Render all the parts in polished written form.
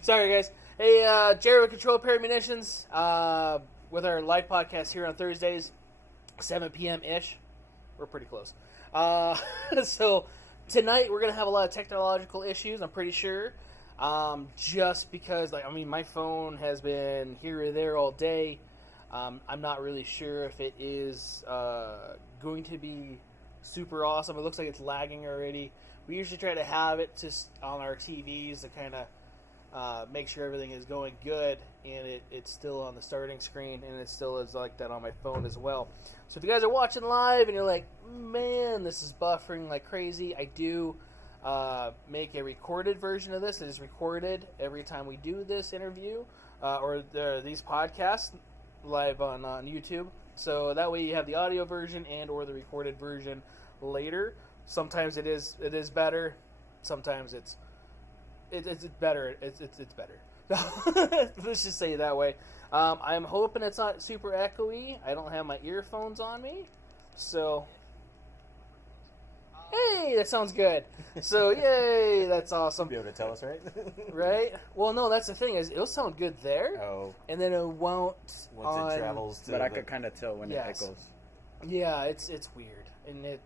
Sorry, guys. Hey, Jerry with Control Pair Munitions with our live podcast here on Thursdays, 7 p.m.-ish. We're pretty close. So tonight we're going to have a lot of technological issues, I'm pretty sure. Just because, my phone has been here or there all day. I'm not really sure if it is going to be super awesome. It looks like it's lagging already. We usually try to have it just on our TVs to kind of make sure everything is going good, and it's still on the starting screen, and it still is like that on my phone as well. So if you guys are watching live and you're like, man, this is buffering like crazy, I do make a recorded version of this. It is recorded every time we do this interview or these podcasts live on YouTube. So that way you have the audio version and or the recorded version later. Sometimes it is better. Sometimes it's better. It's better. Let's just say it that way. I'm hoping it's not super echoey. I don't have my earphones on me, so hey, that sounds good. So yay, that's awesome. You'll be able to tell us, right? Right? Well, no, that's the thing is it'll sound good there. Oh. And then it won't once it travels to. But I could kind of tell when it echoes. Yeah, it's weird, and it.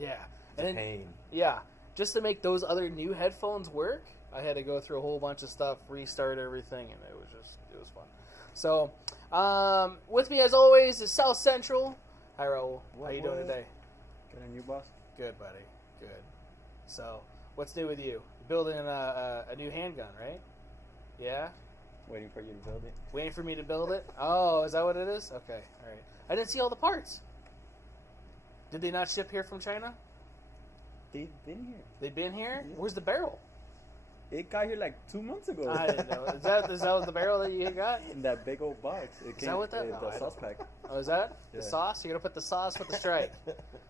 Yeah. It's a pain. Yeah. Just to make those other new headphones work, I had to go through a whole bunch of stuff, restart everything, and it was fun. So, with me as always is South Central. Hi, Raul. How you doing today? Good, and you, boss? Good, buddy. Good. So, what's new with you? You're building a new handgun, right? Yeah? Waiting for you to build it. Waiting for me to build it? Oh, is that what it is? Okay, all right. I didn't see all the parts. Did they not ship here from China? They've been here. They've been here? Yeah. Where's the barrel? It got here like 2 months ago. I didn't know. Is that the barrel that you got? In that big old box. Is that what that? No, the sauce pack. Oh, is that? Yeah. The sauce? You're going to put the sauce with the strike?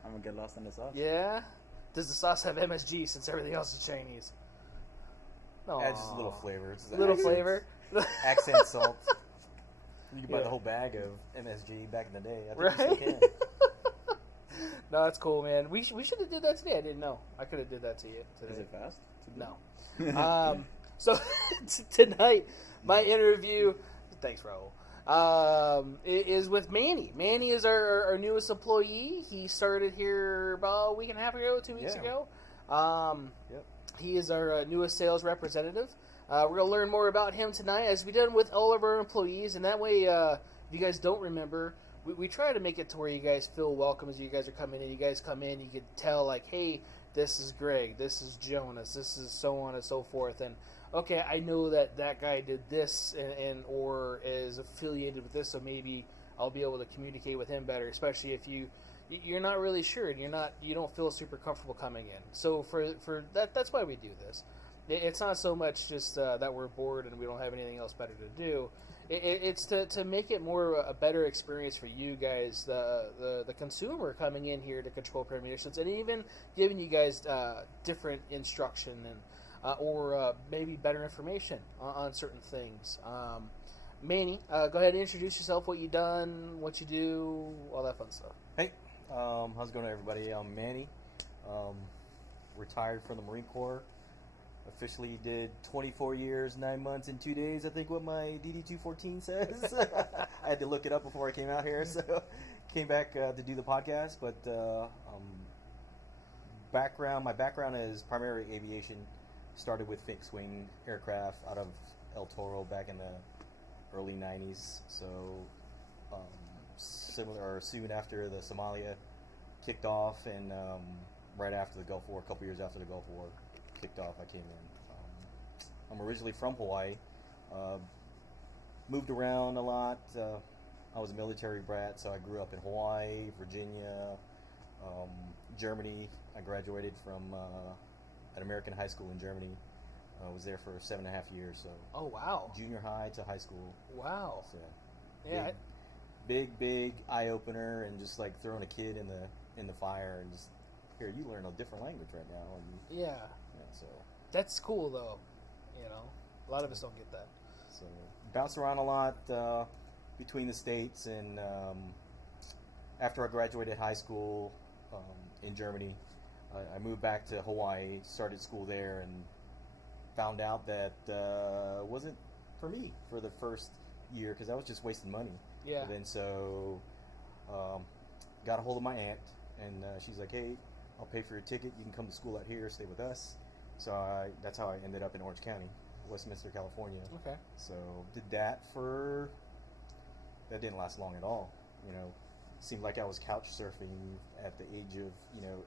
I'm going to get lost in the sauce. Yeah? Does the sauce have MSG since everything else is Chinese? No. Adds just a little flavor. It's little flavor? Accent salt. You could buy Yeah. the whole bag of MSG back in the day. I think Right? you still can. No, that's cool, man. We should have did that today. I didn't know. I could have did that to you today. Is it fast? No. So tonight, my interview, thanks, Raul, is with Manny. Manny is our newest employee. He started here about a week and a half ago, 2 weeks ago. Yep. He is our newest sales representative. We're going to learn more about him tonight, as we done with all of our employees. And that way, if you guys don't remember, we try to make it to where you guys feel welcome as you guys are coming in. You guys come in, you can tell, like, hey, this is Greg, this is Jonas, this is so on and so forth. And, okay, I know that guy did this and or is affiliated with this, so maybe I'll be able to communicate with him better, especially if you're not really sure and you don't feel super comfortable coming in. So for that's why we do this. It's not so much just that we're bored and we don't have anything else better to do. It's to make it more a better experience for you guys, the consumer coming in here to Control Pair Munitions, and even giving you guys different instruction and or maybe better information on certain things. Manny, go ahead and introduce yourself, what you done, what you do, all that fun stuff. Hey, how's it going, everybody? I'm Manny. Retired from the Marine Corps. Officially did 24 years, 9 months, and 2 days, I think what my DD-214 says. I had to look it up before I came out here, so came back to do the podcast. But my background is primarily aviation. Started with fixed wing aircraft out of El Toro back in the early 90s. So soon after the Somalia kicked off, and right after the Gulf War, a couple years after the Gulf War kicked off, I came in. I'm originally from Hawaii. Moved around a lot. I was a military brat, so I grew up in Hawaii, Virginia, Germany. I graduated from an American high school in Germany. I was there for 7.5 years. So. Oh, wow. Junior high to high school. Wow. So, yeah. Big eye opener, and just like throwing a kid in the fire, and just here you learn a different language right now. And, yeah. So that's cool, though. You know, a lot of us don't get that. So bounced around a lot between the states, and after I graduated high school in Germany, I moved back to Hawaii, started school there, and found out that wasn't for me for the first year because I was just wasting money. Yeah. And then so got a hold of my aunt, and she's like, "Hey, I'll pay for your ticket. You can come to school out here, stay with us." So that's how I ended up in Orange County, Westminster, California. Okay. So did that for. That didn't last long at all. You know, seemed like I was couch surfing at the age of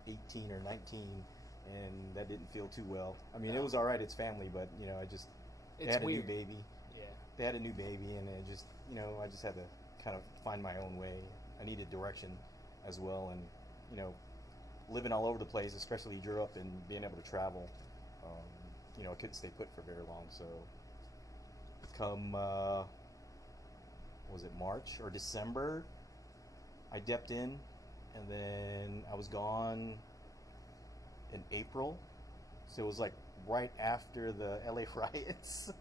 18 or 19, and that didn't feel too well. I mean, No. it was all right. It's family, but they had a weird. new baby. Yeah. They had a new baby, and it just I just had to kind of find my own way. I needed direction as well, and living all over the place, especially Europe, and being able to travel. I couldn't stay put for very long, so come was it March or December, I dipped in, and then I was gone in April, so it was like right after the LA riots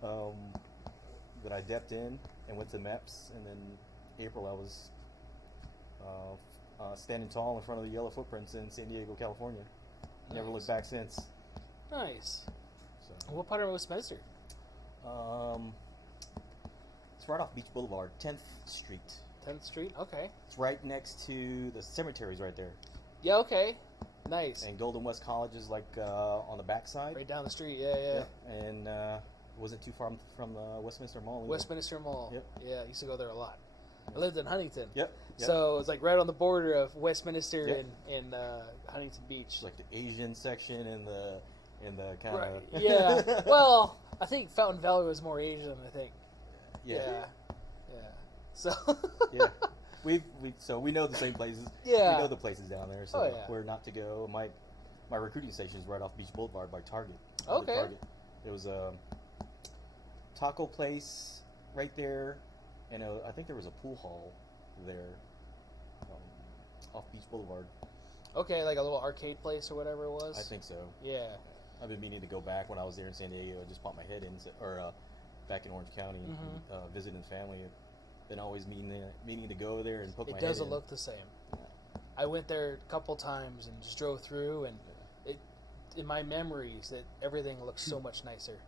that I dipped in and went to MEPS, and then April I was standing tall in front of the yellow footprints in San Diego, California. Never Nice. looked back since. Nice. So, What part of Westminster? it's right off Beach Boulevard, 10th Street. 10th Street? Okay. It's right next to the cemeteries right there. Yeah, okay. Nice. And Golden West College is like on the backside. Right down the street, yeah. And wasn't too far from Westminster Mall. either. Westminster Mall. Yep. Yeah, I used to go there a lot. I lived in Huntington. Yep. So it's like right on the border of Westminster Yep. and Huntington Beach. It's like the Asian section and the kind Right. of Yeah. Well, I think Fountain Valley was more Asian, I think. yeah. So Yeah. We know the same places. Yeah. We know the places down there. So Oh, yeah. where not to go. My recruiting station is right off Beach Boulevard by Target. Okay. Target. There was a taco place right there, and I think there was a pool hall there off Beach Boulevard. okay, like a little arcade place or whatever it was. I think so. Yeah. I've been meaning to go back when I was there in San Diego. I just popped my head in, or back in Orange County, Mhm. visiting family. Been always meaning to go there and poke my It head in. doesn't look the same. I went there a couple times and just drove through, and in my memories that everything looks so much nicer.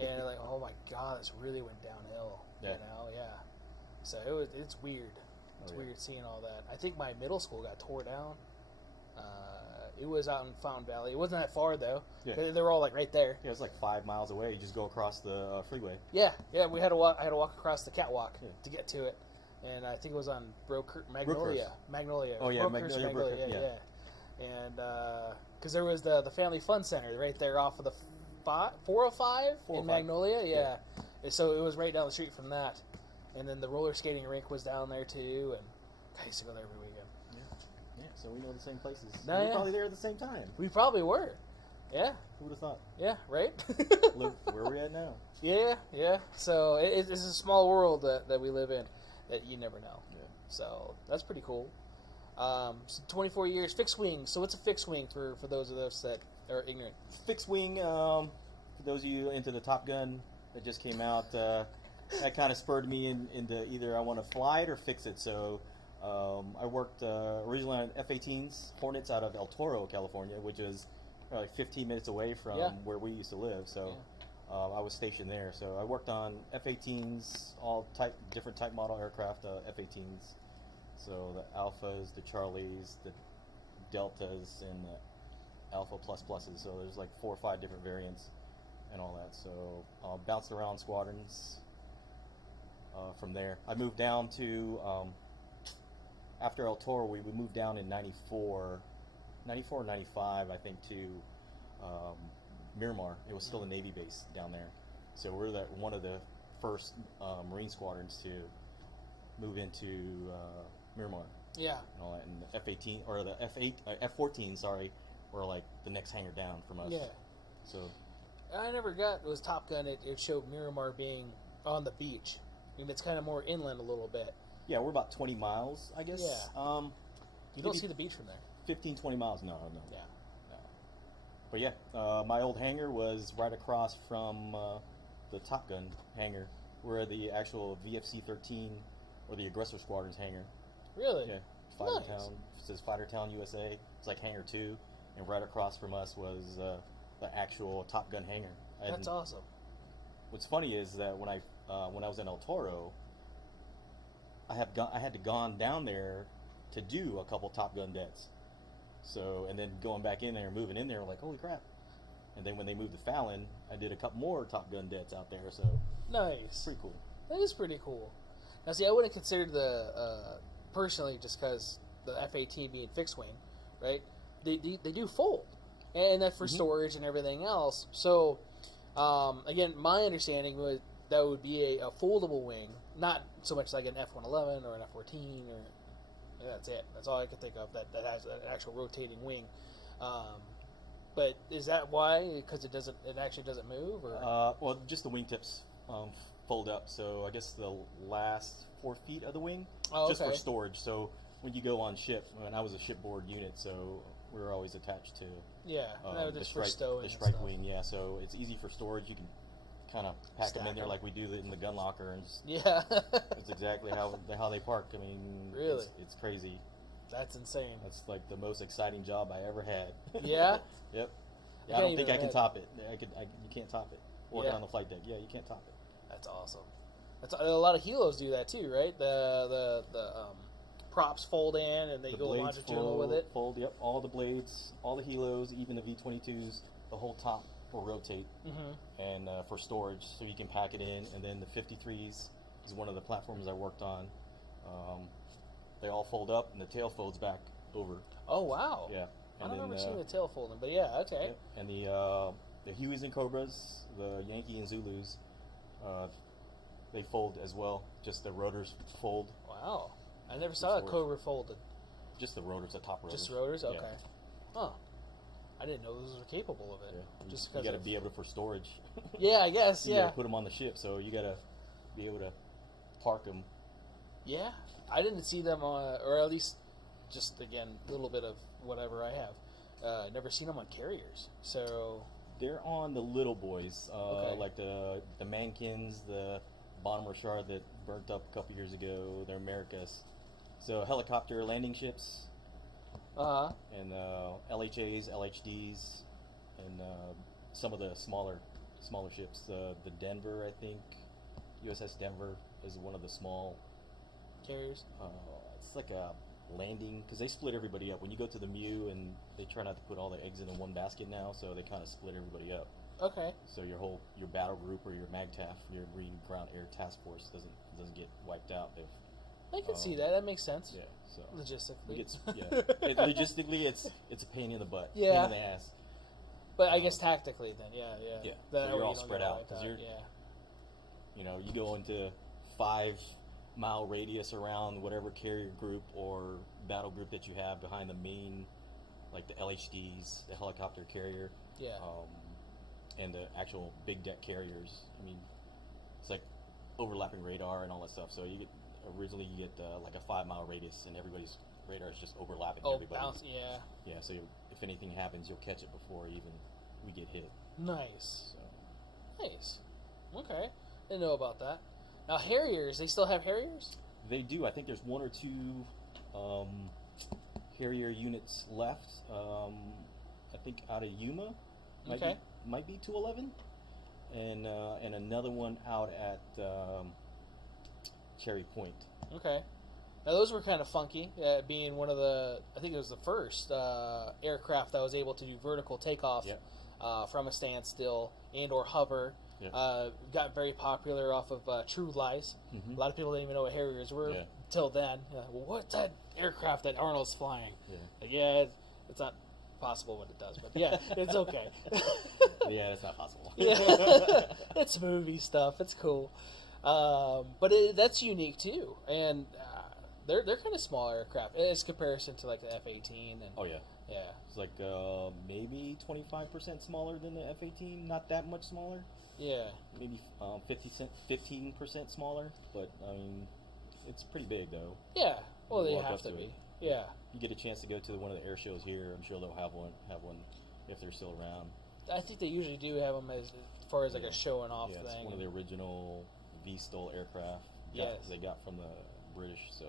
And like, oh my god, this really went downhill. Yeah. Yeah. So it's weird. It's yeah. weird seeing all that. I think my middle school got tore down. It was out in Fountain Valley. It wasn't that far though. Yeah. They were all like right there. Yeah, it's like 5 miles away. You just go across the freeway. Yeah. We had to walk. I had to walk across the catwalk Yeah. to get to it, and I think it was on Magnolia. Oh, yeah, Brookhurst, Magnolia, yeah. And because there was the Family Fun Center right there off of the 405 in Magnolia, yeah. And so it was right down the street from that, and then the roller skating rink was down there too, and I used to go there every weekend. Yeah, so we know the same places. No, we were yeah. probably there at the same time. We probably were. Yeah. Who would have thought? Yeah, right? Look where we're at now. Yeah. So it's a small world that we live in that you never know. Yeah. So that's pretty cool. So 24 years, fixed wing. So what's a fixed wing for those of us that are ignorant? Fixed wing, for those of you into the Top Gun that just came out, that kind of spurred me into either I want to fly it or fix it. So I worked originally on F-18s, Hornets out of El Toro, California, which is like 15 minutes away from where we used to live. So I was stationed there. So I worked on F-18s, all different type model aircraft, F-18s. So the Alphas, the Charlies, the Deltas, and the Alpha Plus Pluses. So there's like 4 or 5 different variants and all that. So bounced around squadrons from there. I moved down to, after El Toro, we moved down in 94 or 95, I think, to Miramar. It was still a Navy base down there. So we're one of the first Marine squadrons to move into Miramar. Yeah. And all that. And the F-18 or the F-14, sorry, were like the next hangar down from us. Yeah. So I never got, it was Top Gun, it showed Miramar being on the beach. I mean, it's kind of more inland a little bit. yeah, we're about 20 miles, I guess. Yeah. You don't maybe see the beach from there. 15, 20 miles. No. Yeah. No. But yeah, my old hangar was right across from the Top Gun hangar, where the actual VFC-13 or the Aggressor Squadron's hangar. Really? Yeah, Fighter Nice. Town. It says Fighter Town USA. It's like Hangar 2, and right across from us was the actual Top Gun hangar. That's awesome. What's funny is that when I was in El Toro, I had to gone down there to do a couple Top Gun deaths. So, and then going back in there, moving in there, like, holy crap. And then when they moved to Fallon, I did a couple more Top Gun deaths out there. So nice. Pretty cool. That is pretty cool. Now, see, I wouldn't consider the personally, just because the F-18 being fixed wing, right? They do fold, and that's for storage and everything else. So, again, my understanding was that would be a foldable wing, not so much like an F-111 or an F-14, or that's it. That's all I could think of that has an actual rotating wing. But is that why? Because it actually doesn't move, or well, just the wingtips fold up. So I guess the last 4 feet of the wing, just for storage. So when you go on ship, I was a shipboard unit, so we were always attached to the strike wing. Yeah, so it's easy for storage. You can kind of pack them in there like we do in the gun locker, and it's exactly how they park. I mean, really, it's crazy. That's insane. That's like the most exciting job I ever had. Yeah. Yep. Yeah, I don't think I can top it. You can't top it. Working on the flight deck. Yeah, you can't top it. That's awesome. A lot of helos do that too, right? The props fold in and they go longitudinal with it. Fold. Yep. All the blades, all the helos, even the V-22s, the whole top will rotate, and for storage, so you can pack it in. And then the 53s is one of the platforms I worked on. They all fold up, and the tail folds back over. Oh wow! Yeah. I don't remember seeing the tail folding, but yeah, okay. Yep. And the Hueys and Cobras, the Yankee and Zulus, they fold as well. Just the rotors fold. Wow, I never saw a Cobra folded. Just the rotors, the top rotors. Just rotors, okay. Yeah. Huh. I didn't know those were capable of it. Yeah. Just you got to be able to for storage. Yeah, I guess. You got to put them on the ship, so you got to be able to park them. Yeah, I didn't see them on, or at least, just again, a little bit of whatever I have. Never seen them on carriers. So they're on the little boys, like the Mankins, the Bonner Shard that burnt up a couple years ago. They're Americas. So helicopter landing ships. And LHAs, LHDs, and some of the smaller ships. The Denver, I think, USS Denver is one of the small carriers. It's like a landing, because they split everybody up. When you go to the MEU, and they try not to put all the eggs in one basket now, so they kind of split everybody up. Okay. So your battle group or your MAGTAF, your Marine Ground Air Task Force doesn't get wiped out. I can see that. That makes sense. Yeah. So logistically, logistically, it's a pain in the butt. Yeah. Pain in the ass. But I guess tactically, then, yeah. Yeah. So you're all spread out because you go into 5-mile radius around whatever carrier group or battle group that you have behind the main, like the LHDs, the helicopter carrier. Yeah. And the actual big deck carriers. I mean, it's like overlapping radar and all that stuff. So originally you get like a 5-mile radius, and everybody's radar is just overlapping everybody. Yeah. Yeah. So if anything happens, you'll catch it before even we get hit. Nice. Nice. Okay. Didn't know about that. Now Harriers, they still have Harriers? They do. I think there's 1 or 2 Harrier units left. I think out of Yuma. Might be 211, and another one out at Cherry Point. Okay. Now those were kind of funky, being one of I think it was the first aircraft that was able to do vertical takeoff from a standstill and or hover. Yep. Got very popular off of True Lies. Mm-hmm. A lot of people didn't even know what Harriers were until then. Well, what's that aircraft that Arnold's flying? It's not possible what it does, but it's okay. Yeah, it's not possible. It's movie stuff. It's cool, but that's unique too, and they're kind of small aircraft as comparison to like the F-18. And it's like maybe 25% smaller than the F-18. Not that much smaller. Yeah, maybe 15% smaller, but I mean, it's pretty big though. Yeah, well, they have to be. Yeah. You get a chance to go to one of the air shows here. I'm sure they'll have one if they're still around. I think they usually do have them as far as like a showing off thing. It's one of the original V-STOL aircraft. They got from the British. So.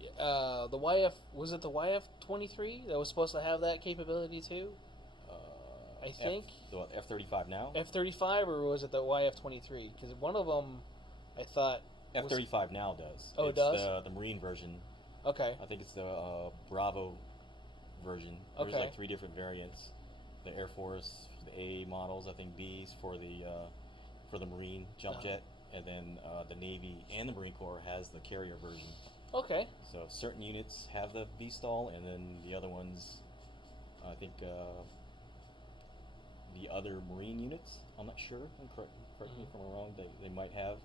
The YF, was it the YF-23 that was supposed to have that capability too? I think. The F-35 now? F-35, or was it the YF-23? Because one of them, I thought... F-35 now does. Oh, it it's does? the Marine version. Okay. I think it's the Bravo version. There's Okay. like 3 different variants. The Air Force, the A models, I think B's for the Marine jump jet, and then the Navy and the Marine Corps has the carrier version. Okay. So certain units have the V-stall, and then the other ones, I think the other Marine units, I'm not sure, correct me if I'm wrong, they might have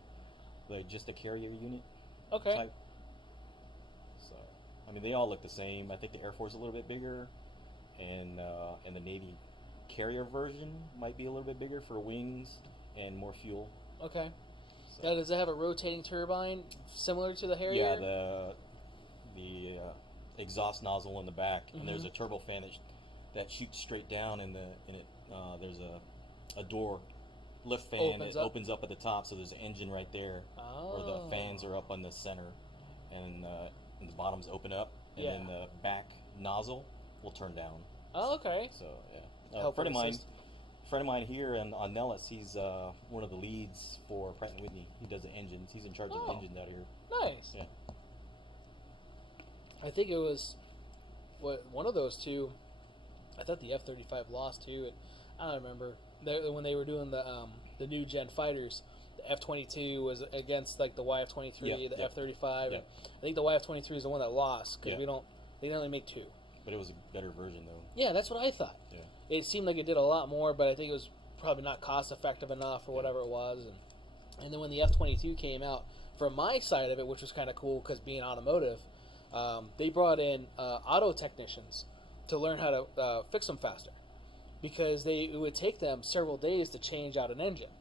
just a carrier unit Okay. type. So, I mean, they all look the same. I think the Air Force is a little bit bigger, and the Navy carrier version might be a little bit bigger for wings and more fuel. Okay. So, Now, does it have a rotating turbine similar to the Harrier? yeah, the exhaust nozzle in the back, and there's a turbofan that shoots straight down, and there's a door lift fan that opens up at the top, so there's an engine right there, where the fans are up on the center, and the bottoms open up, and then the back nozzle will turn down. Oh, okay. So yeah, a friend of mine here on Nellis, he's one of the leads for Pratt & Whitney. He does the engines. He's in charge of the engines out here. Nice. Yeah. I think it was one of those two. I thought the F-35 lost too. And I don't remember when they were doing the new gen fighters. The F-22 was against like the YF-23, the F-35. Yeah. I think the YF-23 is the one that lost because they didn't only make 2. But it was a better version though. Yeah, that's what I thought. Yeah. It seemed like it did a lot more, but I think it was probably not cost effective enough or whatever it was. And then when the F-22 came out, from my side of it, which was kind of cool because being automotive, they brought in auto technicians to learn how to fix them faster, because it would take them several days to change out an engine,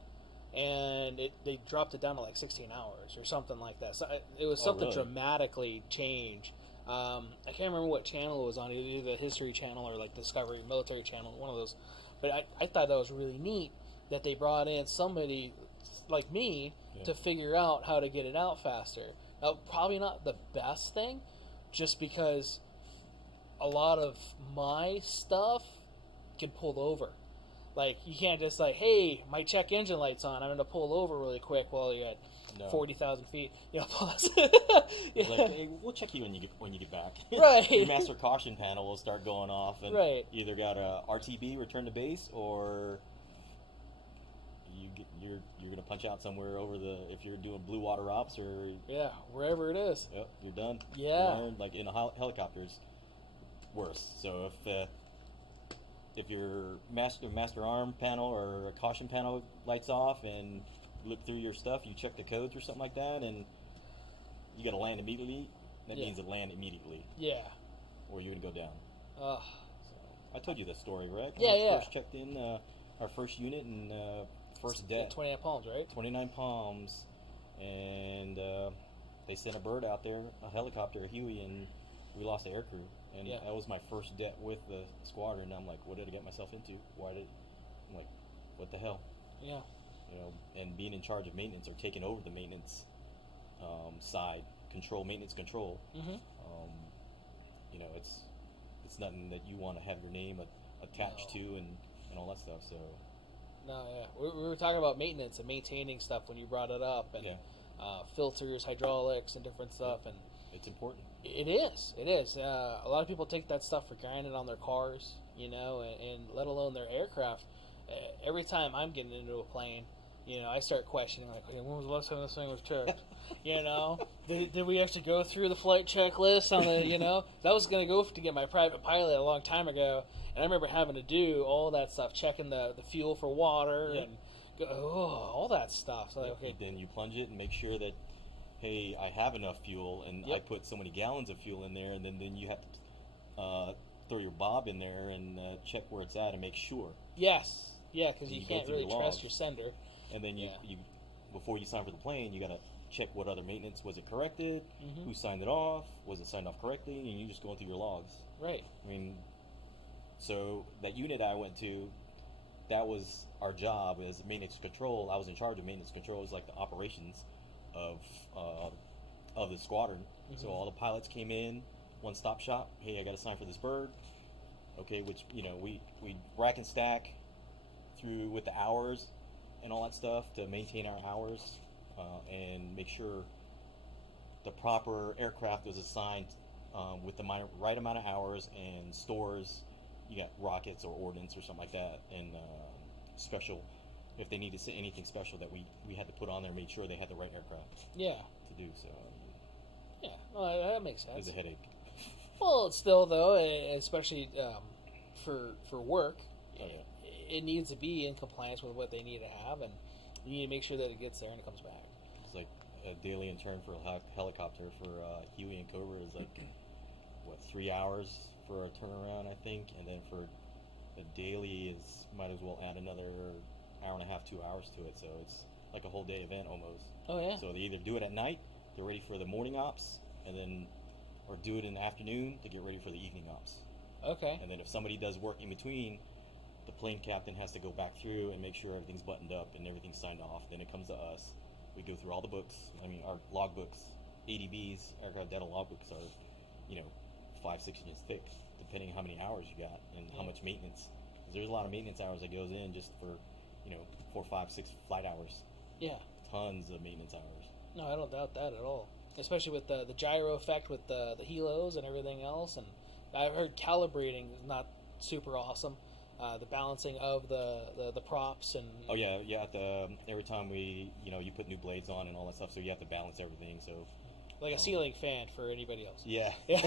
and they dropped it down to like 16 hours or something like that. So it was something really? dramatically changed. I can't remember what channel it was on, either the History Channel or like Discovery Military Channel, one of those. But I thought that was really neat that they brought in somebody like me to figure out how to get it out faster. Now, probably not the best thing, just because a lot of my stuff can pull over. Like, you can't just like, hey, my check engine light's on, I'm going to pull over really quick while you're at 40,000 feet. You know, like, hey, we'll check you when you get back. Right. Your master caution panel will start going off, and right. you either got a RTB, return to base, or you're going to punch out somewhere if you're doing blue water ops, or wherever it is. Yep, you're done. Yeah. Like in helicopters, worse. So if your master arm panel or a caution panel lights off, and you look through your stuff, you check the codes or something like that, and you got to land immediately, that means to land immediately. Yeah. Or you're going to go down. So I told you that story, right? Yeah, when we first checked in our first unit and first deck. 29 Palms, right? 29 Palms. And they sent a bird out there, a helicopter, a Huey, and we lost the aircrew. And that was my first debt with the squadron. And I'm like, what did I get myself into? I'm like, what the hell? Yeah. You know, and being in charge of maintenance or taking over the maintenance side, maintenance control. Mm-hmm. You know, it's nothing that you want to have your name attached to and all that stuff. So. No, yeah. We were talking about maintenance and maintaining stuff when you brought it up, and filters, hydraulics, and different stuff, and it's important. It is. It is. A lot of people take that stuff for granted on their cars, you know, and let alone their aircraft. Every time I'm getting into a plane, you know, I start questioning, like, when was the last time this thing was checked? You know, did we actually go through the flight checklist on the, you know? That was going to go to get my private pilot a long time ago, and I remember having to do all that stuff, checking the fuel for water and all that stuff. So, like, okay. Then you plunge it and make sure that, hey, I have enough fuel, and I put so many gallons of fuel in there, and then you have to throw your bob in there and check where it's at and make sure. Yes. Yeah, because you can't really trust your sender. And then you before you sign for the plane, you got to check what other maintenance, was it corrected, who signed it off, was it signed off correctly, and you're just going through your logs. Right. I mean, so that unit I went to, that was our job as maintenance control. I was in charge of maintenance control. It was like the operations of the squadron. So all the pilots came in, one-stop shop. Hey, I got to sign for this bird. Okay, which, you know, we rack and stack through with the hours and all that stuff to maintain our hours and make sure the proper aircraft was assigned with the right amount of hours and stores. You got rockets or ordnance or something like that, and special, if they needed anything special that we had to put on there, make sure they had the right aircraft. Yeah. To do so. Yeah, no, that makes sense. It's a headache. Well, it's still though, especially for work, Oh, yeah. it needs to be in compliance with what they need to have, and you need to make sure that it gets there and it comes back. It's like a daily intern for a helicopter for Huey and Cobra is like 3 hours for a turnaround, I think, and then for the daily is might as well add another hour and a half, 2 hours to it. So it's like a whole day event almost. Oh yeah. So they either do it at night, they're ready for the morning ops, and then or do it in the afternoon to get ready for the evening ops. Okay. And then if somebody does work in between, the plane captain has to go back through and make sure everything's buttoned up and everything's signed off. Then it comes to us. We go through all the books. I mean, our log books, ADBs, aircraft data log books are, 5-6 inches thick, depending on how many hours you got and how much maintenance. 'Cause there's a lot of maintenance hours that goes in just for, 4, 5, 6 flight hours. Yeah. Tons of maintenance hours. No, I don't doubt that at all. Especially with the gyro effect with the helos and everything else, and I've heard calibrating is not super awesome. The balancing of the props and Oh yeah, every time you put new blades on and all that stuff, so you have to balance everything. So like a ceiling fan for anybody else. yeah, there's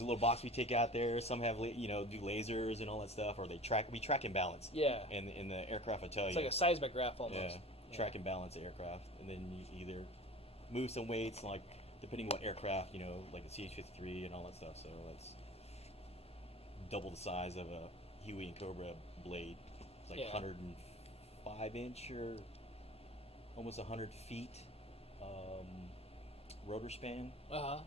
a little box we take out there. Some have do lasers and all that stuff, or we track and balance. Yeah, and in the aircraft, I tell it's you, like a seismograph almost. Yeah, track and balance the aircraft, and then you either move some weights, like depending what aircraft, like the CH-53 and all that stuff. So it's double the size of a Huey and Cobra blade. It's like 105 inch or almost 100 feet rotor span. Well,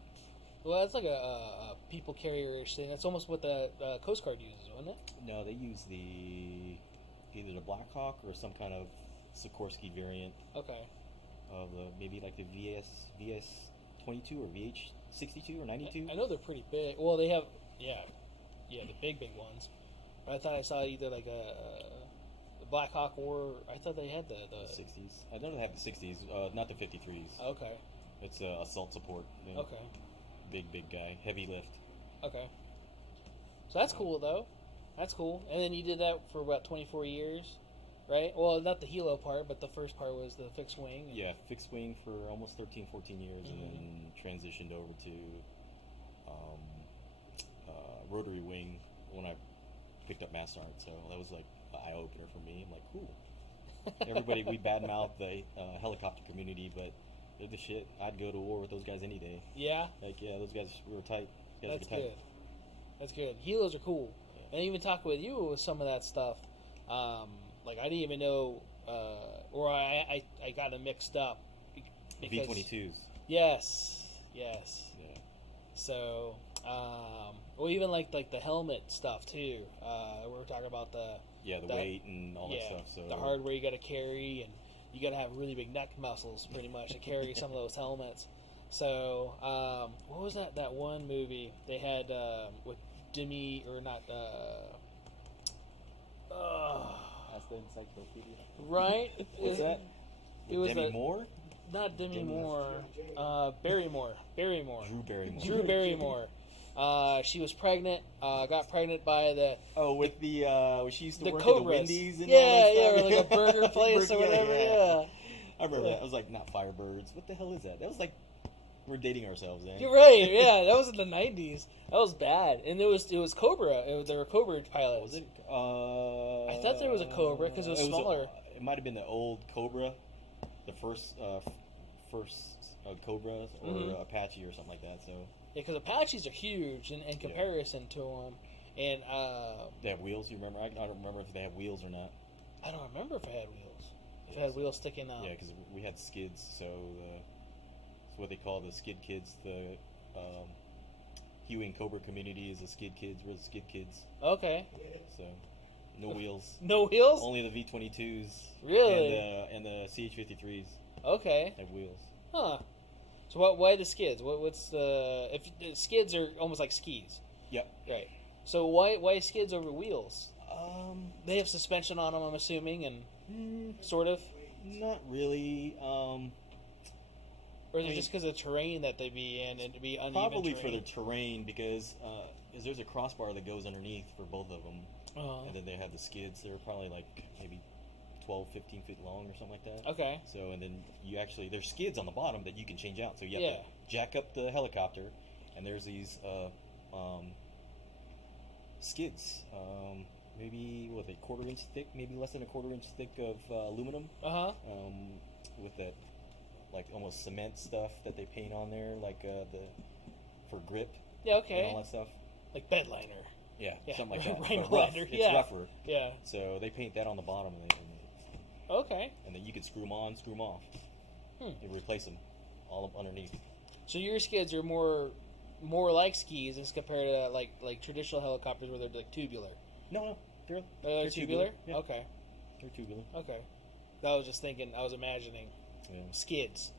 that's like a people carrier-ish thing. That's almost what the Coast Guard uses, wasn't it? No, they use either the Black Hawk or some kind of Sikorsky variant. Okay. Of maybe like the VS-22 or VH-62 or 92. I know they're pretty big. Well, they have the big ones. But I thought I saw either like the Black Hawk or I thought they had the 60s. I know they have the 60s, not the 53s. Okay. It's assault support. Okay. Big guy, heavy lift. Okay. So that's cool though. That's cool. And then you did that for about 24 years, right? Well, not the helo part, but the first part was the fixed wing. Yeah, fixed wing for almost 13, 14 years, and then transitioned over to rotary wing when I picked up Master Art. So that was like an eye opener for me. I'm like, cool. Everybody, we badmouth the helicopter community, but they're the shit. I'd go to war with those guys any day. Yeah? Like, yeah, those guys were tight. That's good. That's good. Helos are cool. And even talking with you with some of that stuff, like I didn't even know, or I got them mixed up. V-22s. Yes. Yeah. So, well, even like the helmet stuff too. We were talking about the weight and all that stuff. So the hardware you got to carry, and you got to have really big neck muscles, pretty much, to carry some of those helmets. So, what was that one movie they had with Demi or not? That's the encyclopedia. Right? What's that? It was Demi Moore? Not Demi Moore. Barrymore. Drew Barrymore. She was pregnant. Got pregnant by the with the when she used to work Cobras. at the Wendy's and all that stuff. or like a burger place or whatever. Yeah. I remember that. I was like, not Firebirds. What the hell is that? That was like we're dating ourselves, eh? You're right. Yeah, that was in the '90s. That was bad, and it was Cobra. There were Cobra pilots. Was it? I thought there was a Cobra because it was smaller. It might have been the old Cobra, the first Cobra or Apache or something like that. So yeah, because Apaches are huge in comparison to them, and they have wheels. You remember? I don't remember if they have wheels or not. I don't remember if I had wheels. If I had wheels sticking out. Yeah, because we had skids, so it's what they call the skid kids. The Huey and Cobra community is the skid kids. We're the skid kids. Okay. So no wheels. No wheels? Only the V-22s. Really? And the CH-53s. Okay. Have wheels. Huh. So why the skids? What's the skids are almost like skis? Yep. Right. So why skids over wheels? They have suspension on them, I'm assuming, and sort of. Not really. Or is it just because of the terrain that they be in and to be uneven Probably terrain? for the terrain because there's a crossbar that goes underneath for both of them. And then they have the skids. They're probably like maybe 12, 15 feet long or something like that. Okay. So, and then you actually, there's skids on the bottom that you can change out. So you have to jack up the helicopter, and there's these skids. Maybe, what, a quarter-inch thick, maybe less than a quarter-inch thick of aluminum. With that, like, almost cement stuff that they paint on there, like for grip. Yeah, okay. And all that stuff. Like bed liner. Yeah, something like that. Rhino But rough. liner. It's rougher. Yeah. So they paint that on the bottom. Okay. And then you can screw them on, screw them off. You replace them all up underneath. So your skids are more like skis as compared to like traditional helicopters where they're like tubular. No, they're tubular? Yeah. Okay. They're tubular. Okay. I was just thinking, I was imagining skids.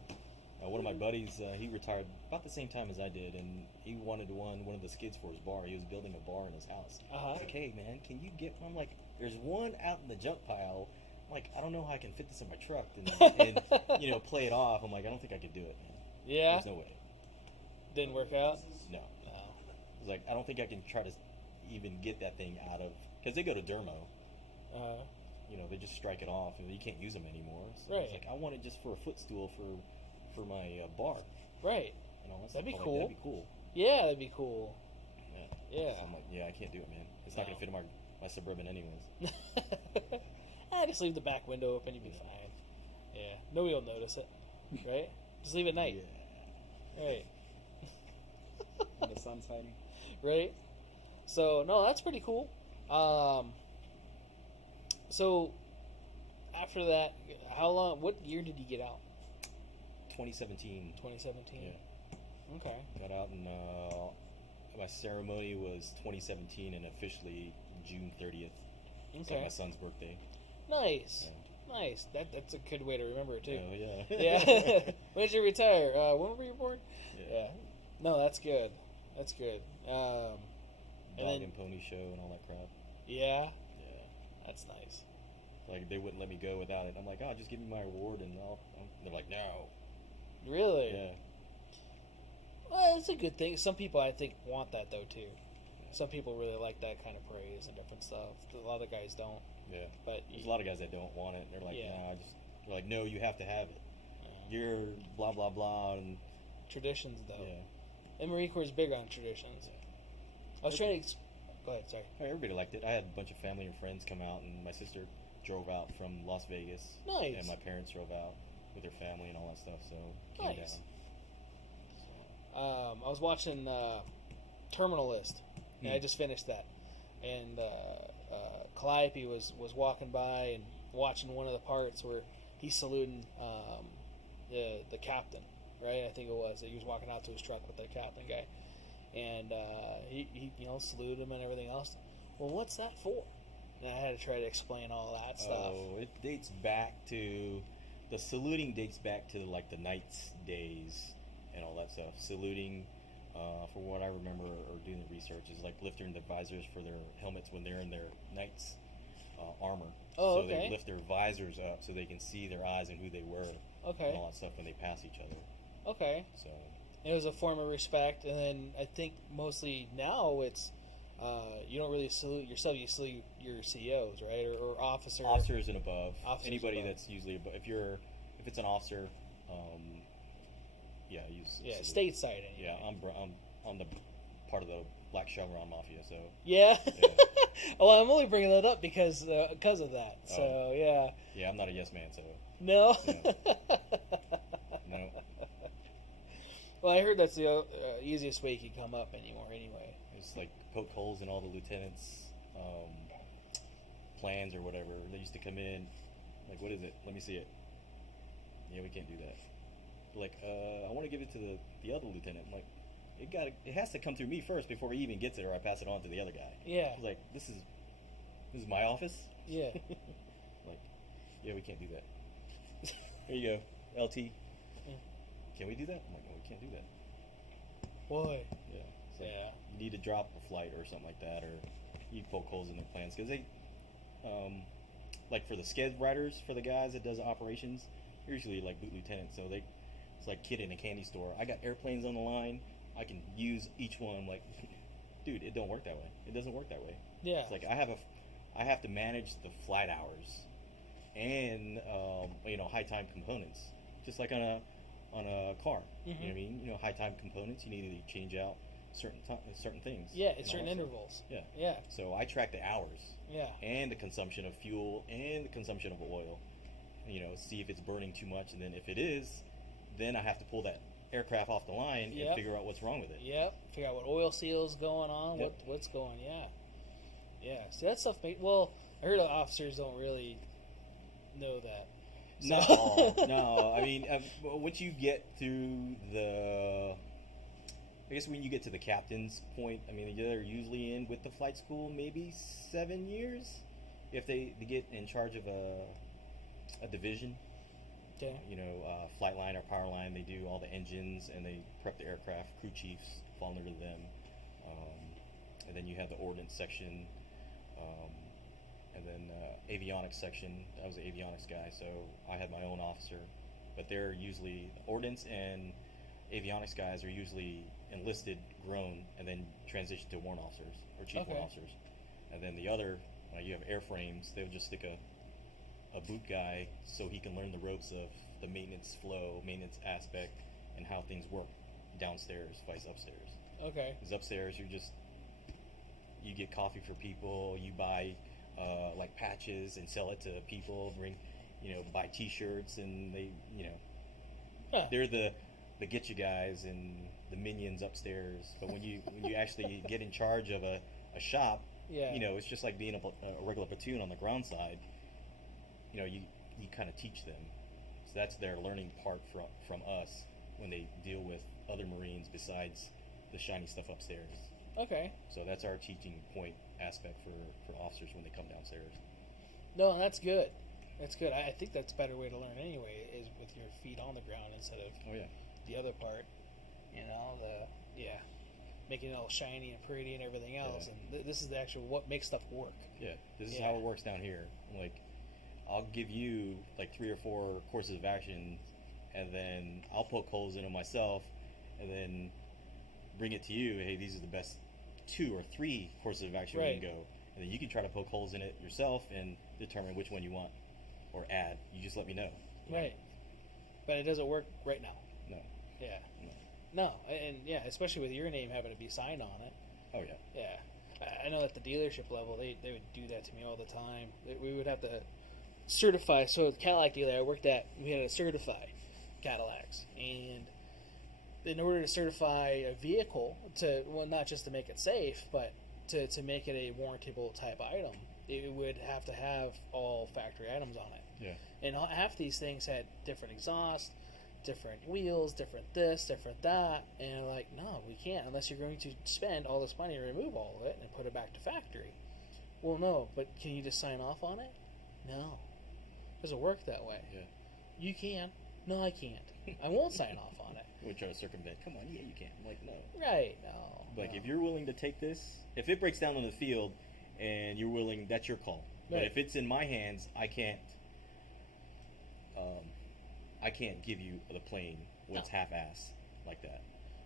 One of my buddies, he retired about the same time as I did, and he wanted one of the skids for his bar. He was building a bar in his house. I was like, hey, man, can you get one? I'm like, there's one out in the junk pile. I'm like, I don't know how I can fit this in my truck and play it off. I'm like, I don't think I could do it, man. Yeah? There's no way. Didn't work out? No. I was like, I don't think I can try to even get that thing out of, because they go to dermo. They just strike it off, and you can't use them anymore. So I was like, I want it just for a footstool for my bar. Right. That'd be cool. That'd be cool. Yeah, that'd be cool. Yeah. So I'm like, I can't do it, man. It's not going to fit in my Suburban anyways. Just leave the back window open, you'll be fine. Yeah. Nobody will notice it. Right? Just leave it at night. Yeah. Right. When the sun's hiding. Right? So, no, that's pretty cool. So, after that, what year did you get out? 2017. 2017? Yeah. Okay. Got out, and my ceremony was 2017 and officially June 30th. It's like my son's birthday. Nice. Yeah. Nice. That's a good way to remember it, too. Oh, yeah. Yeah. When did you retire? When were you born? Yeah. No, that's good. That's good. Dog and pony show and all that crap. Yeah? Yeah. That's nice. Like, they wouldn't let me go without it. I'm like, just give me my award, and they're like, no. Really? Yeah. Well, that's a good thing. Some people, I think, want that, though, too. Some people really like that kind of praise and different stuff. A lot of guys don't. Yeah. But there's a lot of guys that don't want it. They're like, they're like, no, you have to have it. You're blah, blah, blah. And traditions, though. Yeah. And Marine Corps is big on traditions. Yeah. I was trying to... Go ahead, sorry. Everybody liked it. I had a bunch of family and friends come out, and my sister drove out from Las Vegas. Nice. And my parents drove out with their family and all that stuff, so came down. So. I was watching Terminal List, and I just finished that. And Calliope was walking by and watching one of the parts where he's saluting the captain, right? I think it was. He was walking out to his truck with the captain guy. And he saluted him and everything else. Well, what's that for? And I had to try to explain all that stuff. Oh, it dates back to... The saluting dates back to, like, the Knights days and all that stuff. Saluting, for what I remember or doing the research, is like lifting the visors for their helmets when they're in their Knights armor. Oh, so they lift their visors up so they can see their eyes and who they were. Okay. And all that stuff when they pass each other. Okay. So... It was a form of respect, and then I think mostly now it's you don't really salute yourself; you salute your CEOs, right, or officers. Officers and above. Anybody that's usually above. If it's an officer, use stateside. Anyway. Yeah, I'm on the part of the Black Chevron Mafia, so. Yeah. Well, I'm only bringing that up because of that. So yeah. Yeah, I'm not a yes man, so. No. No. Well, I heard that's the easiest way you can come up anymore. Anyway, it's like poke holes in all the lieutenants' plans or whatever. They used to come in, like, what is it? Let me see it. Yeah, we can't do that. Like, I want to give it to the other lieutenant. I'm like, it has to come through me first before he even gets it, or I pass it on to the other guy. Yeah. It's like, this is my office. Yeah. Like, yeah, we can't do that. There you go, LT. Yeah. Can we do that? I'm like, no, we can't do that. Boy. Yeah. So yeah. You need to drop a flight or something like that, or you poke holes in their plans, because like for the sked riders, for the guys that does operations, they're usually like boot lieutenants, so it's like kid in a candy store. I got airplanes on the line. I can use each one. Like, dude, it don't work that way. It doesn't work that way. Yeah. It's like I have to manage the flight hours and high time components, just like on a car. You know what I mean? High time components. You need to change out certain things. Yeah, at certain intervals. Yeah. Yeah. So I track the hours. Yeah. And the consumption of fuel and the consumption of oil. See if it's burning too much, and then if it is, then I have to pull that aircraft off the line and figure out what's wrong with it. Yep. Figure out what oil seal's going on. Yep. What's going? Yeah. Yeah. See, that stuff. Well, I heard officers don't really know that. So. No. I mean, once you get through I guess when you get to the captain's point, I mean, they're usually in with the flight school maybe 7 years if they get in charge of a division. Okay. Flight line or power line, they do all the engines and they prep the aircraft. Crew chiefs fall under them. And then you have the ordnance section. And then avionics section. I was an avionics guy, so I had my own officer. But they're usually, ordnance and avionics guys are usually enlisted, grown, and then transition to warrant officers or chief warrant officers. And then the other, you have airframes, they'll just stick a boot guy so he can learn the ropes of the maintenance flow, maintenance aspect, and how things work downstairs, vice upstairs. Okay. Because upstairs, you get coffee for people, you buy like patches and sell it to people, buy T-shirts, and they, they're the get you guys and the minions upstairs. But when you actually get in charge of a shop, it's just like being a regular platoon on the ground side. You kind of teach them. So that's their learning part from us when they deal with other Marines besides the shiny stuff upstairs. Okay. So that's our teaching point aspect for officers when they come downstairs. No, and that's good. That's good. I think that's a better way to learn anyway, is with your feet on the ground instead of the other part. Making it all shiny and pretty and everything else. And this is the actual what makes stuff work. Yeah, this is how it works down here. Like, I'll give you like 3 or 4 courses of action, and then I'll poke holes in them myself, and then bring it to you. Hey, these are the best 2 or 3 courses of action we can go, and then you can try to poke holes in it yourself and determine which one you want or add. You just let me know. Right, but it doesn't work right now. No. Yeah. No, and especially with your name having to be signed on it. Oh yeah. Yeah, I know at the dealership level they would do that to me all the time. We would have to certify. So the Cadillac dealer I worked at, we had to certify Cadillacs, and in order to certify a vehicle not just to make it safe, but to make it a warrantable type item, it would have to have all factory items on it. Yeah. And half these things had different exhaust, different wheels, different this, different that, and like, no, we can't unless you're going to spend all this money to remove all of it and put it back to factory. Well, no, but can you just sign off on it? No. It doesn't work that way. Yeah. You can. No, I can't. I won't sign off on it. We try to circumvent. Come on, yeah, you can. I'm like, no. Right, no. Like, if you're willing to take this, if it breaks down on the field and you're willing, that's your call. Right. But if it's in my hands, I can't give you the plane when it's half-ass like that.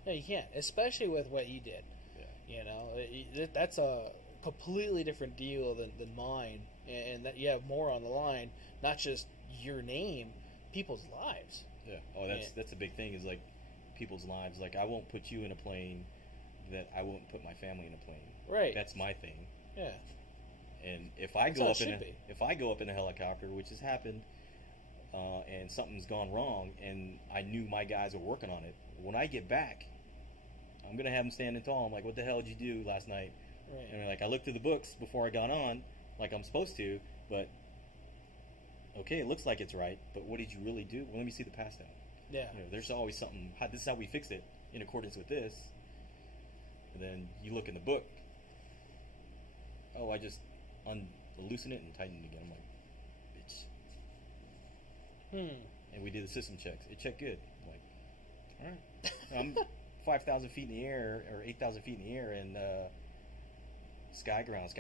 No, you can't, especially with what you did. Yeah. That's a completely different deal than mine, and that you have more on the line, not just your name, people's lives. Yeah. Oh, that's a big thing, is like people's lives. Like, I won't put you in a plane that I won't put my family in a plane. Right. That's my thing. Yeah. And if I go up in a helicopter, which has happened, and something's gone wrong, and I knew my guys were working on it, when I get back, I'm gonna have them standing tall. I'm like, "What the hell did you do last night?" Right. And like, I looked through the books before I got on, like I'm supposed to, but okay, it looks like it's right, but what did you really do? Well, let me see the pass down. Yeah. There's always something. This is how we fixed it in accordance with this. And then you look in the book. Oh, I just loosen it and tighten it again. I'm like, bitch. And we did the system checks. It checked good. I'm like, all right. I'm 5,000 feet in the air, or 8,000 feet in the air, and sky ground,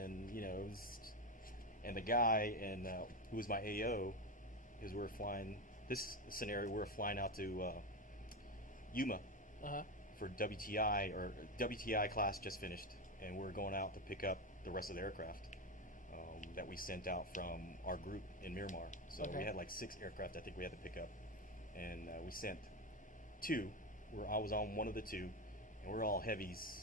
and And the guy who was my AO, because we were flying this scenario, we were flying out to Yuma for WTI, or WTI class just finished, and we were going out to pick up the rest of the aircraft that we sent out from our group in Miramar. So we had like 6 aircraft I think we had to pick up, and we sent 2. I was on one of the 2, and we're all heavies.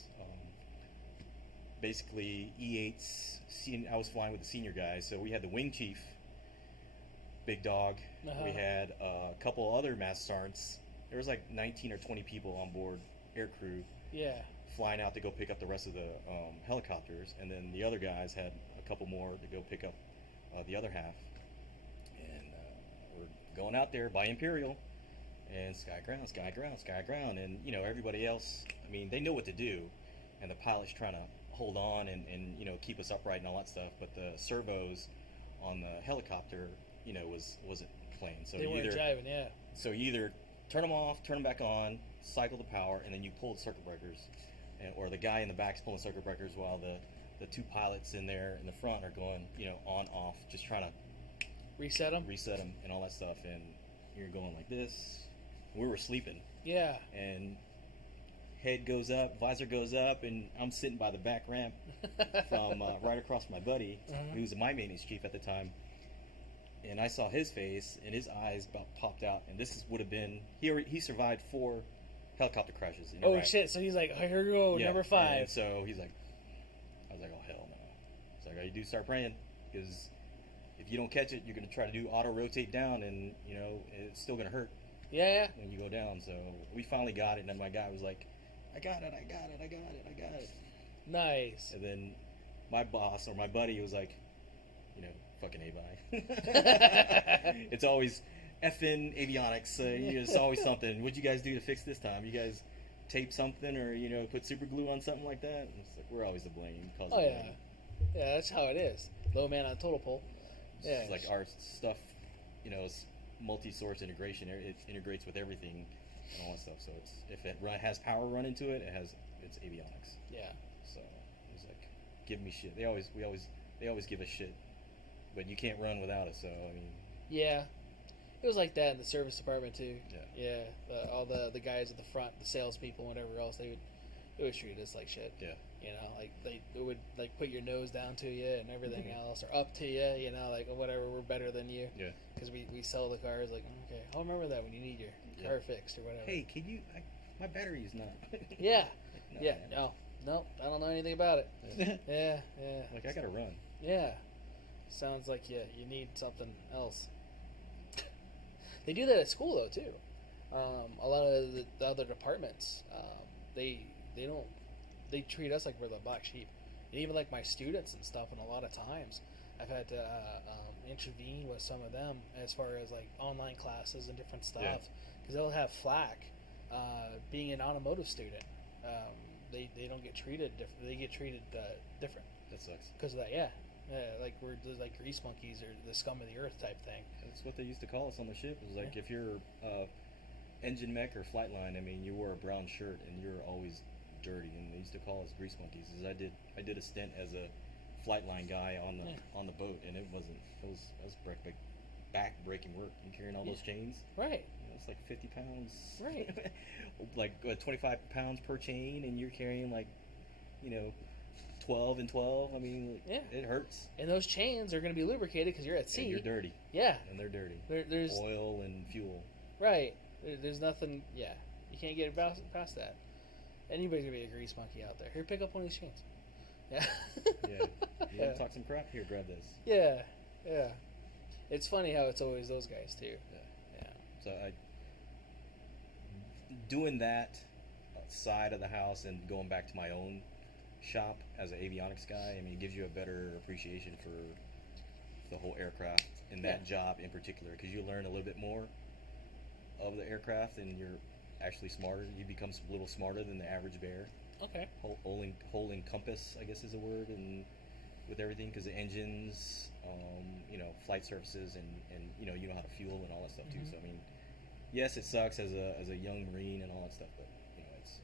Basically E8s. I was flying with the senior guys, so we had the wing chief, big dog. We had a couple other master sergeants. There was like 19 or 20 people on board, air crew. Yeah. Flying out to go pick up the rest of the helicopters, and then the other guys had a couple more to go pick up the other half. And we're going out there by Imperial, and sky ground, sky ground, sky ground, and everybody else. I mean, they know what to do, and the pilot's trying to hold on and keep us upright and all that stuff, but the servos on the helicopter wasn't playing, so they weren't jiving. Yeah, so you either turn them off, turn them back on, cycle the power, and then you pull the circuit breakers, or the guy in the back's pulling circuit breakers while the 2 pilots in there in the front are going on off, just trying to reset them and all that stuff. And you're going like this. We were sleeping, and head goes up, visor goes up, and I'm sitting by the back ramp from right across from my buddy, who was my maintenance chief at the time. And I saw his face, and his eyes about popped out. And would have been he survived 4 helicopter crashes in Iraq. Shit! So he's like, oh, here we go, number 5. And so he's like, I was like, oh hell no. It's like, all you do is start praying, because if you don't catch it, you're gonna try to do auto rotate down, and it's still gonna hurt. Yeah. When you go down. So we finally got it, and then my guy was like, I got it. Nice. And then my boss or my buddy was like, fucking Avi. It's always effing avionics. It's always something. What'd you guys do to fix this time? You guys tape something, or put super glue on something like that? And it's like, we're always to blame. Yeah, that's how it is. Low man on total pole. Yeah, it's like our stuff. It's multi-source integration. It integrates with everything. And all that stuff. So if it has power run into it, it's avionics. Yeah. So it's like, give me shit. They always give us shit, but you can't run without it. So I mean. Yeah. It was like that in the service department too. Yeah. Yeah. All the guys at the front, the salespeople, whatever else, they would treat us like shit. Yeah. Like they would like put your nose down to you and everything else, or up to you. Like whatever, we're better than you. Yeah. Because we sell the cars. Like, okay, I'll remember that when you need your car fixed or whatever. Hey, can you? My battery's not. Yeah. Like, No, I don't know anything about it. Yeah. Like, I gotta run. Yeah. Sounds like you need something else. They do that at school though too. A lot of the other departments, they treat us like we're the black sheep, and even like my students and stuff. And a lot of times, I've had to intervene with some of them as far as like online classes and different stuff, because they'll have flack being an automotive student. They don't get treated different. They get treated different. That sucks. Because of that, yeah. Like we're just like grease monkeys or the scum of the earth type thing. That's what they used to call us on the ship. It was like, if you're engine mech or flight line, I mean, you wore a brown shirt and you're always dirty, and they used to call us grease monkeys. Because I did a stint as a flight line guy on the boat, and it was back breaking work. And carrying all those chains, right? It's like 50 pounds, right? Like 25 pounds per chain, and you're carrying like 12 and 12. I mean, it hurts. And those chains are going to be lubricated because you're at sea. And you're dirty. Yeah. And they're dirty. There's oil and fuel. Right. There's nothing. Yeah. You can't get past that. Anybody's going to be a grease monkey out there. Here, pick up one of these chains. Yeah. Yeah. You want to talk some crap? Here, grab this. Yeah. Yeah. It's funny how it's always those guys too. Yeah. So doing that side of the house and going back to my own shop as an avionics guy, I mean, it gives you a better appreciation for the whole aircraft and that job in particular, because you learn a little bit more of the aircraft and you're actually smarter. You become a little smarter than the average bear. Okay. Whole encompass, I guess is the word, and with everything, because the engines, flight surfaces, and you know how to fuel and all that stuff too. So I mean, yes, it sucks as a young Marine and all that stuff, but it's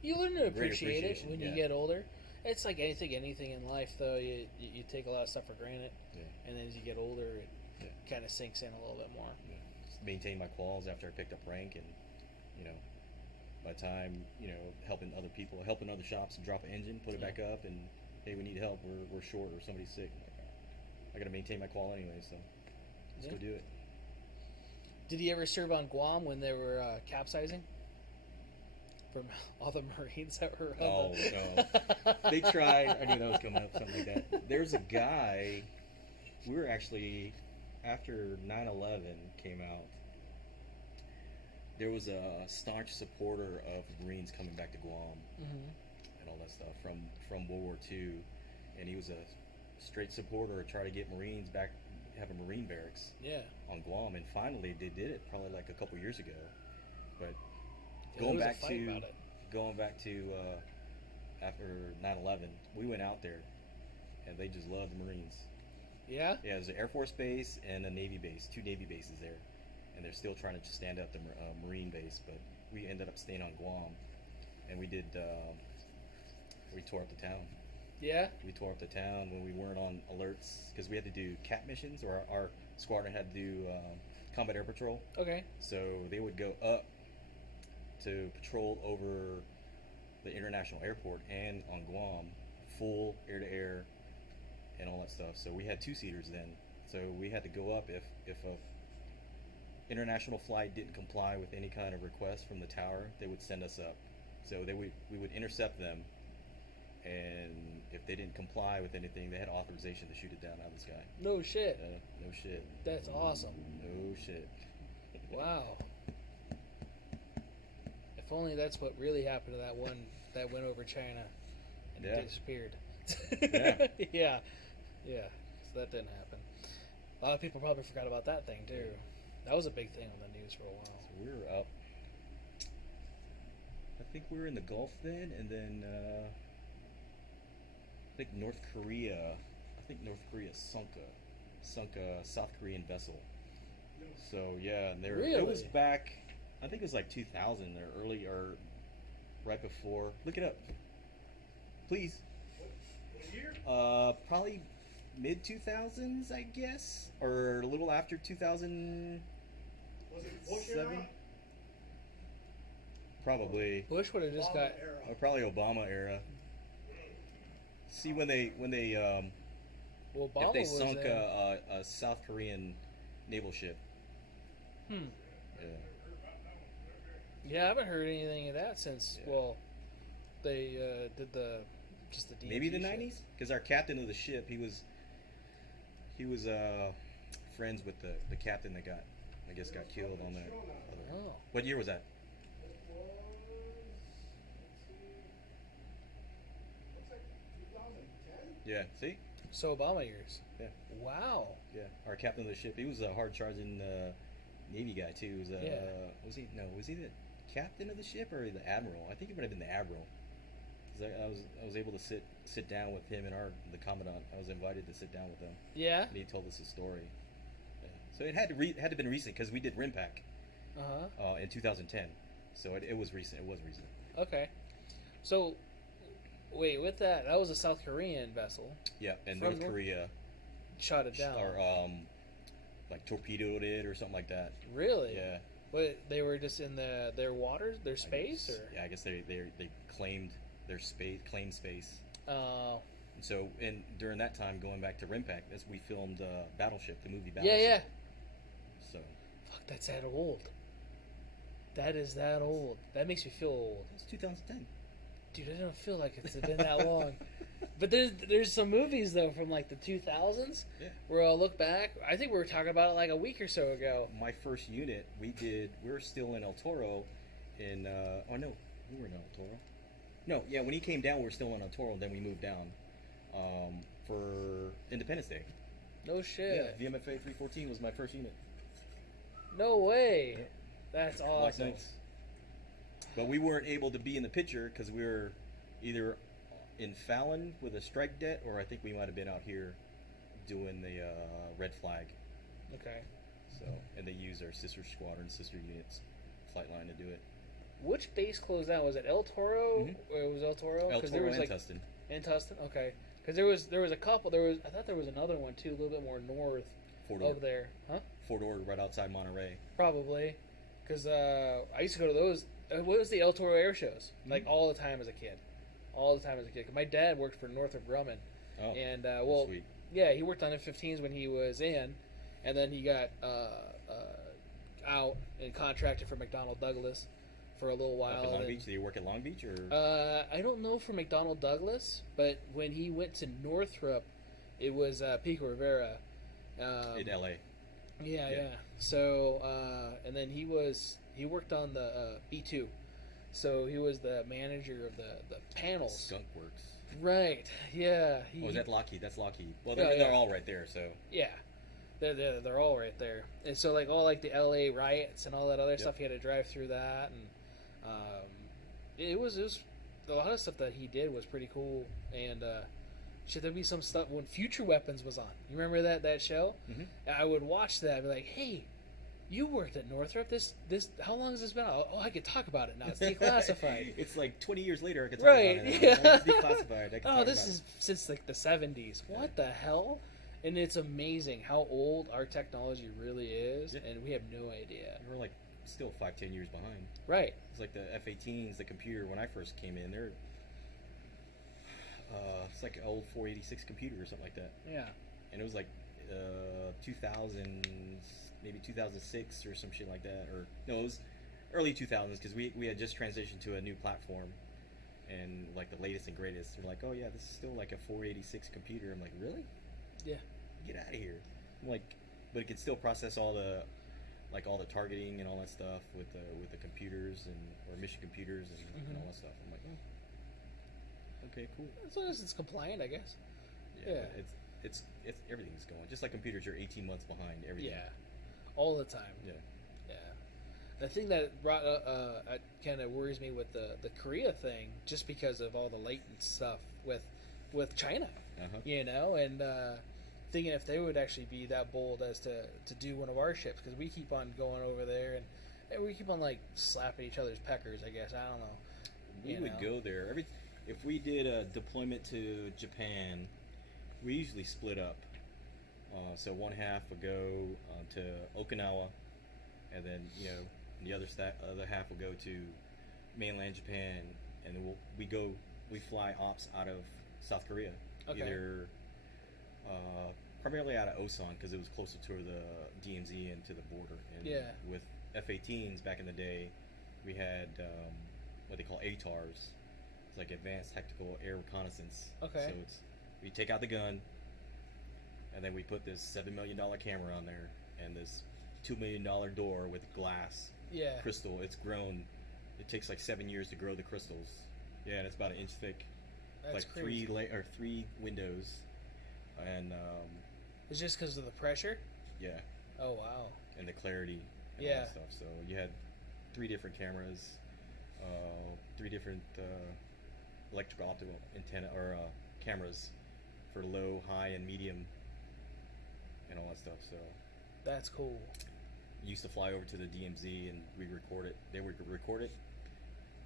you learn to appreciate it when you get older. It's like anything in life, though. You take a lot of stuff for granted, and then as you get older, it kind of sinks in a little bit more. Yeah. Just maintain my quals after I picked up rank, and by the time helping other people, helping other shops drop an engine, put it back up, and hey, we need help. We're short, or somebody's sick. I got to maintain my qual anyway, so let's go do it. Did he ever serve on Guam when they were capsizing? From all the Marines that were no. They tried. I knew that was coming up, something like that. There's a guy, we were actually, after 9/11 came out, there was a staunch supporter of Marines coming back to Guam and all that stuff from World War II, and he was a straight supporter, tried to get Marines back, have a Marine barracks on Guam, and finally they did it probably like a couple years ago. But going back to after 9/11, we went out there, and they just loved the Marines. Yeah? Yeah, there's an Air Force base and a Navy base, 2 Navy bases there, and they're still trying to stand up the Marine base, but we ended up staying on Guam, and we tore up the town. Yeah? We tore up the town when we weren't on alerts, because we had to do CAP missions, or our squadron had to do combat air patrol. Okay. So they would go up to patrol over the international airport and on Guam, full air-to-air and all that stuff. So we had 2-seaters then. So we had to go up if a international flight didn't comply with any kind of request from the tower, they would send us up. So we would intercept them, and if they didn't comply with anything, they had authorization to shoot it down out of the sky. No shit. No shit. That's awesome. No shit. Wow. If only that's what really happened to that one that went over China and disappeared. Yeah. Yeah. So that didn't happen. A lot of people probably forgot about that thing too. That was a big thing on the news for a while. So we were up. I think we were in the Gulf then, and then I think North Korea sunk a South Korean vessel. So yeah, and it was back. I think it was like 2000 or early or right before. Look it up, please. What year? Probably mid 2000s, I guess, or a little after 2000. Was it Bush Seven? era? Probably. Bush would have just got. Probably Obama era. See when they Well, Obama if they was sunk in. a South Korean naval ship. Yeah, Yeah. I haven't heard anything of that since. Yeah. Well, they did the DMZ Maybe the shit. 90s, because our captain of the ship, he was friends with the captain that got killed on that. Oh. What year was that? Looks like 2010. Yeah. See. So Obama years. Yeah. Wow. Yeah. Our captain of the ship, he was a hard charging Navy guy too. He was was he the captain of the ship or the admiral? I think he might have been the admiral. 'Cause I was able to sit down with him and the commandant. I was invited to sit down with them. Yeah. And he told us his story. Yeah. So it had to been recent, because we did RIMPAC in 2010. So it was recent. It was recent. Okay. So, wait, with that was a South Korean vessel. Yeah, and From North Korea shot it down. or like torpedoed it or something like that. Really? Yeah. But they were just in their waters, their space, or I guess they claimed their space, oh. And so, during that time, going back to RIMPAC, we filmed Battleship, the movie Battleship. Yeah. So Fuck, that's that old. That is that old. That makes me feel old. it's 2010. Dude, I don't feel like it's been that long. But there's some movies though from like the 2000s where I'll look back. I think we were talking about it like a week or so ago. My first unit, we were still in El Toro. Oh no, we were in El Toro. No, yeah, when he came down, we were still in El Toro. Then we moved down for Independence Day. No shit. Yeah, VMFA 314 was my first unit. No way. Yeah. That's Black awesome. Knights. But we weren't able to be in the picture because we were either in Fallon with a strike debt, or I think we might have been out here doing the red flag. Okay. So, and they used our sister units, flight line to do it. Which base closed down? Was it El Toro? Mhm. Or it was El Toro? El 'Cause Toro there was and like Tustin. In Tustin, okay. Because there was a couple. I thought there was another one too, a little bit more north Four-door. over there, huh? Four-door right outside Monterey. Probably, because I used to go to those. What was the El Toro air shows? Like all the time as a kid, all the time as a kid. 'Cause my dad worked for Northrop Grumman, Oh, and sweet. yeah, he worked on F-15s when he was in, and then he got out and contracted for McDonnell Douglas for a little while. Up in Long and Beach? Did you work at Long Beach or? I don't know for McDonnell Douglas, but when he went to Northrop, it was Pico Rivera. In L.A. Yeah. So and then he worked on the B2, so he was the manager of the panels. Skunk Works. Right. Yeah. Oh, is that Lockheed? That's Lockheed. Well, Yeah, they're yeah. all right there. So Yeah. They're all right there, and so like all like the LA riots and all that other stuff, he had to drive through that, and it was a lot of stuff that he did was pretty cool, and should there be some stuff when Future Weapons was on? You remember that show? Mhm. I would watch that and be like, hey, you worked at Northrop. This how long has this been out? Oh, I could talk about it now. It's declassified. It's like 20 years later. I could talk Right, about it. yeah. It's declassified. I can Oh, talk this about is since like the 70s. What the hell? And it's amazing how old our technology really is, Yeah. and we have no idea. it. We're like still 5-10 years behind. Right. It's like the F-18s, the computer. When I first came in, they're it's like an old 486 computer or something like that, Yeah. and it was like 2000, maybe 2006 or some shit like that, or no, it was early 2000s because we had just transitioned to a new platform, and like the latest and greatest. They're like, oh yeah, this is still like a 486 computer. I'm like, really? Yeah. Get out of here. I'm like, but it can still process all the targeting and all that stuff with the computers or mission computers and all that stuff. I'm like, oh, okay, cool. As long as it's compliant, I guess. Yeah, Yeah. but it's everything's going just like computers are 18 months behind everything. Yeah. All the time. Yeah. Yeah. The thing that brought kind of worries me with the Korea thing, just because of all the latent stuff with China, Uh-huh. you know, and thinking if they would actually be that bold as to do one of our ships, because we keep on going over there and we keep on like slapping each other's peckers. I guess I don't know. We You would know. go there if we did a deployment to Japan. We usually split up. So one half would go to Okinawa, and then the other half will go to mainland Japan, and then we fly ops out of South Korea, Okay. either primarily out of Osan because it was closer to the DMZ and to the border. And Yeah. with F-18s back in the day, we had what they call ATARs. It's like Advanced Tactical Air Reconnaissance. Okay. So we take out the gun, and then we put this $7 million camera on there, and this $2 million door with glass Yeah. crystal. It's grown. It takes like 7 years to grow the crystals. Yeah, and it's about an inch thick. That's like crazy. three windows, and It's just because of the pressure. yeah, Oh wow. and the clarity and all Yeah. that stuff. So you had 3 different cameras, 3 different electrical optical antenna or cameras for low, high, and medium, and all that stuff. So That's cool. we used to fly over to the DMZ and we record it. They would record it.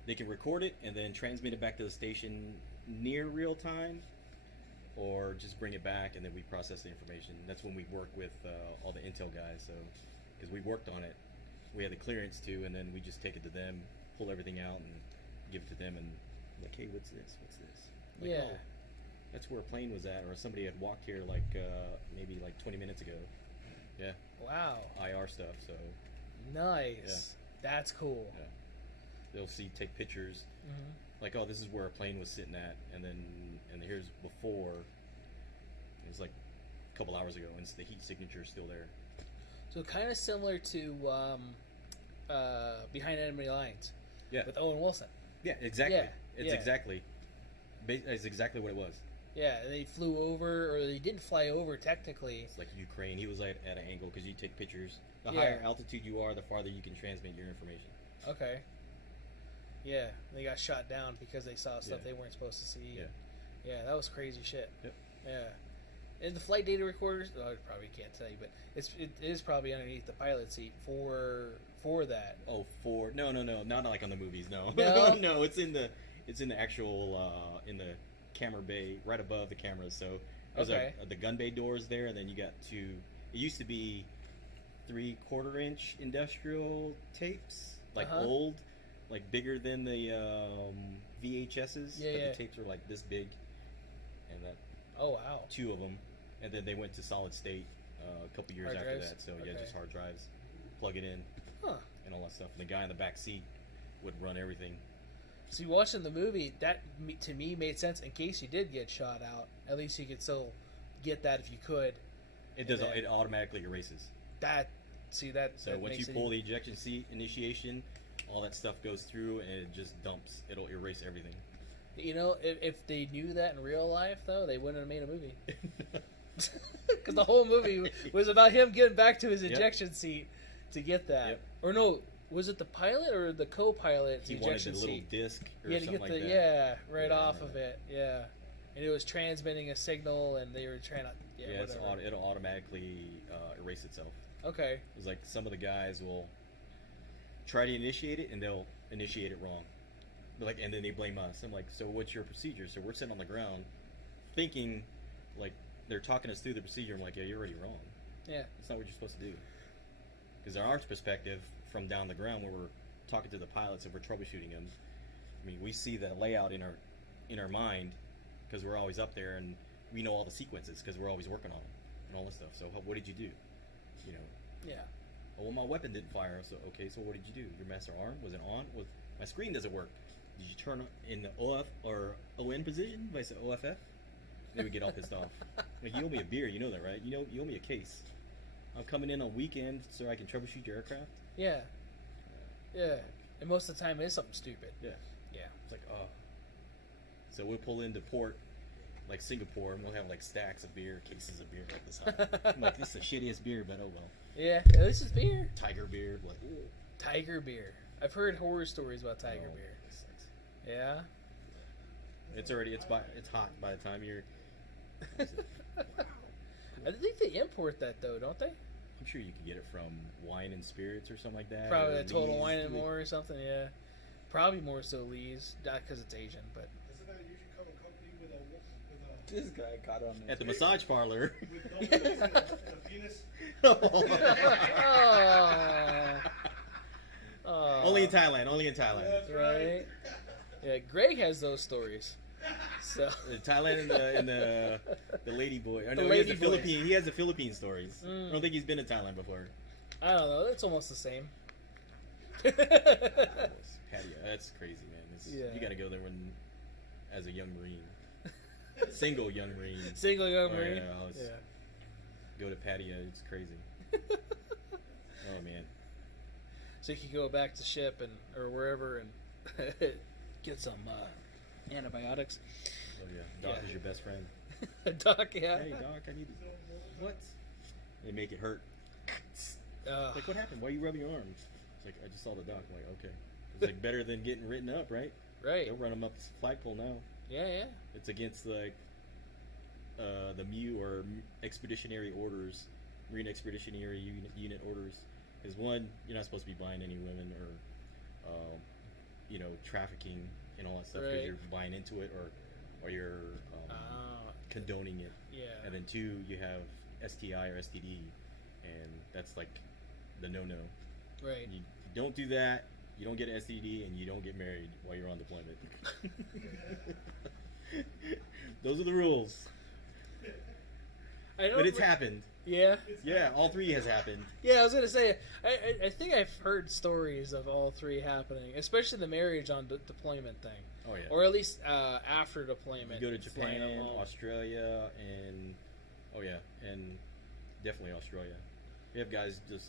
They can record it and then transmit it back to the station near real time, or just bring it back and then we process the information. That's when we work with all the intel guys. So because we worked on it, we had the clearance to, and then we just take it to them, pull everything out, and give it to them, and like, hey, what's this? What's this? Like, Yeah. oh, that's where a plane was at, or somebody had walked here like maybe like 20 minutes ago. Yeah, Wow. IR stuff. So Nice. That's cool. yeah, they'll take pictures. Hmm. Like, oh, this is where a plane was sitting at, and here's before. It was like a couple hours ago, and the heat signature is still there. So kind of similar to Behind Enemy Lines Yeah, with Owen Wilson. yeah, exactly. Yeah, It's yeah. it's exactly what it was. Yeah, they flew over, or they didn't fly over technically. It's like Ukraine. He was at an angle because you take pictures. The Yeah. higher altitude you are, the farther you can transmit your information. Okay. Yeah, they got shot down because they saw stuff Yeah. they weren't supposed to see. Yeah. Yeah, that was crazy shit. Yep. Yeah. And the flight data recorders, I probably can't tell you, but it is probably underneath the pilot seat for that. Oh, no, not like on the movies. No, No? no, it's in the actual in the camera bay right above the cameras. So there's Okay. the gun bay doors there, and then you got two. It used to be 3/4 inch industrial tapes, like Uh-huh. old, like bigger than the VHSs. Yeah, but yeah. the tapes were like this big, and that Oh wow. two of them, and then they went to solid state a couple years Hard after drives? that. So yeah, Okay. just hard drives, plug it in, Huh. and all that stuff. And the guy in the back seat would run everything. See, watching the movie, to me made sense. In case you did get shot out, at least you could still get that if you could. It does. And then- It automatically erases. That So that once makes you it pull even- the ejection seat initiation, all that stuff goes through and it just dumps. It'll erase everything. You know, if they knew that in real life, though, they wouldn't have made a movie. Because the whole movie was about him getting back to his Yep. ejection seat to get that. Yep. Or no, was it the pilot or the co-pilot's He wanted ejection the little seat? disc or He had to something get like the that. right Yeah, I off remember of it. Yeah, and it was transmitting a signal, and they were trying to whatever. It'll automatically erase itself. Okay. It's like some of the guys will try to initiate it and they'll initiate it wrong. And then they blame us. I'm like, so what's your procedure? So we're sitting on the ground thinking like they're talking us through the procedure. I'm like, yeah, you're already wrong. Yeah. That's not what you're supposed to do. Because in our perspective, from down the ground where we're talking to the pilots and we're troubleshooting them, I mean, we see the layout in our mind because we're always up there and we know all the sequences because we're always working on them and all this stuff. So what did you do? You know. Yeah. Oh, well, my weapon didn't fire. So okay, so what did you do? Your master arm was it on? Was my screen doesn't work? Did you turn in the OF or ON position? If I said OFF, they would get all pissed off. Like, you owe me a beer, you know that, right? You owe me a case. I'm coming in on weekend so I can troubleshoot your aircraft. Yeah. Yeah. And most of the time, it is something stupid. Yeah. Yeah. It's like, oh. So we'll pull into port, like Singapore, and we'll have like stacks of beer, cases of beer like this high. I'm like, this is the shittiest beer, but oh well. Yeah. This is beer. Tiger beer, like, ooh. Tiger beer. I've heard horror stories about tiger Oh, beer. it sucks. Yeah. It's hot by the time you're. I think they import that though, don't they? I'm sure you can get it from Wine and Spirits or something like that. Probably or a Total Lee's. Wine and More or something. Yeah. Probably more so Lee's, not because it's Asian, but Doesn't that usually come accompanied with This guy caught on At the massage parlor. with dumplings and a penis? Oh. Only in Thailand. Only in Thailand. That's Right. Yeah, Greg has those stories. So In Thailand and the lady boy. Or The no, lady boys. He has the Philippine stories. Mm. I don't think he's been to Thailand before. I don't know. It's almost the same. Patio. That's crazy, man. Yeah. You got to go there as a young Marine. Single young Marine. Single young Oh, Marine. yeah, Yeah. Go to Patio. It's crazy. Oh, man. So you can go back to ship or wherever and get some antibiotics. Oh, yeah. Doc Yeah. is your best friend. Doc, yeah. Hey, Doc, I need to... What? They make it hurt. Like, what happened? Why are you rubbing your arm? It's like, I just saw the doc. I'm like, okay. It's like better than getting written up, right? Right. They'll run them up the flagpole now. Yeah, yeah. It's against like the MU or Expeditionary Orders, Marine Expeditionary Unit Orders. Is one, you're not supposed to be buying any women or, trafficking and all that stuff because Right. you're buying into it or you're condoning it. Yeah. And then two, you have STI or STD, and that's like the no-no. Right. You don't do that. You don't get an STD, and you don't get married while you're on deployment. Those are the rules. I don't But it's happened. Yeah. Yeah, all three has happened. Yeah, I was gonna say, I think I've heard stories of all three happening, especially the marriage on deployment thing, Oh yeah. or at least after deployment. You go to flying them Japan, home. Australia, and and definitely Australia. We have guys just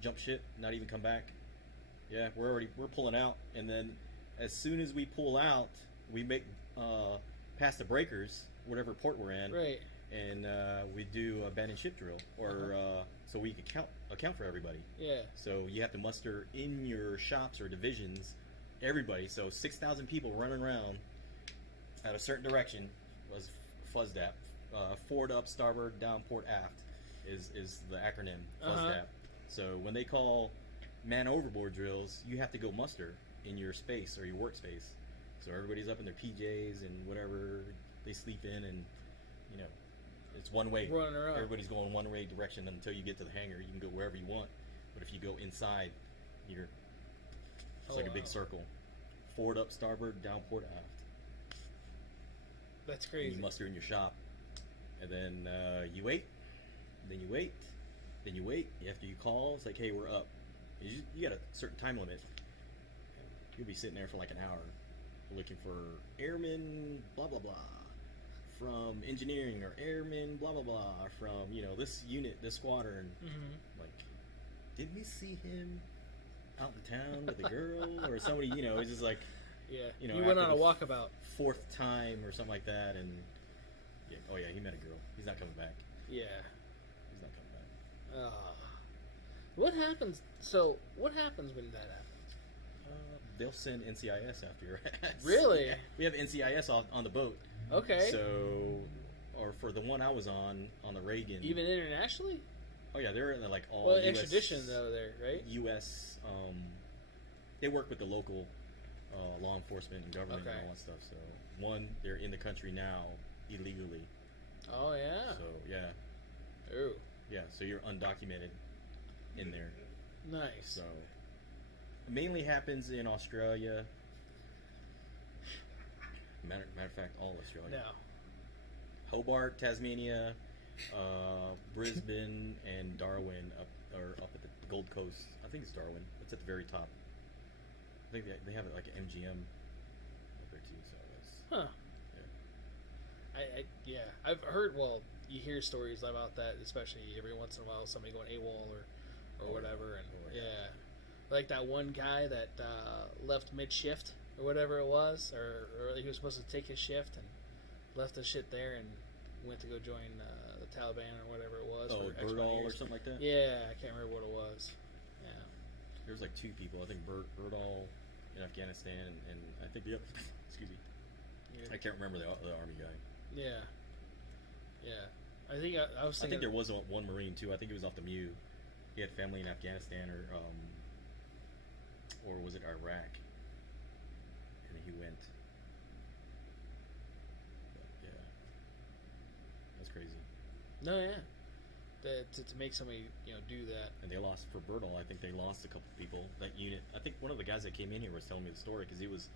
jump ship, not even come back. Yeah, we're pulling out, and then as soon as we pull out, we make past the breakers, whatever port we're in, Right. and we do a abandoned ship drill, or so we can account for everybody. Yeah. So you have to muster in your shops or divisions everybody. So 6,000 people running around at a certain direction was FUSDAP. Forward up, starboard, down, port, aft is the acronym FUSDAP. Uh-huh. So when they call man overboard drills, you have to go muster in your space or your workspace. So everybody's up in their PJs and whatever they sleep in, and you know, it's one way. Running around. Everybody's going one way direction until you get to the hangar. You can go wherever you want, but if you go inside, it's like a big circle. Forward up starboard, down port aft. That's And crazy. you muster in your shop, and then you wait. Then you wait. Then you wait. After you call, it's like, hey, we're up. You got a certain time limit. You'll be sitting there for like an hour, looking for airmen, blah blah blah, from engineering, or airmen, blah blah blah, from this unit, this squadron. Mm-hmm. Like, did we see him out in town with a girl or somebody? It's just like, Yeah. you went on after a the walkabout. fourth time or something like that, and oh yeah, he met a girl. He's not coming back. Yeah. He's not coming back. What happens? So, what happens when that happens? They'll send NCIS after your ass. Really? Yeah. We have NCIS on the boat. Okay. So, or for the one I was on the Reagan. Even internationally? Oh yeah, they're like all. Well, US, extradition though, there, right? U.S. They work with the local law enforcement and government and all that stuff. So, one, they're in the country now illegally. Oh yeah. So yeah. Ooh. Yeah. So you're undocumented in there. Nice. So. It mainly happens in Australia. Matter of fact, all Australia. No. Hobart, Tasmania, Brisbane, and Darwin up at the Gold Coast. I think it's Darwin. It's at the very top. I think they have it like an MGM up there too. So that's Huh. yeah. I've heard. Well, you hear stories about that, especially every once in a while, somebody going AWOL or whatever, and yeah. Like that one guy that left mid-shift or whatever it was, or he was supposed to take his shift and left the shit there and went to go join the Taliban or whatever it was. Oh, for X amount of Birdall or years. something like that? Yeah, I can't remember what it was. Yeah. There was like two people. I think Birdall in Afghanistan, and I think the other, excuse me, Yeah. I can't remember the army guy. Yeah. Yeah. I think I was I thinking. think there was one Marine too. I think he was off the Mew. He had family in Afghanistan or was it Iraq? And he went. But yeah, that's crazy. No, yeah. To make somebody do that. And they lost for Birdall. I think they lost a couple people. That unit. I think one of the guys that came in here was telling me the story because he was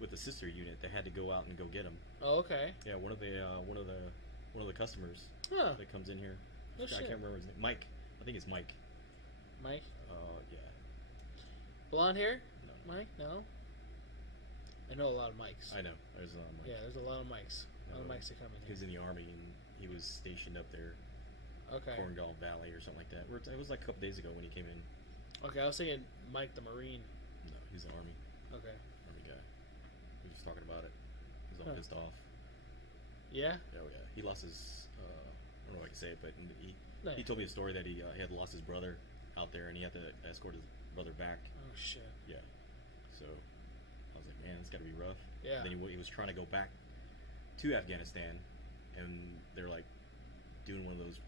with the sister unit. They had to go out and go get him. Oh, okay. Yeah, one of the customers Huh. that comes in here. Oh, I shit. can't remember his name. Mike. I think it's Mike. Mike? Yeah. Blonde hair? No. Mike? No? I know a lot of Mikes. I know. There's Mike. Yeah, there's a lot of Mikes. A lot of Mikes that come in He was here. in the army and he was stationed up there, Okay. Cornwall Valley or something like that. It was like a couple days ago when he came in. Okay, I was thinking Mike the Marine. No, he's an army Okay. guy. He was talking about it. He was all Huh. pissed off. Yeah? Oh yeah, he lost his. I don't know if I can say it, but No. he told me a story that he had lost his brother out there and he had to escort his brother back. Oh, shit. Yeah. So I was like, man, it's got to be rough. Yeah. Then he was trying to go back to Afghanistan, and they're like doing one of those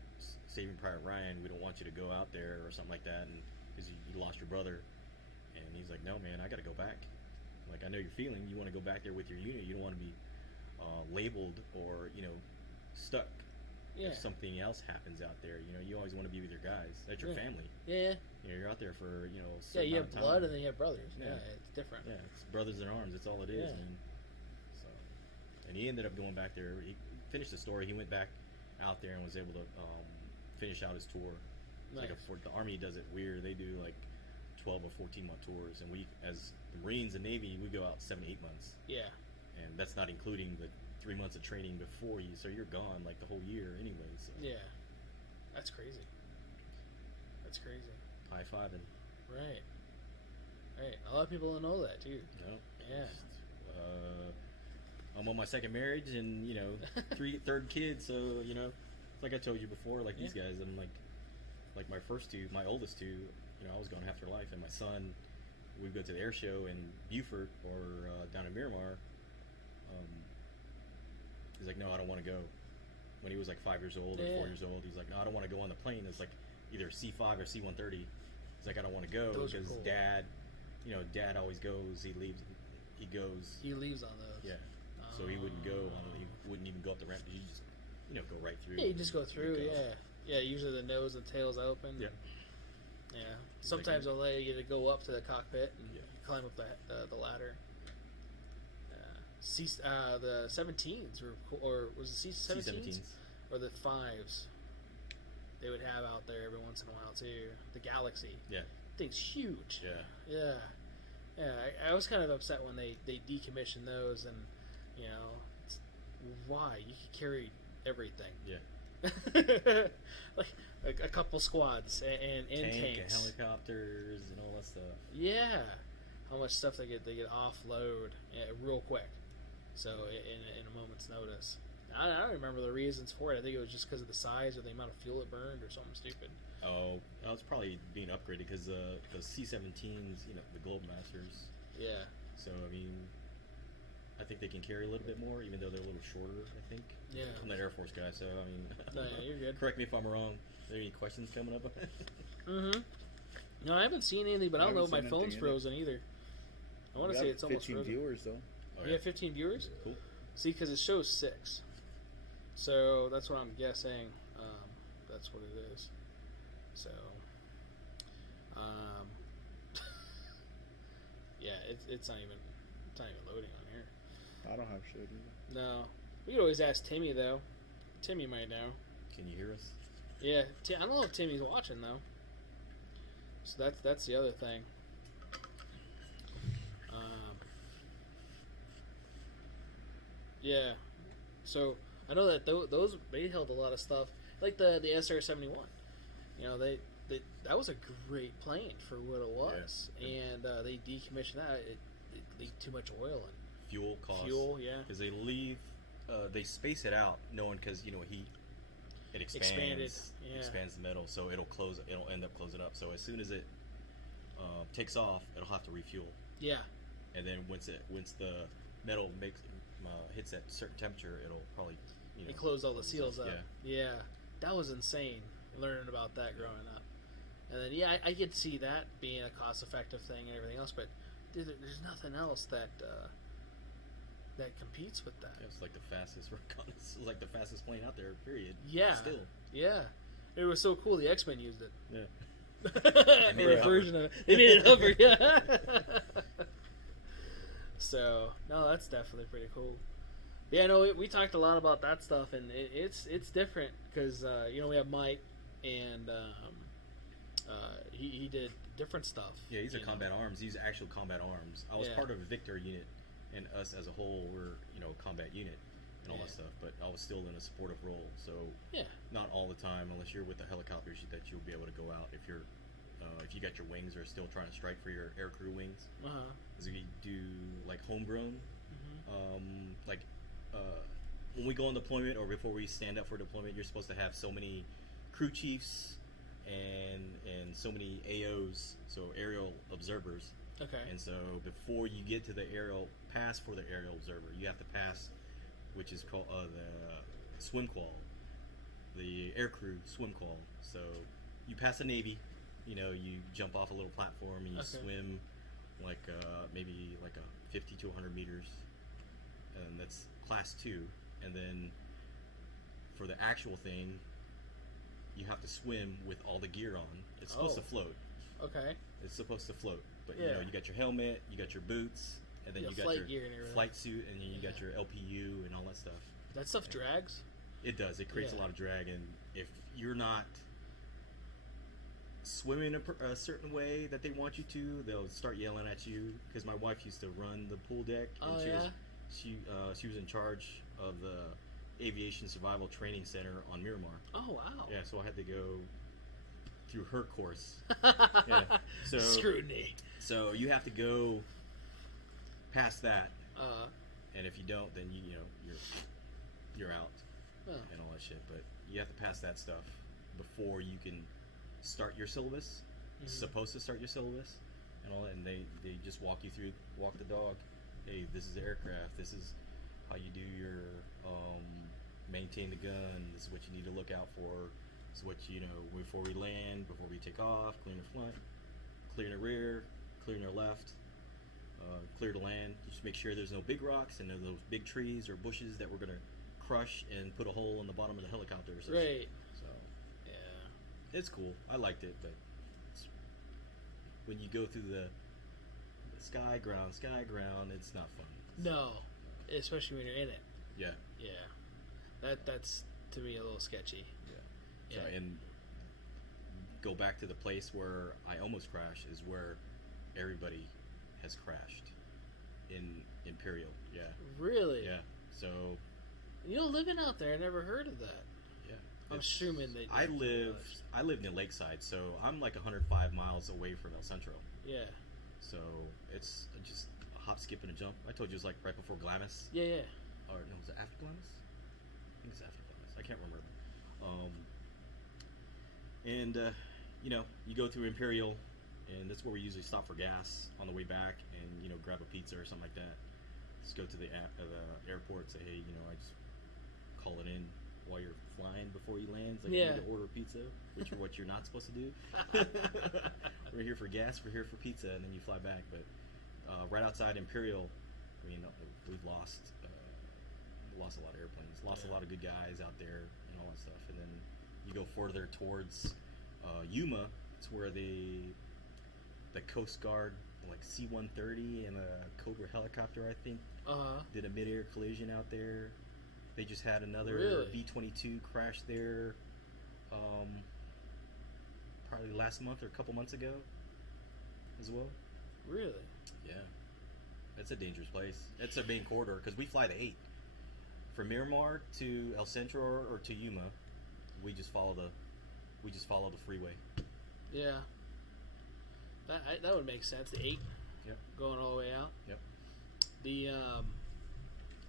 Saving Private Ryan. We don't want you to go out there or something like that, and because you lost your brother. And he's like, no, man, I got to go back. Like, I know your feeling. You want to go back there with your unit. You don't want to be labeled or stuck. Yeah. If something else happens out there, you always want to be with your guys. That's your Yeah. family. Yeah. You're out there for a Yeah, certain you amount have of blood time. and then you have brothers. Yeah. Yeah, it's different. Yeah, it's brothers in arms. That's all it is, Yeah. man. So, and he ended up going back there. He finished the story. He went back out there and was able to finish out his tour. It's like Nice. the Army does it weird. They do like 12 or 14-month tours, and we, as the Marines and Navy, we go out 7 to 8 months, Yeah. and that's not including the 3 months of training before you. So you're gone like the whole year anyway. So Yeah. That's crazy. That's crazy. high fiving. Right. Right. A lot of people don't know that, too. Yeah. I'm on my second marriage, and third kid. So like I told you before, like these guys, I'm like my first two, my oldest two. I was going half their life, and my son, we'd go to the air show in Beaufort or down in Miramar. He's like, no, I don't want to go. When he was like 5 years old or 4 years old, he's like, no, I don't want to go on the plane. It's like either C5 or C-130. He's like, I don't want to go Those are because cool. Dad always goes. He leaves. he goes. He leaves on those. Yeah. So he wouldn't go on. He wouldn't even go up the ramp. He just, go right through. Yeah, you just go through. Yeah. Usually the nose and tail's open. Yeah. Yeah. Sometimes they'll let you to go up to the cockpit and climb up the ladder. The 17s or was it C-17s? C-17s or the 5s? They would have out there every once in a while too. The Galaxy. Yeah. Thing's huge. Yeah. Yeah. Yeah. I was kind of upset when they decommissioned those, and why? You could carry everything. Yeah. like a couple squads and tanks, and helicopters, and all that stuff. Yeah. How much stuff they get offload real quick. So in a moment's notice. I don't remember the reasons for it. I think it was just because of the size or the amount of fuel it burned or something stupid. Oh, I was probably being upgraded because the C-17s, the Globemasters. Yeah. So I mean, I think they can carry a little bit more, even though they're a little shorter. I think. Yeah. I'm not Air Force guy, so I mean. No, yeah, you're good. Correct me if I'm wrong. Are there any questions coming up? Mm-hmm. No, I haven't seen anything, but I don't know if my phone's frozen either. I want to say it's almost 15 frozen. viewers though. Oh, yeah, 15 viewers. Cool. See, because it shows 6, so that's what I'm guessing. That's what it is. So, yeah, it's not even loading on here. I don't have shit either. No, we could always ask Timmy though. Timmy might know. Can you hear us? Yeah, I don't know if Timmy's watching though. So that's the other thing. Yeah, so I know that those they held a lot of stuff, like the SR-71. That was a great plane for what it was, and they decommissioned that. It leaked too much oil and fuel costs. Yeah, because they leave, they space it out, knowing because heat it expands the metal, so it'll end up closing up. So as soon as it takes off, it'll have to refuel. Yeah, and then once the metal hits that certain temperature, it'll probably it closed all the seals up. Yeah, that was insane learning about that growing up. And then I could see that being a cost-effective thing and everything else, but dude, there's nothing else that competes with that. Yeah, it's like the fastest it's like the fastest plane out there. Period. Yeah. Still. Yeah. It was so cool. The X-Men used it. Yeah. They made a version of it. They made it hover. Yeah. So no, that's definitely pretty cool. Yeah, no, we talked a lot about that stuff, and it's different because we have Mike, and he did different stuff. Yeah, he's a combat arms. He's actual combat arms. I was part of a Victor unit, and us as a whole were a combat unit and all that stuff. But I was still in a supportive role, so not all the time, unless you're with the helicopters, that you'll be able to go out if you're. If you got your wings or still trying to strike for your aircrew wings, because we do like homegrown, when we go on deployment or before we stand up for deployment, you're supposed to have so many crew chiefs and so many AOs, so aerial observers. Okay. And so before you get to the pass for the aerial observer, you have to pass, which is called the swim qual, the aircrew swim qual. So you pass the Navy. You jump off a little platform and you swim maybe like a 50 to 100 meters, and that's class 2. And then for the actual thing, you have to swim with all the gear on. It's supposed to float. Okay. It's supposed to float, but you got your helmet, you got your boots, and then you got your gear and flight suit, and then you got your LPU and all that stuff. That stuff drags? It does. It creates a lot of drag, and if you're not swimming a certain way that they want you to, they'll start yelling at you. Because my wife used to run the pool deck, and she was in charge of the Aviation Survival Training Center on Miramar. Oh wow! Yeah, so I had to go through her course. Yeah, so scrutiny. So you have to go past that, Uh-huh. And if you don't, then you're out and all that shit. But you have to pass that stuff before you can start your syllabus. Mm-hmm. Supposed to start your syllabus and all that, and they just walk you through, walk the dog. Hey, this is the aircraft. This is how you do your maintain the gun. This is what you need to look out for. This is what before we land, before we take off, clearing the front, clearing the rear, clearing the left. clear the land. Just make sure there's no big rocks and no those big trees or bushes that we're gonna crush and put a hole in the bottom of the helicopter or something. Right. So Yeah. it's cool. I liked it, but when you go through the sky ground, it's not fun. No, especially when you're in it. Yeah. Yeah. That's to me a little sketchy. Yeah. Yeah. So, and go back to the place where I almost crashed is where everybody has crashed in Imperial. Yeah. Really? Yeah. So Living out there, I never heard of that. yeah. I'm assuming that I lived in Lakeside, so I'm like 105 miles away from El Centro. Yeah. So it's just a hop, skip, and a jump. I told you it was like right before Glamis. Yeah. Or no, was it after Glamis? I think it's after Glamis. I can't remember. And you go through Imperial, and that's where we usually stop for gas on the way back, and grab a pizza or something like that. Just go to the airport, say, hey, I just call it in while you're flying before you land. It's like you need to order a pizza, which is what you're not supposed to do. We're here for gas, we're here for pizza, and then you fly back. But right outside Imperial, we've lost a lot of airplanes, lost a lot of good guys out there, and all that stuff. And then you go further towards Yuma. It's where the Coast Guard, like C-130 and a Cobra helicopter, I think, did a mid-air collision out there. They just had another V-22 crash there, probably last month or a couple months ago, as well. Really? Yeah, it's a dangerous place. It's a main corridor because we fly the 8 from Miramar to El Centro or to Yuma. We just follow the freeway. Yeah. That would make sense. The 8. Yep. Going all the way out. Yep.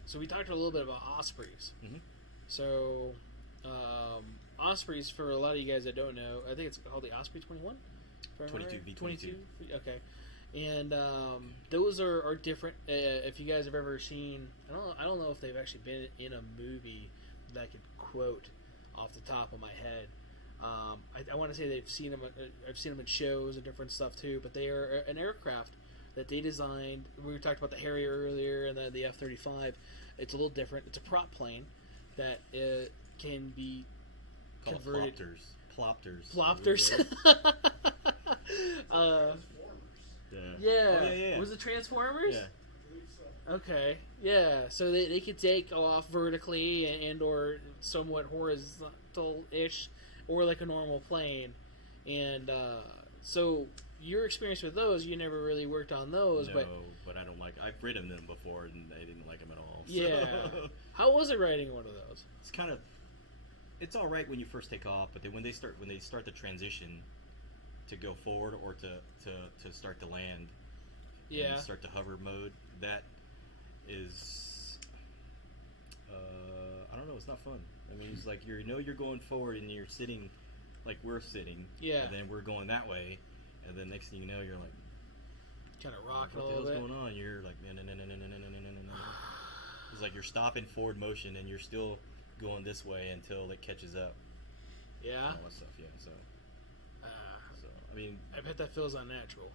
So we talked a little bit about Ospreys. Mm-hmm. So Ospreys, for a lot of you guys that don't know, I think it's called the Osprey 21. 22 V22. Okay. And those are different. If you guys have ever seen, I don't know if they've actually been in a movie that I could quote off the top of my head. I want to say they've seen them. I've seen them in shows and different stuff too. But they are an aircraft that they designed. We talked about the Harrier earlier, and the F-35. It's a little different. It's a prop plane that can be converted. Plopters. Yeah. Oh, yeah. Was it Transformers? Yeah. Okay. Yeah. So they could take off vertically and or somewhat horizontal-ish, or like a normal plane. And so your experience with those, you never really worked on those. No, but I don't like. I've ridden them before, and I didn't like them at all. So. Yeah. How was it riding one of those? It's all right when you first take off, but then when they start the transition to go forward or to start to land, and start the hover mode, that is, I don't know, it's not fun. I mean, it's like you're going forward and you're sitting, like we're sitting, and then we're going that way, and then next thing you know, you're like, kind of rocking a what the little hell's bit. going on? You're like, no. It's like you're stopping forward motion and you're still going this way until it catches up. Yeah. And all that stuff. Yeah. So I mean, I bet that feels unnatural.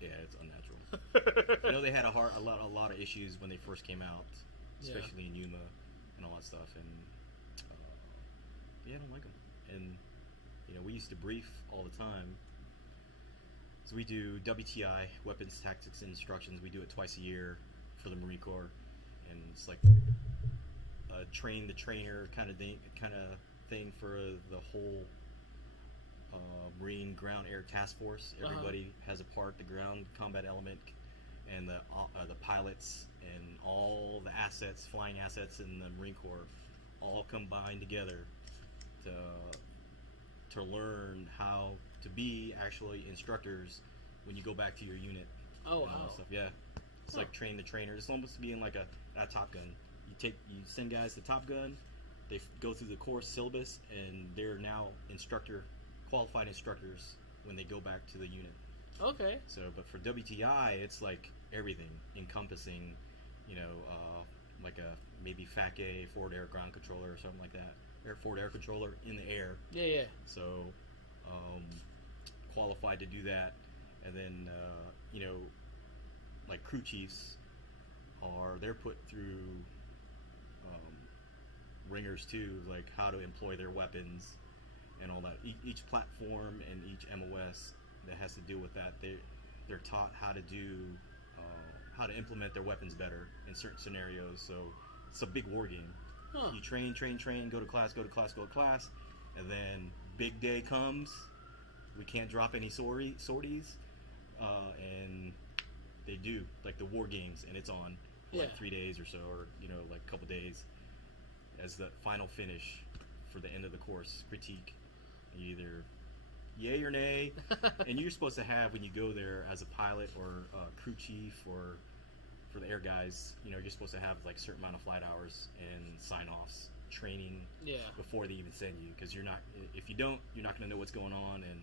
Yeah, it's unnatural. They had a lot of issues when they first came out, especially in Yuma and all that stuff, and I don't like them. And we used to brief all the time. So we do WTI, Weapons Tactics and Instructions. We do it twice a year for the Marine Corps, and it's like a train the trainer kind of thing for the whole Marine Ground Air Task Force. Everybody has a part, the ground combat element, and the pilots and all the assets, flying assets in the Marine Corps, all combined together to learn how to be actually instructors when you go back to your unit. Oh, and all that stuff. Yeah, it's like train the trainer. It's almost being like a Top Gun. You send guys to Top Gun, they go through the course syllabus, and they're now qualified instructors when they go back to the unit. Okay. So, but for WTI, it's like everything encompassing, like a maybe FAC-A, forward air ground controller or something like that. Forward air controller in the air. Yeah. So, qualified to do that, and then like crew chiefs they're put through ringers too, like how to employ their weapons and all that. Each platform and each MOS that has to deal with that, they're taught how to do how to implement their weapons better in certain scenarios. So it's a big war game. Huh. You train, go to class, and then big day comes. We can't drop any sorties, and they do, like the war games, and it's on for like 3 days or so, or like a couple days as the final finish for the end of the course critique. Either yay or nay. And you're supposed to have, when you go there as a pilot or a crew chief or for the air guys, you're supposed to have like a certain amount of flight hours and sign-offs training before they even send you, because if you don't, you're not going to know what's going on, and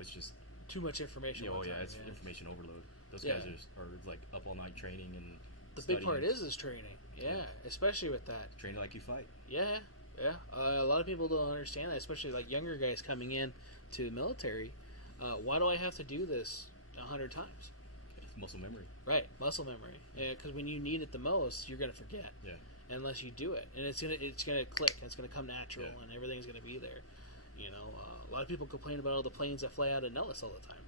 it's just too much information. It's information overload. Those guys are like up all night training, and the big part is training. Especially with that, training like you fight. A lot of people don't understand that, especially like younger guys coming in to the military. Why do I have to do this 100 times? It's muscle memory. Right, muscle memory. Because when you need it the most, you're gonna forget. Unless you do it, and it's gonna click, and it's gonna come natural, and everything's gonna be there. A lot of people complain about all the planes that fly out of Nellis all the time.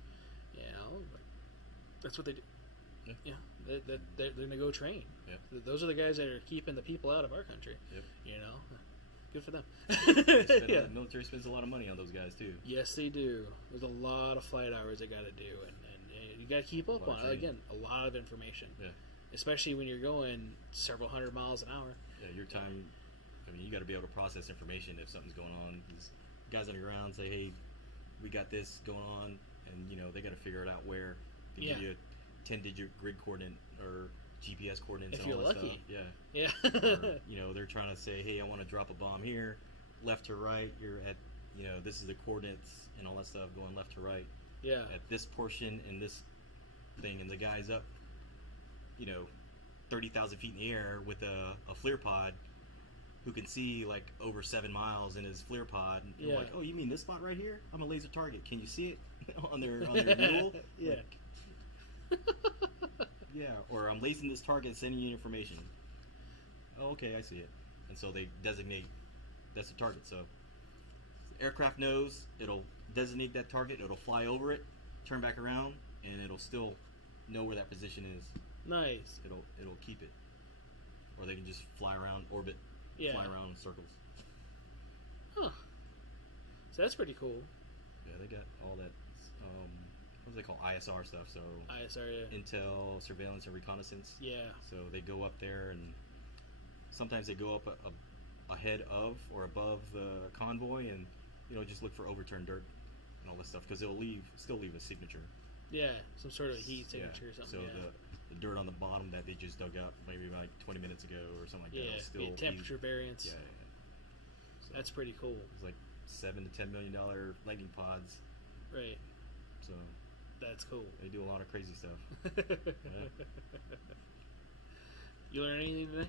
But that's what they do. They're gonna go train. Those are the guys that are keeping the people out of our country. Good for them. The military spends a lot of money on those guys too. Yes, they do. There's a lot of flight hours they got to do, and you got to keep up on it. Again, a lot of information. Especially when you're going several hundred miles an hour. Your time. I mean, you got to be able to process information if something's going on. These guys on the ground say, "Hey, we got this going on," and they got to figure it out where. They give you a 10-digit grid coordinate or GPS coordinates if and all you're that lucky. Stuff. Or, they're trying to say, "Hey, I want to drop a bomb here, left to right. You're at, this is the coordinates and all that stuff going left to right. At this portion in this thing, and the guy's up, 30,000 feet in the air with a FLIR pod, who can see like over 7 miles in his FLIR pod. And you're like, oh, you mean this spot right here? I'm a laser target. Can you see it on their mule? Or I'm lacing this target and sending you information. Oh, okay, I see it. And so they designate that's the target. So the aircraft knows, it'll designate that target, it'll fly over it, turn back around, and it'll still know where that position is. Nice. It'll keep it. Or they can just fly around, orbit, fly around in circles. Huh. So that's pretty cool. Yeah, they got all that. What do they call ISR stuff? So ISR, intel, surveillance, and reconnaissance. So they go up there, and sometimes they go up ahead of or above the convoy, and just look for overturned dirt and all this stuff, because it'll still leave a signature. Some sort of heat signature or something. So the dirt on the bottom that they just dug up maybe like 20 minutes ago or something like that. Still temperature variance. So that's pretty cool. It's like $7 to $10 million lightning pods. Right. So that's cool. They do a lot of crazy stuff. You learn anything today?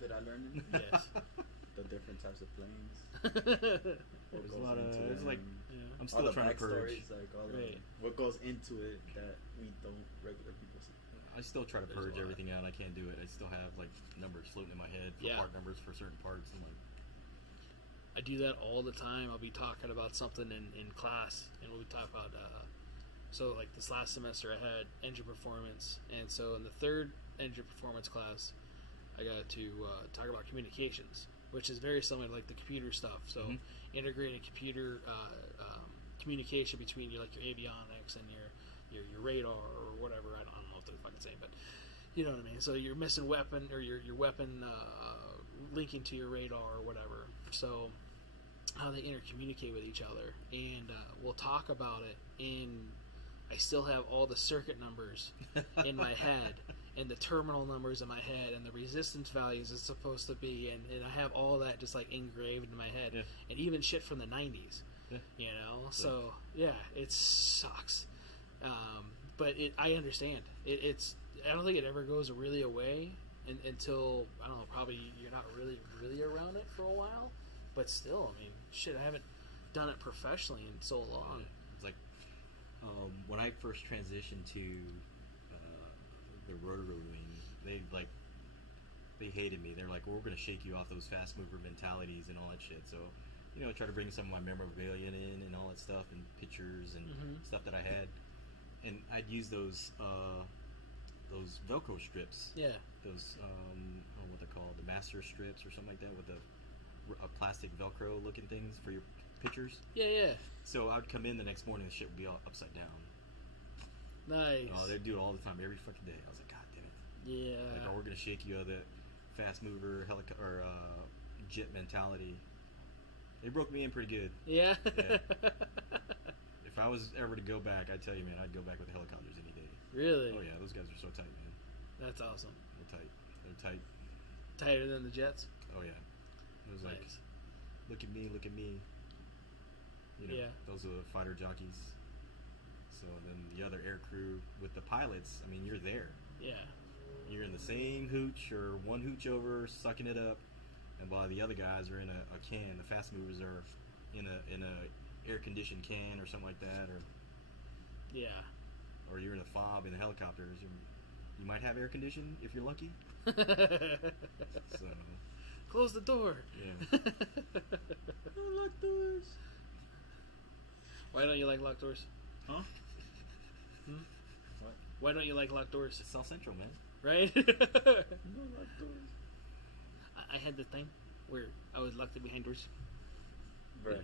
Did I learn anything? Yes. The different types of planes. There's a lot of. It's like I'm still trying to purge. Like what goes into it that we don't regular people see. I still try to purge everything out. I can't do it. I still have like numbers floating in my head for part numbers for certain parts. I'm like, I do that all the time. I'll be talking about something in class, and we'll be talking about. So like this last semester, I had engine performance, and so in the third engine performance class, I got to talk about communications, which is very similar to like the computer stuff. So integrating computer communication between your avionics and your radar or whatever. I don't know what they're fucking saying, but you know what I mean. So your missing weapon or your weapon linking to your radar or whatever. So how they intercommunicate with each other, and we'll talk about it. And I still have all the circuit numbers in my head, and the terminal numbers in my head, and the resistance values it's supposed to be, and I have all that just like engraved in my head, and even shit from the 90s, So it sucks, but I understand. It's I don't think it ever goes really away until I don't know. Probably you're not really around it for a while, but still, I mean, shit, I haven't done it professionally in so long. It's like when I first transitioned to the rotary wing, they hated me. They're like, well, we're gonna shake you off those fast mover mentalities and all that shit. So, try to bring some of my memorabilia in and all that stuff and pictures and stuff that I had, and I'd use those Velcro strips. Yeah. Those I don't know what they're called, the master strips or something like that, with a plastic Velcro looking things for your pictures. Yeah. So I would come in the next morning, the shit would be all upside down. Nice. Oh, they'd do it all the time, every fucking day. I was like, God damn it. Yeah. Like, we're gonna shake you out of that fast mover or jet mentality. They broke me in pretty good. Yeah. If I was ever to go back, I'd tell you, man, I'd go back with the helicopters any day. Really? Oh yeah, those guys are so tight, man. That's awesome. They're tight. They're tight. Tighter than the jets? Oh yeah. It was like, Nice. look at me. Yeah. Those are the fighter jockeys. So then the other air crew with the pilots, I mean, you're there. Yeah. You're in the same hooch or one hooch over, sucking it up, and while the other guys are in a can, the fast movers are in a air conditioned can or something like that, or you're in a fob in the helicopters. You might have air conditioning if you're lucky. So close the door. Yeah. Lock doors. Why don't you like locked doors? Huh? What? Why don't you like locked doors? It's South Central, man. Right? No lock doors. I had the thing where I was locked behind doors. Right.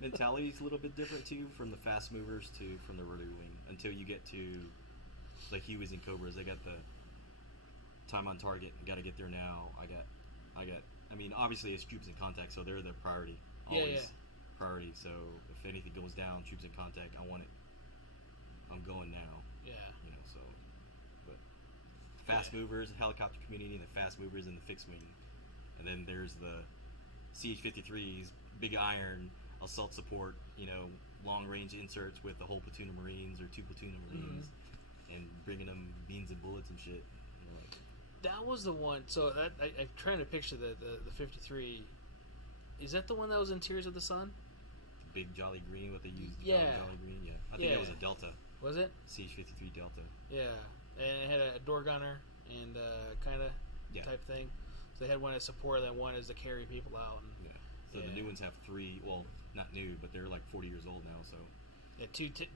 Mentality's a little bit different too, from the fast movers to from the rotary wing, until you get to the Hueys and Cobras. They got the time on target. Got to get there now. I mean, obviously it's troops in contact, so they're the priority. Always priority. So if anything goes down, troops in contact, I want it. I'm going now. Yeah. So, but fast movers, helicopter community, and the fast movers in the fixed wing, and then there's the CH-53s, big iron assault support. Long range inserts with a whole platoon of Marines or two platoon of Marines, and bringing them beans and bullets and shit. That was the one. So that I'm trying to picture the 53. Is that the one that was in Tears of the Sun? The big jolly green, what they used. Yeah. Jolly green. Yeah. I think that was a Delta. Was it? CH-53 Delta. Yeah, and it had a door gunner and kind of type thing. So they had one as support, and then one is to carry people out. And, So the new ones have three. Well, not new, but they're like 40 years old now. So yeah,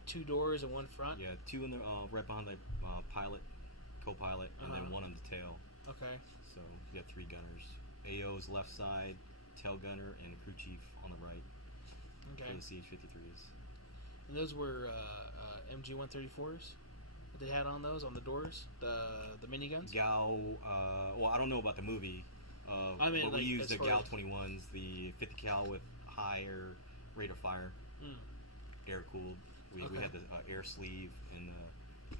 two doors and one front. Yeah, two in the right behind the pilot, co-pilot, and then one on the tail. Okay. So you got three gunners. AO's left side, tail gunner, and crew chief on the right. Okay. For the CH-53s. And those were MG-134s that they had on those, on the doors, the miniguns? GAU, well, I don't know about the movie, I mean, but we like, used as the far GAU as- 21s, the 50 cal with higher rate of fire, air cooled. We had the air sleeve and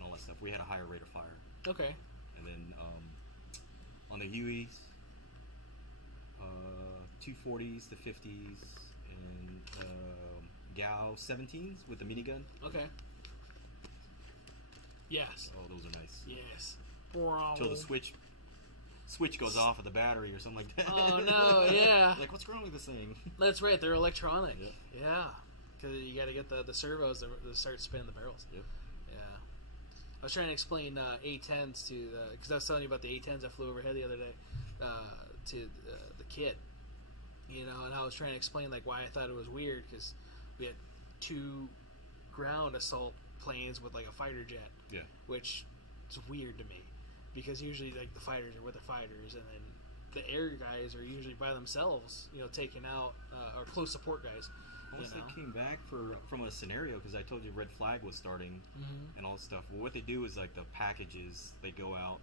all that stuff. We had a higher rate of fire. Okay. And then on the Hueys, 240s, the 50s, and GAU 17s with the minigun. Okay. Yes. Oh, those are nice. Yes. Until the switch goes off of the battery or something like that. Oh, no, yeah. Like, what's wrong with this thing? That's right, they're electronic. Yep. Yeah. Because you got to get the servos to start spinning the barrels. Yep. Yeah. I was trying to explain A-10s to, because I was telling you about the A-10s that flew overhead the other day, to the kid. And I was trying to explain like why I thought it was weird, because we had two ground assault planes with like a fighter jet. Yeah. Which is weird to me, because usually like the fighters are with the fighters, and then the air guys are usually by themselves, taking out or close support guys. Once they came back from a scenario, because I told you Red Flag was starting and all this stuff. Well, what they do is like the packages, they go out.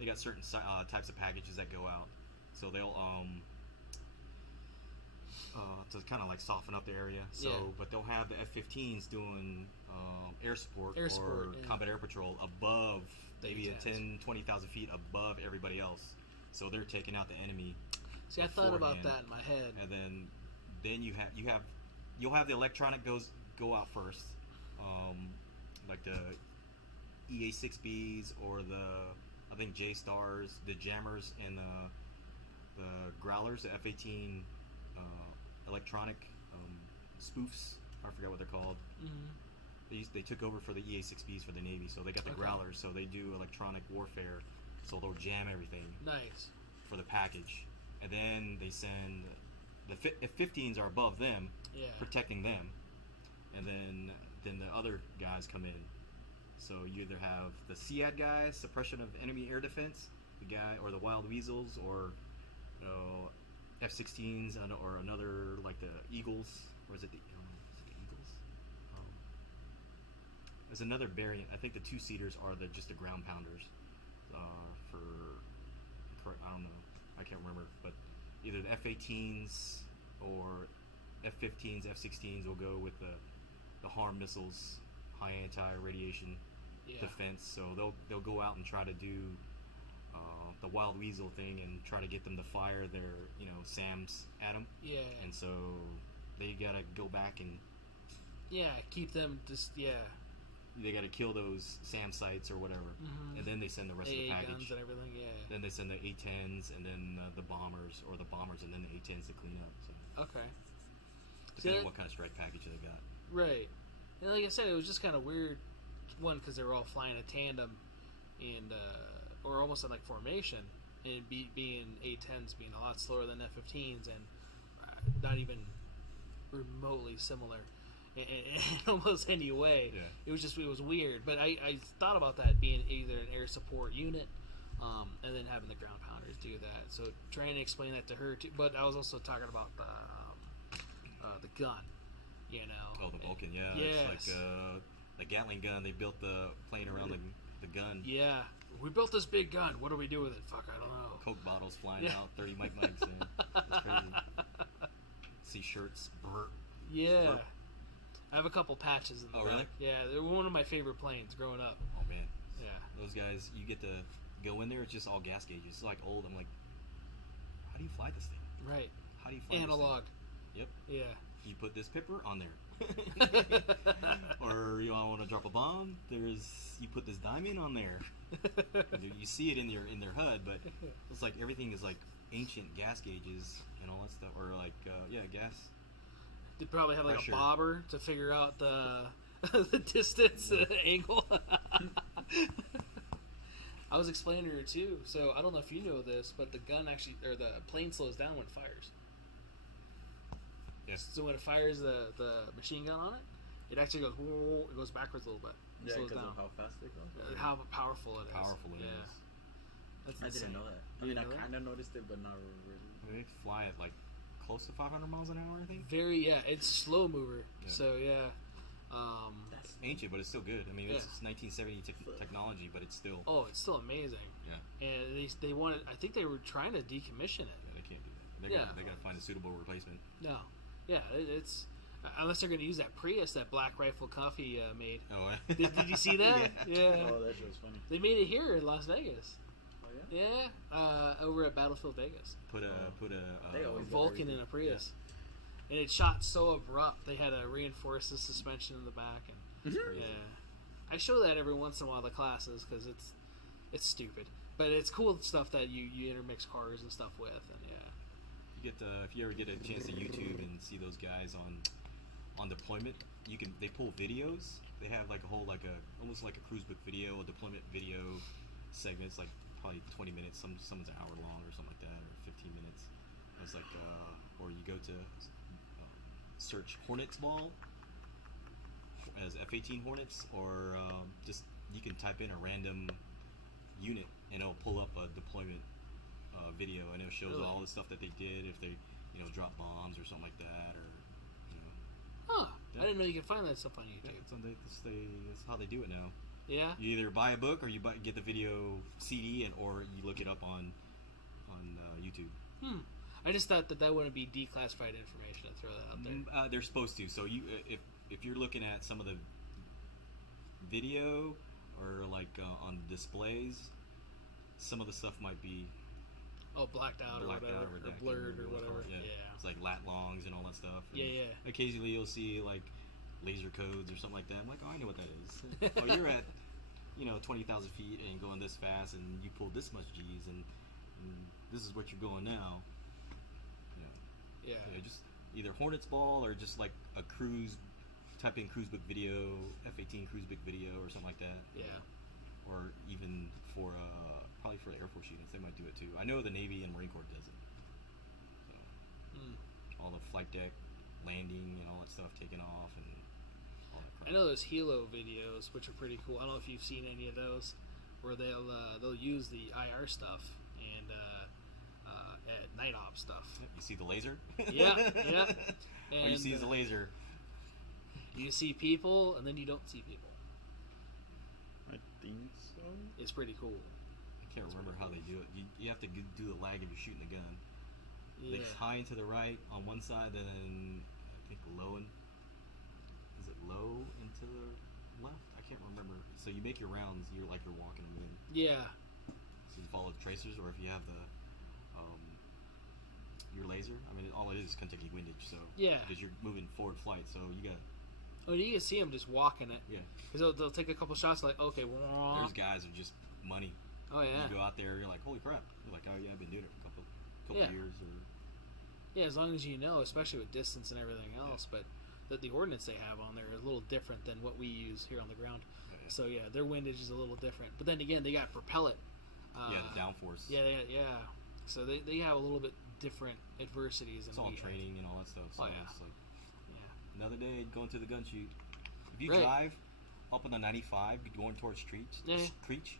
They got certain types of packages that go out, so they'll to kind of like soften up the area. So, but they'll have the F-15s doing air support combat air patrol above, maybe 20,000 feet above everybody else. So they're taking out the enemy. See, I thought about that in my head. And then you'll have the electronic go out first, like the EA-6Bs or I think J-Stars, the jammers, and the growlers, the F-18 electronic spoofs. I forgot what they're called. They took over for the EA-6Bs for the Navy, so they got the Growlers, so they do electronic warfare, so they'll jam everything. Nice. For the package. And then they send... The F-15s are above them, protecting them. And then the other guys come in. So you either have the SEAD guys, suppression of enemy air defense, the guy, or the Wild Weasels, or F-16s, or another, like the Eagles. Or is it the Eagles? There's another variant. I think the two-seaters are just the ground pounders. I don't know. I can't remember. But either the F-18s or F-15s, F-16s will go with the HARM missiles, high anti-radiation defense. So they'll go out and try to do the Wild Weasel thing and try to get them to fire their SAMs at them. Yeah. And so they gotta go back and keep them just They gotta kill those SAM sites or whatever, and then they send the rest of the package. Guns and everything. Then they send the A-10s and then the bombers, or the bombers and then the A-10s to clean up. So. Okay. Depending on what kind of strike package they got. Right. And like I said, it was just kind of weird. One, because they were all flying a tandem, and or almost in like formation, and being A-10s being a lot slower than F-15s, and not even remotely similar in almost any way. Yeah. It was weird. But I thought about that being either an air support unit, and then having the ground pounders do that. So trying to explain that to her too. But I was also talking about the gun. Oh, the Vulcan, yeah. It's like the Gatling gun. They built the plane around the gun. Yeah. We built this big gun. What do we do with it? Fuck, I don't know. Coke bottles flying out, 30 Mike Mikes. That's crazy. See shirts. Burp. Yeah. Burp. I have a couple patches in the back. Really? Yeah, they're one of my favorite planes growing up. Oh, man. Yeah. Those guys, you get to go in there, it's just all gas gauges. It's like old. I'm like, how do you fly this thing? Right. How do you fly Analog. This thing? Yep. Yeah. You put this pipper on there. Or you want to drop a bomb, you put this diamond on there. You see it in their HUD, but it's like everything is like ancient gas gauges and all that stuff, or like gas. They probably have like pressure. A bobber to figure out the the distance angle. I was explaining to her too. So I don't know if you know this, but the gun actually, or the plane slows down when it fires. Yes. So when it fires the machine gun on it, it actually goes. Whoa, it goes backwards a little bit. Yeah, slows because down. of how fast it goes. How powerful it is. Powerful it is. That's I insane. didn't know that. I mean, I kind of noticed it, but not really. They fly at like close to 500 miles an hour, I think. It's slow mover. Yeah. So that's ancient, but it's still good. I mean, it's 1970 technology, but it's still. Oh, it's still amazing. Yeah. And they wanted. I think they were trying to decommission it. Yeah, they can't do that. They got to find a suitable replacement. No. Yeah, it's unless they're going to use that Prius that Black Rifle Coffee made. Oh, did you see that? Yeah. Oh, that show's funny. They made it here in Las Vegas. Oh yeah. Yeah, over at Battlefield Vegas. Put a Vulcan in a Prius, and it shot so abrupt. They had to reinforce the suspension in the back, and I show that every once in a while to classes because it's stupid, but it's cool stuff that you intermix cars and stuff with, and You get if you ever get a chance to YouTube and see those guys on deployment, they pull videos. They have like a whole almost like a cruise book video, a deployment video segment. It's like probably 20 minutes. Some's an hour long or something like that, or 15 minutes. It's like or you go to search Hornets ball as F-18 Hornets, or just you can type in a random unit and it'll pull up a deployment video, and it shows all the stuff that they did, if they drop bombs or something like that, or I didn't know you could find that stuff on YouTube. That's how they do it now. Yeah. You either buy a book or you get the video CD, or you look it up on YouTube. I just thought that wouldn't be declassified information to throw that out there. They're supposed to. So you if you're looking at some of the video or like on displays, some of the stuff might be blacked out or whatever, or blurred or whatever. Yeah. It's like lat longs and all that stuff. And yeah. Occasionally you'll see like laser codes or something like that. I'm like, oh, I know what that is. Oh, you're at 20,000 feet and going this fast, and you pulled this much G's, and this is what you're going now. Yeah. Just either Hornets ball or just like a cruise type in cruise book video, F-18 cruise book video, or something like that. Yeah. Or even for probably for the Air Force units, they might do it too. I know the Navy and Marine Corps does it. So, all the flight deck landing and all that stuff taking off and all that crap. I know those helo videos, which are pretty cool. I don't know if you've seen any of those, where they'll use the IR stuff and at night op stuff. You see the laser? Yeah. And all you see is the laser. You see people, and then you don't see people. I think so. It's pretty cool. I can't remember how they do it. You have to do the lag if you're shooting a gun. Yeah. They high and to the right on one side, then I think low and is it low and to the left? I can't remember. So you make your rounds. You're walking them in. Yeah. So you follow the tracers, or if you have the your laser. I mean, all it is Kentucky windage. So yeah, because you're moving forward flight, so you got. Oh, you can see them just walking it. Yeah. Because they'll take a couple shots, like, okay, there's guys who just money. Oh yeah. You go out there, you're like, holy crap. You're like, oh yeah, I've been doing it for a couple years. Or yeah, as long as you know, especially with distance and everything else. But the ordnance they have on there is a little different than what we use here on the ground. Yeah. So yeah, their windage is a little different. But then again, they got propellant. Yeah, the downforce. Yeah. So they have a little bit different adversities. It's all training and all that stuff. So it's like another day going to the gun shoot. If you drive up on the 95, going towards Creech,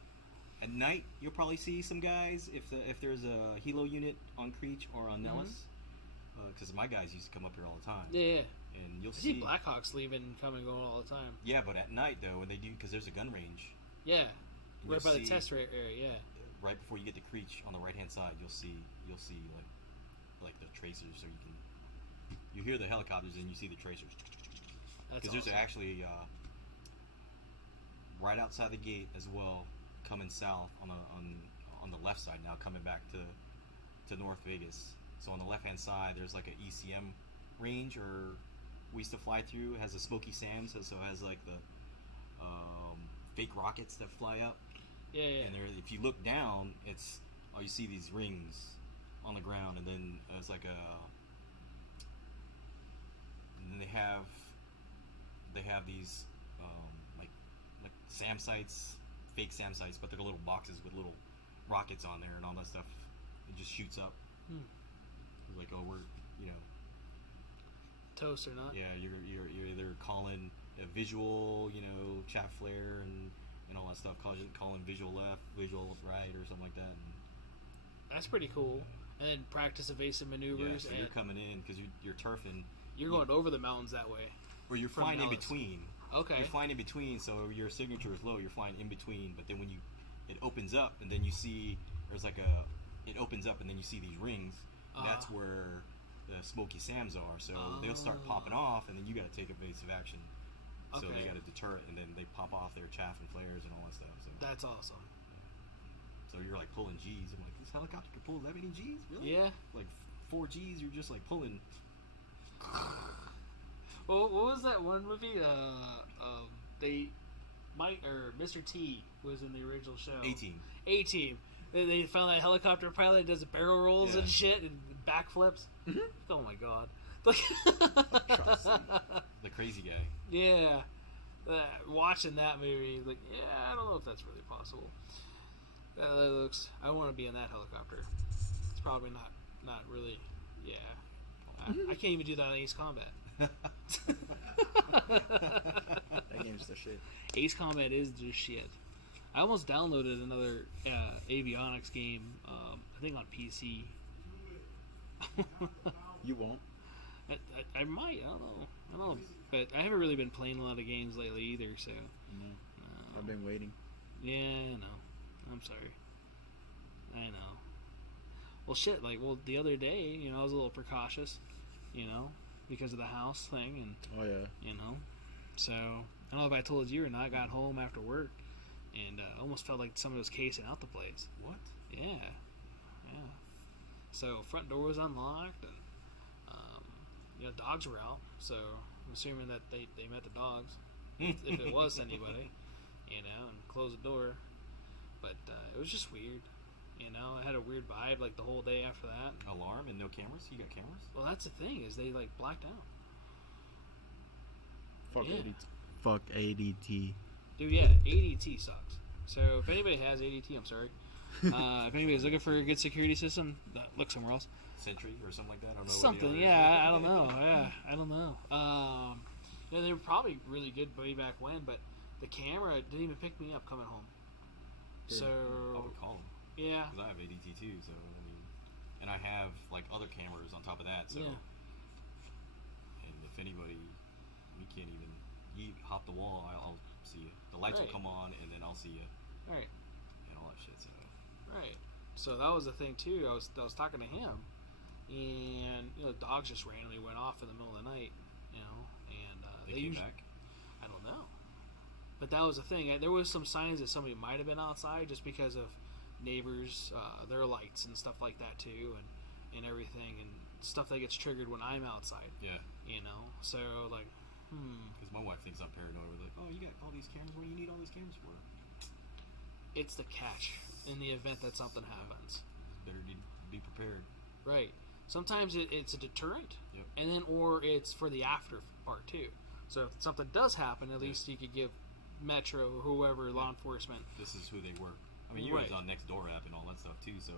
at night you'll probably see some guys if there's a helo unit on Creech or on Nellis, because my guys used to come up here all the time. Yeah. And you'll see Blackhawks leaving, coming, going all the time. Yeah, but at night though, when they do, because there's a gun range. Yeah. Right by the test area. Yeah. Right before you get to Creech, on the right hand side, you'll see like the tracers, so you hear the helicopters and you see the tracers. Because there's actually right outside the gate as well, coming south on the left side now, coming back to North Vegas. So on the left hand side, there's like an ECM range, or we used to fly through. It has a Smoky Sam, so it has like the fake rockets that fly up. Yeah. And if you look down, you see these rings on the ground, and then it's like and then they have these like SAM sites, fake SAM sites, but they're little boxes with little rockets on there and all that stuff. It just shoots up. Like, oh, we're toast or not? Yeah, you're either calling a visual, chaff flare and all that stuff, calling visual left, visual right, or something like that. And that's pretty cool. And then practice evasive maneuvers. Yeah, so you're coming in because you're turfing. You're going over the mountains that way. Or you're flying in between. Okay. You're flying in between, so your signature is low. You're flying in between, but then when it opens up, and then you see it opens up, and then you see these rings. That's where the Smoky Sams are. So they'll start popping off, and then you got to take evasive action. So they got to deter it, and then they pop off their chaff and flares and all that stuff. So that's awesome. So you're like pulling G's. I'm like, this helicopter can pull that many G's? Really? Yeah. Like 4 G's, you're just like pulling. Well, what was that one movie? Mr. T was in the original show. A-Team. They found that helicopter pilot that does barrel rolls and shit and backflips. Mm-hmm. Oh my god. The crazy guy. Yeah. Watching that movie, I don't know if that's really possible. I want to be in that helicopter. It's probably not really. Yeah. I can't even do that on Ace Combat. That game's the shit. Ace Combat is the shit. I almost downloaded another avionics game, I think on PC. You won't? I might, I don't know. But I haven't really been playing a lot of games lately either, so. I've been waiting. Yeah, I know. I'm sorry. I know. Well, shit, the other day, I was a little precautious, because of the house thing, and oh yeah, so I don't know if I told you or not. I got home after work and almost felt like someone was casing out the place. What? Yeah. So front door was unlocked, and dogs were out. So I'm assuming that they met the dogs, if it was anybody, and closed the door. But it was just weird. I had a weird vibe the whole day after that. Alarm and no cameras? You got cameras? Well, that's the thing, is they blacked out. Fuck Yeah. ADT. Fuck ADT. Dude, yeah, ADT sucks. So if anybody has ADT, I'm sorry. If anybody's looking for a good security system, look somewhere else. Sentry or something like that. I don't know. Something, what the yeah, I don't know. Yeah, I don't know. Yeah, they were probably really good way back when, but the camera didn't even pick me up coming home. So I would call them yeah, because I have ADT too. So I mean, and I have like other cameras on top of that. So yeah, and if anybody, we can't even. You hop the wall, I'll see you. The lights Right. will come on, and then I'll see you, right, and all that shit. So right. So that was the thing too. I was talking to him, and dogs just randomly went off in the middle of the night, and they came back. I don't know. But that was the thing. There was some signs that somebody might have been outside just because of neighbors, their lights and stuff like that too, and everything, and stuff that gets triggered when I'm outside. Yeah. So like, Because my wife thinks I'm paranoid. We're like, oh, you got all these cameras. What do you need all these cameras for? it's the catch in the event that something happens. Better be prepared. Right. Sometimes it's a deterrent, Yep. and then or it's for the after part too. So if something does happen, at least you could give Metro or whoever law enforcement. This is who they were. I mean, you Right. guys on Nextdoor app and all that stuff too. So,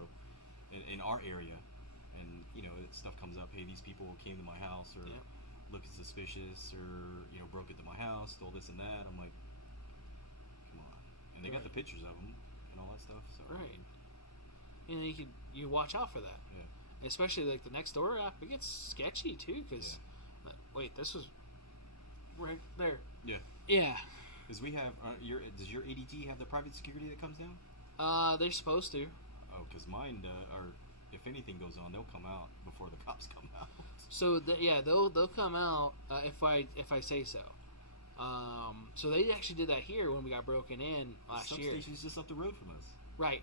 in our area, and stuff comes up. Hey, these people came to my house, or Yep. looking suspicious, or broke into my house, stole this and that. I'm like, come on. And they got Right. the pictures of them and all that stuff. So Right. And you watch out for that. Yeah. Especially like the Nextdoor app, it gets sketchy too. Because wait, this was right there. Yeah. Yeah. Because we have does your ADT have the private security that comes down? They're supposed to. Oh, because mine are. If anything goes on, they'll come out before the cops come out. So they'll come out if I say so. So they actually did that here when we got broken in last year. The substation's just up the road from us. Right.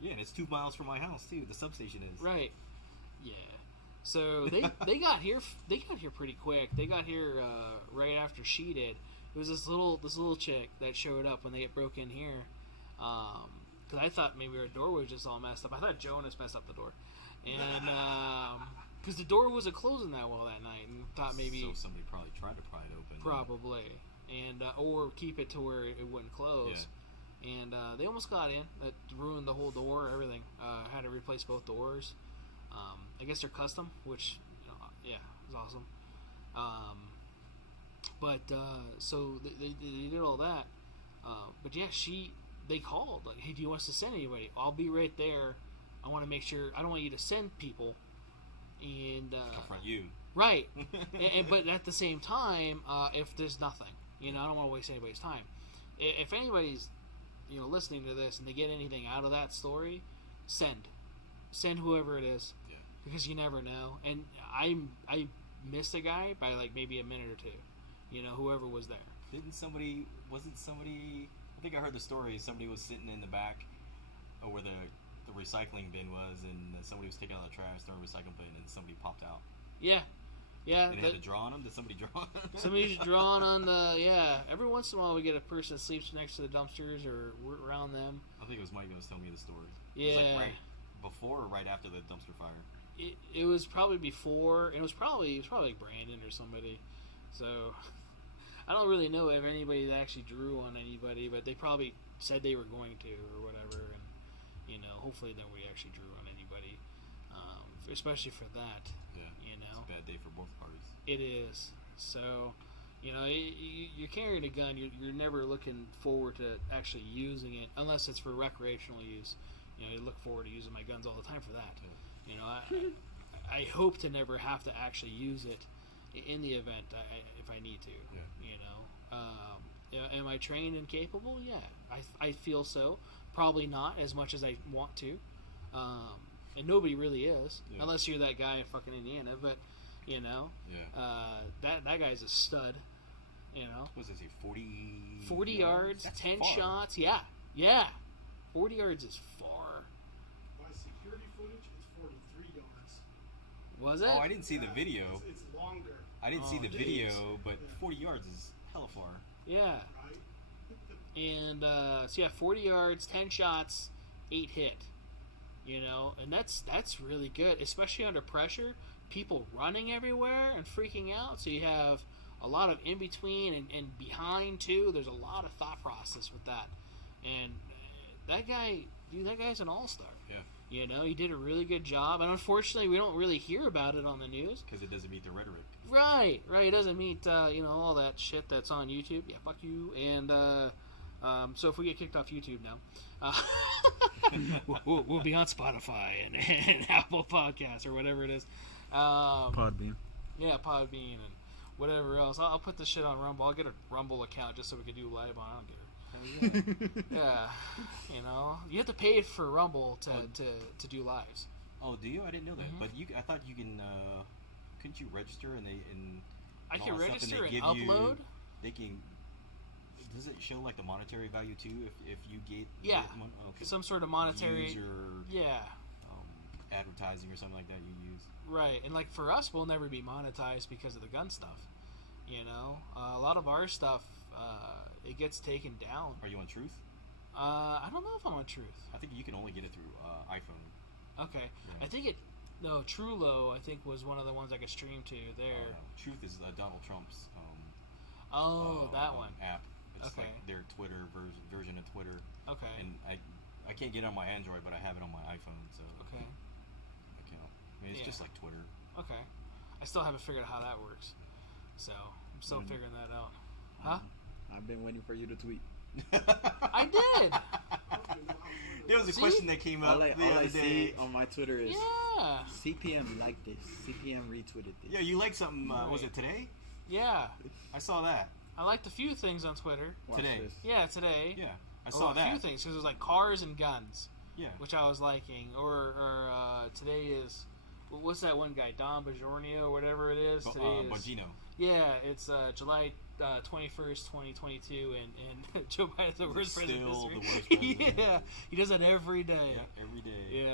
Yeah, and it's 2 miles from my house too. The substation is. Right. Yeah. So they got here pretty quick. They got here right after she did. It was this little chick that showed up when they get broke in here. Because I thought maybe our door was just all messed up. I thought Jonas messed up the door, and because the door wasn't closing that well that night, and thought maybe So somebody probably tried to pry it open. probably, and or keep it to where it wouldn't close. And they almost got in. That ruined the whole door, everything. Had to replace both doors. I guess they're custom, which, is awesome. But so they did all that. But yeah, they called. Like, hey, do you want us to send anybody? I'll be right there. I want to make sure. I don't want you to send people. And Confront you. right. But at the same time, if there's nothing, I don't want to waste anybody's time. If anybody's listening to this and they get anything out of that story, send whoever it is, because you never know. And I missed a guy by like maybe a minute or two, whoever was there. Wasn't somebody, I think I heard the story, somebody was sitting in the back where the recycling bin was, and somebody was taking out the trash, throwing a recycling bin, and somebody popped out. Yeah. And they had to draw on them? Did somebody draw on them? Somebody's drawing on every once in a while we get a person that sleeps next to the dumpsters or around them. I think it was Mike that was telling me the story. Yeah. It was like right before or right after the dumpster fire? It was probably before, and it was probably like Brandon or somebody. So I don't really know if anybody that actually drew on anybody, but they probably said they were going to or whatever, and hopefully nobody actually drew on anybody, especially for that. Yeah. It's a bad day for both parties. It is. So, you're carrying a gun. You're never looking forward to actually using it unless it's for recreational use. You look forward to using my guns all the time for that. Yeah. I hope to never have to actually use it in the event if I need to. Yeah. Am I trained and capable? Yeah, I feel so. Probably not as much as I want to. And nobody really is, unless you're that guy in fucking Indiana. But that guy's a stud. What was it? 40 yards, That's 10 far. shots. Yeah. 40 yards is far. My security footage is 43 yards. Was it? Oh, I didn't see the Yeah, video. It's longer, I didn't see the it video, is. but Yeah. 40 yards is hella far. Yeah. right? And 40 yards, 10 shots, 8 hit. And that's really good, especially under pressure. People running everywhere and freaking out. So you have a lot of in between and behind too. There's a lot of thought process with that, and that guy's an all-star. Yeah. You know, he did a really good job, and unfortunately, we don't really hear about it on the news Because it doesn't meet the rhetoric. Right. It doesn't meet all that shit that's on YouTube. Yeah, fuck you. And so if we get kicked off YouTube now, we'll be on Spotify and Apple Podcasts or whatever it is. Podbean. Yeah, Podbean and whatever else. I'll put this shit on Rumble. I'll get a Rumble account just so we can do live on. I don't care. Yeah, you have to pay for Rumble to do lives. Oh, do you? I didn't know that. Mm-hmm. But I thought you can. Couldn't you register I can all that register stuff, and give upload. They can. Does it show like the monetary value too? If you get okay. Some sort of monetary Views or advertising or something like that you use. Right, and like for us, we'll never be monetized because of the gun stuff. A lot of our stuff. It gets taken down. Are you on Truth? I don't know if I'm on Truth. I think you can only get it through iPhone. Okay. Yeah. I think Trulo, I think, was one of the ones I could stream to there. Truth is Donald Trump's that one. app. It's Okay. like their Twitter version of Twitter. Okay. And I can't get it on my Android, but I have it on my iPhone, so Okay. I can't. I mean, it's just like Twitter. Okay. I still haven't figured out how that works. So, I'm still figuring that out. Huh? I've been waiting for you to tweet. I did! There was a question that came up all the I other day. see on my Twitter is Yeah! CPM liked this. CPM retweeted this. Yeah, you liked something. Right. Was it today? Yeah. I saw that I liked a few things on Twitter. Watch today. this. Yeah, today. Yeah, I saw a that. few things, because it was like cars and guns, Yeah. which I was liking. Or today is, what's that one guy, Don Bajornio or whatever it is? Today is, Bongino. yeah, it's July 21st, 2022, and Joe Biden's the worst president in Still history. the worst president. Yeah, he does that every day. Yeah, every day.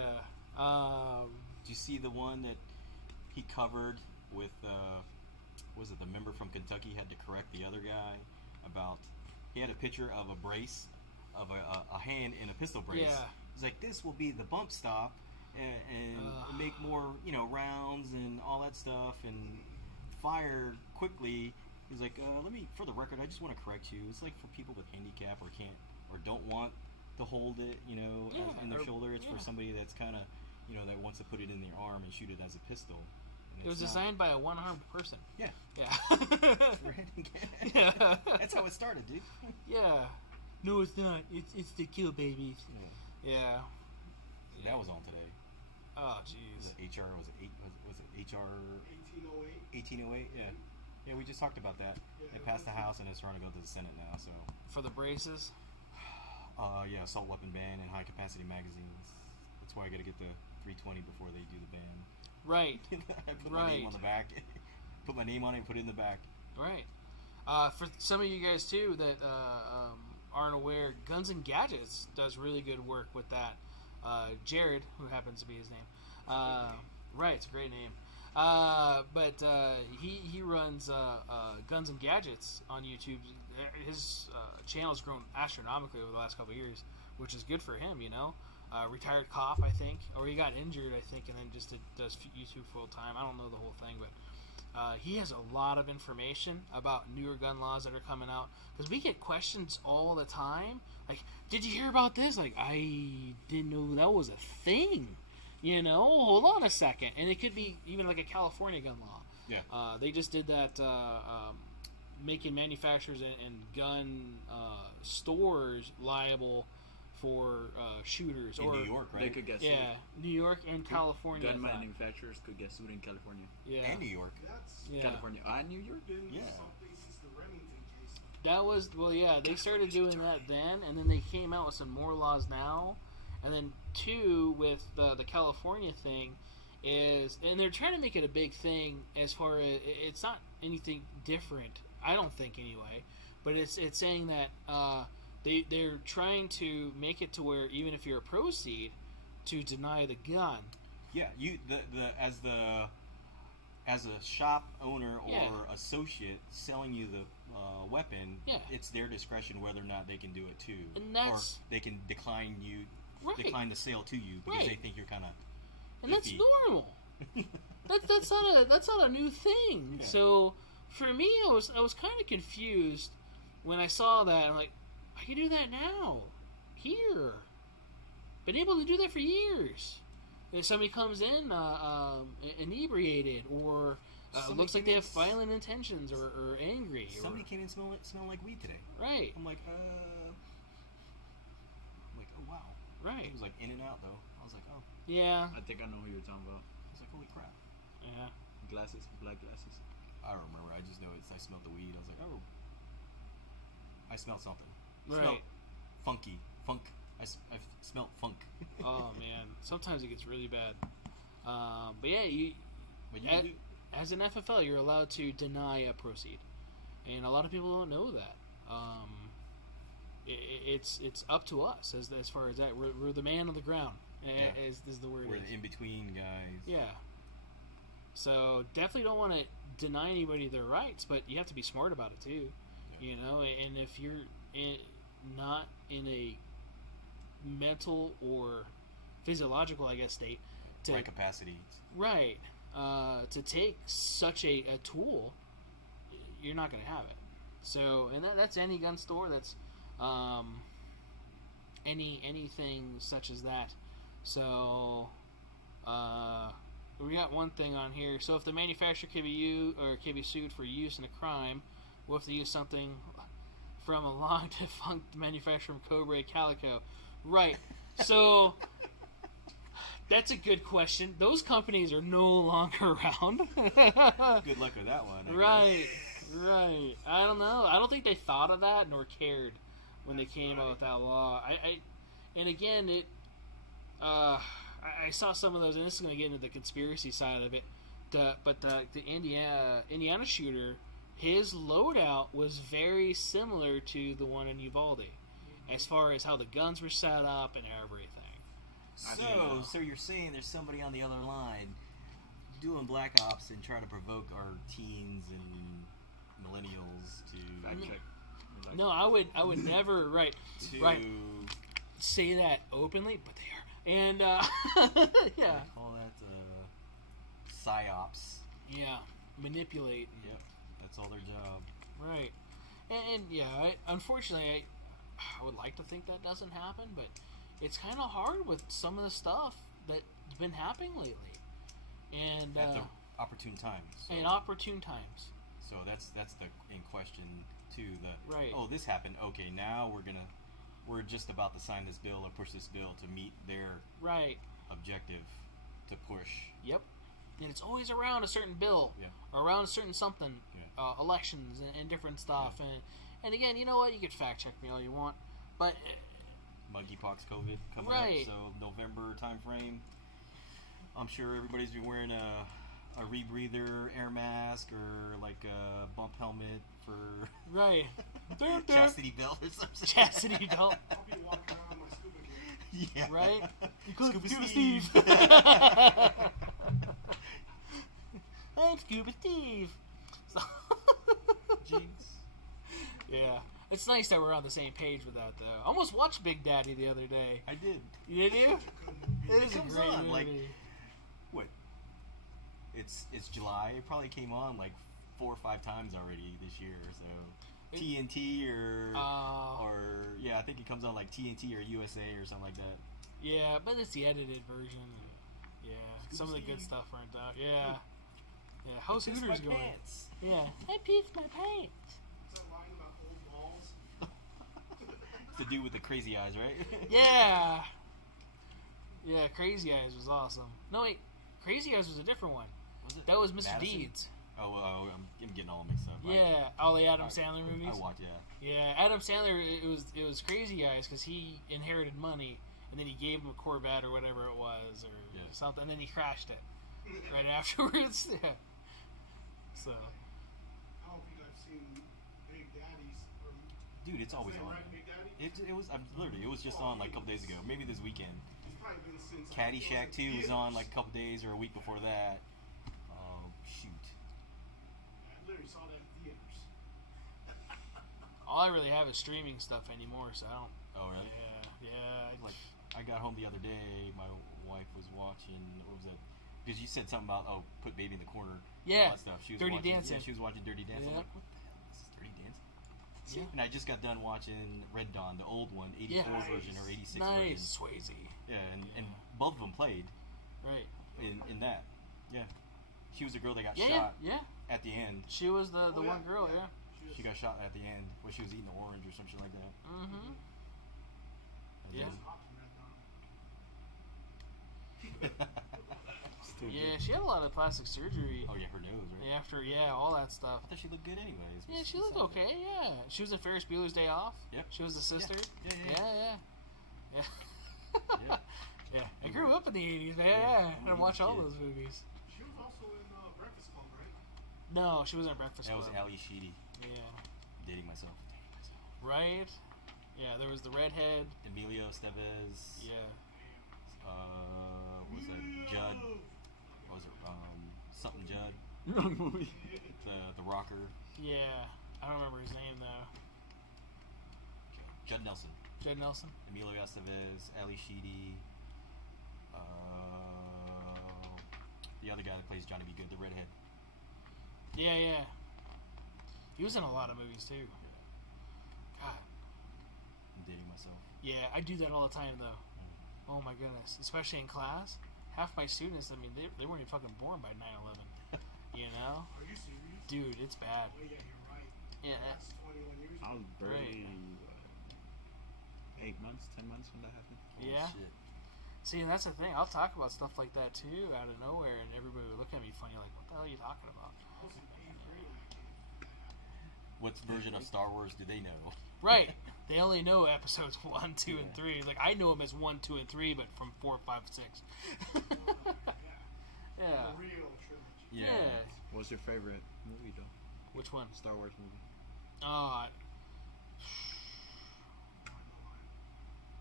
Yeah. Did you see the one that he covered with, was it the member from Kentucky had to correct the other guy about, he had a picture of a brace, of a hand in a pistol brace. Yeah. He's like, this will be the bump stop and make more, rounds and all that stuff and fire quickly. He's like, for the record, I just want to correct you. It's like for people with handicap or can't, or don't want to hold it, in their shoulder. It's for somebody that's kind of, that wants to put it in their arm and shoot it as a pistol. And It was designed by a one-armed person. Yeah. Yeah. For handicap. Yeah. That's how it started, dude. Yeah. No, it's not. It's to kill babies. Yeah. That was on today. Oh, Was jeez. it HR? Was it HR 1808. 1808? Yeah. Yeah, we just talked about that. Yeah, It passed the House and it's trying to go to the Senate now. So, For the braces. assault weapon ban and high capacity magazines. That's why I got to get the 320 before they do the ban. Right. I put my name on the back. Put my name on it and put it in the back. Right. For some of you guys too that aren't aware, Guns and Gadgets does really good work with that. Jared, who happens to be his name, right? It's a great name. But he runs Guns and Gadgets on YouTube. His channel's grown astronomically over the last couple of years, which is good for him. Retired cop, I think, or he got injured, I think, and then just does YouTube full time. I don't know the whole thing, but he has a lot of information about newer gun laws that are coming out. Because we get questions all the time, like, "Did you hear about this?" Like, I didn't know that was a thing. Hold on a second, and it could be even like a California gun law. Yeah. They just did that, making manufacturers and gun stores liable for shooters. In or New York, right? They could get sued. Yeah, New York and California. Gun I thought. manufacturers could get sued in California. Yeah. And New York. That's Yeah. California. New York? been Yeah. something since the Remington case. That was, they started doing that then, and then they came out with some more laws now. And then, two, with the California thing, and they're trying to make it a big thing as far as, it's not anything different, I don't think anyway, but it's saying that they're trying to make it to where even if you're a proceed, to deny the gun. Yeah, as a shop owner or Yeah. associate selling you the weapon, Yeah. it's their discretion whether or not they can do it too, And that's- or they can decline the sale to you because Right. they think you're kind of. And that's normal. That's not a new thing. Yeah. So for me, I was kind of confused when I saw that. I'm like, I can do that now, here. Been able to do that for years. If somebody comes in inebriated or looks like they have violent intentions or angry. Somebody came in smelling like weed today. Right. I'm like, oh wow. Right. It was like in and out though. I was like, oh. Yeah. I think I know who you're talking about. I was like, holy crap. Yeah. Glasses, black glasses. I don't remember. I just know I smelled the weed. I was like, oh. I smelled something. Right. Smelled funky. Funk. I smelled funk. Oh man, sometimes it gets really bad. But yeah, as an FFL, you're allowed to deny a proceed, and a lot of people don't know that. It's up to us as far as that. We're the man on the ground. Yeah. Is the word. We're the in between guys. Yeah. So definitely don't want to deny anybody their rights, but you have to be smart about it too. Yeah. You know, and if you're not in a mental or physiological, I guess, state to right capacity, right, to take such a tool, you're not going to have it. So, and that's any gun store. That's anything such as that. So, we got one thing on here. So, if the manufacturer can be sued for use in a crime, what if they use something from a long defunct manufacturer from Cobra Calico? Right. So that's a good question. Those companies are no longer around. Good luck with that one. Right. I don't know. I don't think they thought of that nor cared when they came out with that law. And again, I saw some of those, and this is going to get into the conspiracy side of it. But the Indiana shooter, his loadout was very similar to the one in Uvalde, as far as how the guns were set up and everything. So you're saying there's somebody on the other line doing Black Ops and trying to provoke our teens and millennials to Fact check. No, I would never say that openly, but they are. And yeah. Call that psyops. Yeah, manipulate. Yep, that's all their job. Right, and yeah, unfortunately, I would like to think that doesn't happen, but it's kind of hard with some of the stuff that's been happening lately, and at the opportune times. So. And opportune times. So that's the in question too. That right. Oh, this happened. Okay, now we're just about to sign this bill or push this bill to meet their right objective to push. Yep. And it's always around a certain bill, or around a certain something, elections and different stuff. And again, you know what? You can fact check me all you want, but monkeypox, COVID coming up, so November time frame. I'm sure everybody's been wearing a rebreather air mask or like a bump helmet for chastity belt or something. Chastity belt. I'll be walking around my scuba gear. Yeah. Right? Scuba Steve. I'm Scuba Steve. So Jinx. Yeah. It's nice that we're on the same page with that, though. I almost watched Big Daddy the other day. I did. You did you? It is a comes great on, movie. like, what? It's July. It probably came on like 4 or 5 times already this year. So TNT or I think it comes on like TNT or USA or something like that. Yeah, but it's the edited version. Yeah, some of the good stuff aren't out. Yeah. Yeah, how's Hooters going? Pants. Yeah, I peed my pants. Is that line about old balls? To do with the crazy eyes, right? Yeah. Yeah, Crazy Eyes was awesome. No, wait, Crazy Eyes was a different one. Was it? That was Mr. Madison? Deeds. Oh, I'm getting all mixed up. Yeah, all the Adam Sandler movies. I watch, Yeah, Adam Sandler. It was Crazy Eyes because he inherited money, and then he gave him a Corvette or whatever it was, or something, and then he crashed it right afterwards. Yeah. So. I don't think I've seen Big Daddy's. Dude, it's always on. Right, Big Daddy? It was. It was just on like a couple days ago. Maybe this weekend. It's probably been since Caddyshack 2 was on like a couple days or a week before that. Oh shoot! I literally saw that in theaters. All I really have is streaming stuff anymore, so I don't. Oh really? Yeah. Like I got home the other day. My wife was watching. What was it? Because you said something about put baby in the corner. Yeah, all that stuff. She was Dirty watching, Dancing. Yeah, she was watching Dirty Dancing. Yeah. I'm like, what the hell? This is Dirty Dancing. Yeah. And I just got done watching Red Dawn, the old one, 84 version or 86 version. Nice, Swayze. Yeah, and both of them played Right. in that. Yeah. She was the girl that got Yeah, shot yeah. at the end. She was the one girl, yeah. She got shot at the end where she was eating the orange or some shit like that. Mm-hmm. And Yeah. Still Yeah, good. she had a lot of plastic surgery. Oh yeah, her nose, right? After, all that stuff. I thought she looked good anyways. Yeah, she looked okay, yeah. She was in Ferris Bueller's Day Off. Yep. She was the sister. Yeah. Yeah. Yeah. Yeah. I grew up in the 80s, man. Yeah. I'm I a watched all kid. those movies. She was also in Breakfast Club, right? No, she was in Breakfast That Club. was Ali Sheedy. Yeah. Dating myself. Right? Yeah, there was the redhead. Emilio Estevez. Yeah. Was it Judd? What was it? Something Judd. Wrong movie. The rocker. Yeah. I don't remember his name, though. Judd Nelson. Jed Nelson? Emilio Estevez. Ali Sheedy. The other guy that plays Johnny B. Good, the redhead. Yeah. He was in a lot of movies, too. God. I'm dating myself. Yeah, I do that all the time, though. Oh, my goodness. Especially in class. Half my students, I mean, they weren't even fucking born by 9/11. You know? Are you serious? Dude, it's bad. Oh, yeah, you're right. Yeah. That's 21 years I ago. was barely 8 months, 10 months when that happened. Holy Yeah. shit. See, and that's the thing. I'll talk about stuff like that, too, out of nowhere, and everybody would look at me funny, like, what the hell are you talking about? I was in 8th grade. What version of Star Wars do they know? Right. They only know episodes 1, 2, and 3. Like, I know them as 1, 2, and 3, but from 4, 5, 6. Yeah. The real trilogy. Yeah. What's your favorite movie, though? Which one? Star Wars movie.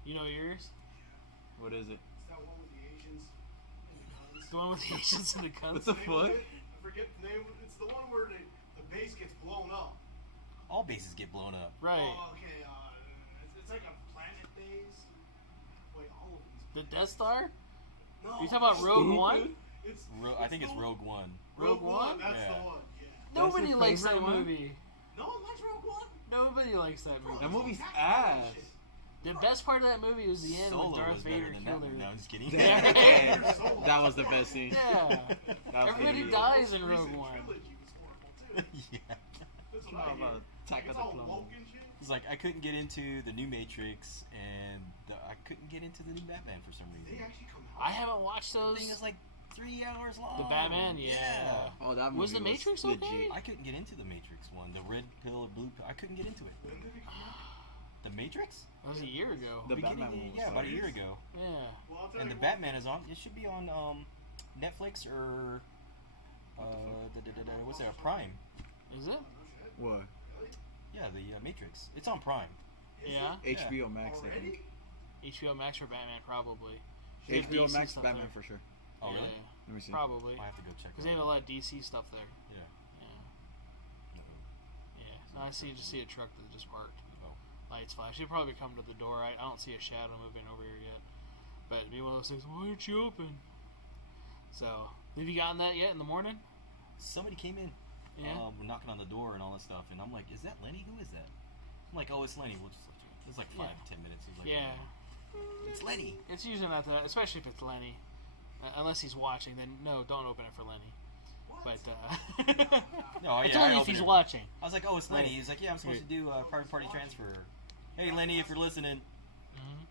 You know yours? What is it? It's that one with the Asians and the guns. The one with the Asians and the guns? What the Name of fuck? it? I forget the name. It's the one where the base gets blown up. All bases get blown up. Right. Oh, okay. It's like a planet base. Wait, all of these. The Death Star? No. You talking about Rogue One? It's, I think it's the- Rogue One. Rogue One? That's Yeah. the one. Yeah. Nobody your likes that favorite one? movie. No one likes Rogue One. Nobody likes that movie. That movie's That's ass. shit. The best part of that movie was the end Solo when Darth was better Vader than killed that. her. No, I'm just kidding. Yeah. That was the best scene. Yeah. That was Everybody good. dies in Recent Rogue One. trilogy was horrible too. Yeah. That's Come what I on, hear. about Attack It's of the all Clones. woke and shit. It's like I couldn't get into the new Matrix and I couldn't get into the new Batman for some They reason. actually come out. I haven't watched The those. thing is like 3 hours long. The Batman, yeah. Oh, that movie Was the Matrix okay? legit. I couldn't get into the Matrix one. The red pill or blue pill. I couldn't get into it. When did it come out? The Matrix? That was a year ago. The Beginning- Batman one was yeah, about a year serious? ago. Yeah. Well, I'll tell And you the what. Batman is on. It should be on Netflix or what's that? Prime. Is it? Oh, no shit. What? Yeah, the Matrix. It's on Prime. Is Yeah. it HBO Max, I already? think. HBO Max or Batman, probably. They have HBO DC Max, stuff Batman there. for sure. Oh, really? Yeah, Let me see. probably. I have to go check Because it they have a out. lot of DC stuff there. Yeah. Yeah. No. Yeah. No, I just see a truck that just parked. Oh. Lights flash. She'll probably come to the door. I don't see a shadow moving over here yet. But it'd be one of those things, why aren't you open? So, have you gotten that yet in the morning? Somebody came in. Yeah. Knocking on the door and all that stuff, and I'm like, "Is that Lenny? Who is that?" I'm like, "Oh, it's Lenny. We'll just let you in." It's like 5-10 minutes. He's like, Yeah. it's Lenny." It's usually not that, especially if it's Lenny. Unless he's watching, then no, don't open it for Lenny. But, No, it's yeah, only I if he's opened it. watching. I was like, "Oh, it's Lenny." Right. He's like, "Yeah, I'm supposed to do a private party transfer." Hey, Lenny, if you're listening, Mm-hmm.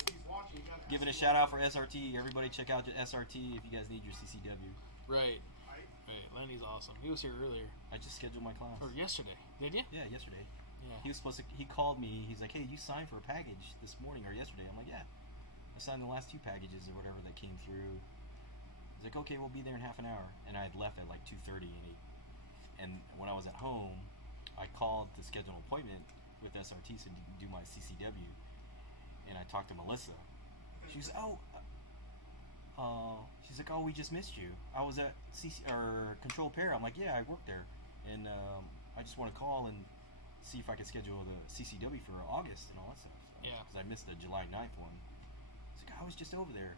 If he's watching, you gotta giving a ask shout out for SRT. Everybody, check out the SRT if you guys need your CCW. Right. him, right? Right. Lenny's awesome. He was here earlier. I just scheduled my class. Or yesterday. Did you? Yeah, yesterday. Yeah. He was supposed to. He called me. He's like, "Hey, you signed for a package this morning or yesterday?" I'm like, "Yeah, I signed the last 2 packages or whatever that came through." He's like, "Okay, we'll be there in half an hour." And I had left at like 2:30, and when I was at home, I called to schedule an appointment with SRT to do my CCW, and I talked to Melissa. She was, she's like, "Oh, we just missed you. I was at Control Pair." I'm like, "Yeah, I work there, and I just want to call and see if I could schedule the CCW for August and all that stuff." Yeah. Because I missed the July 9th one. She's like, "I was just over there."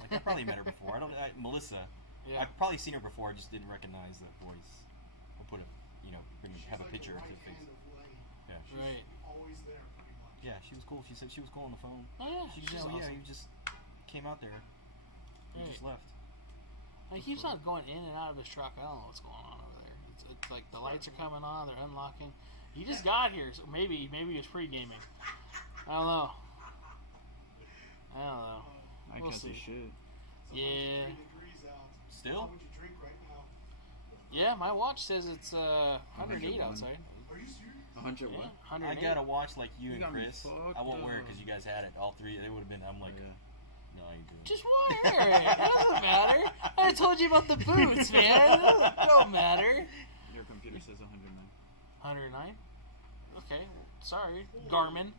Like, I probably met her before. Melissa. Yeah. I've probably seen her before. I just didn't recognize the voice. Or put a, have a like picture the of her right face. hand of Lenny. Yeah. She's Right. always there, pretty much. Yeah, she was cool. She said she was cool on the phone. Oh yeah, She she's said, awesome. you just came out there. You Right. just left. He keeps on going in and out of his truck. I don't know what's going on over there. It's like the lights are coming on, they're unlocking. He just got here, so maybe he was pre-gaming. I don't know. I We'll guess see. he should. It's Yeah. 103 degrees out. Still? What would you drink right now? Yeah, my watch says it's 108 101. outside. Are you serious? 100 Yeah, what? 108. I got a watch like you You and got me Chris. fucked I won't wear it up. because you guys had it. All three. They would have been. I'm like, Yeah. no, I ain't doing it. Just wear it. It doesn't matter. I told you about the boots, man. It don't matter. Your computer says 109. 109? Okay, sorry. Garmin.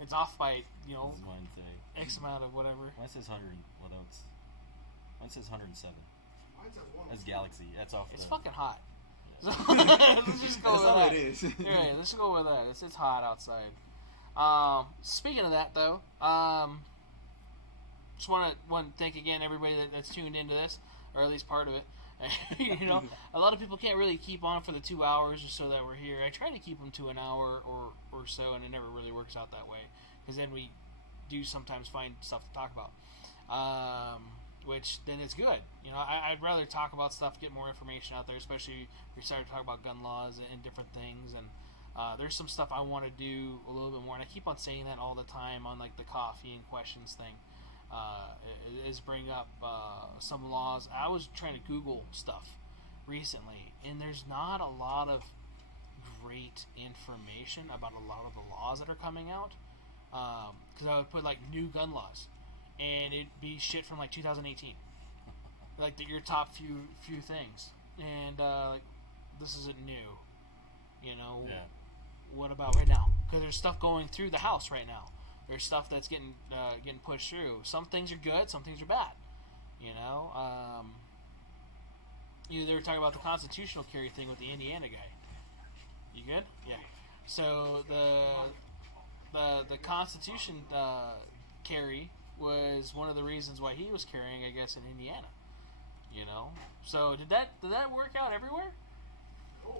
It's off by, This is mine say. X amount of whatever. Mine says 100. What else? Mine says 107. Mine says 103. That's Galaxy. That's off. It's the, fucking hot. Yeah. Let's just go That's with all that. it is. Yeah, let's go with that. It's hot outside. Speaking of that, though, just want to thank again everybody that's tuned into this, or at least part of it. A lot of people can't really keep on for the 2 hours or so that we're here. I try to keep them to an hour or so, and it never really works out that way, because then we do sometimes find stuff to talk about, which then it's good. I'd rather talk about stuff, get more information out there, especially if we started to talk about gun laws and different things, and there's some stuff I want to do a little bit more, and I keep on saying that all the time on like the coffee and questions thing. Is bring up some laws. I was trying to Google stuff recently, and there's not a lot of great information about a lot of the laws that are coming out. Because I would put like new gun laws, and it'd be shit from like 2018, like your top few things, and like this isn't new. Yeah. What about right now? Because there's stuff going through the House right now. There's stuff that's getting pushed through. Some things are good, some things are bad. They were talking about the constitutional carry thing with the Indiana guy. You good? Yeah. So the Constitution carry was one of the reasons why he was carrying, I guess, in Indiana. So did that work out everywhere? No.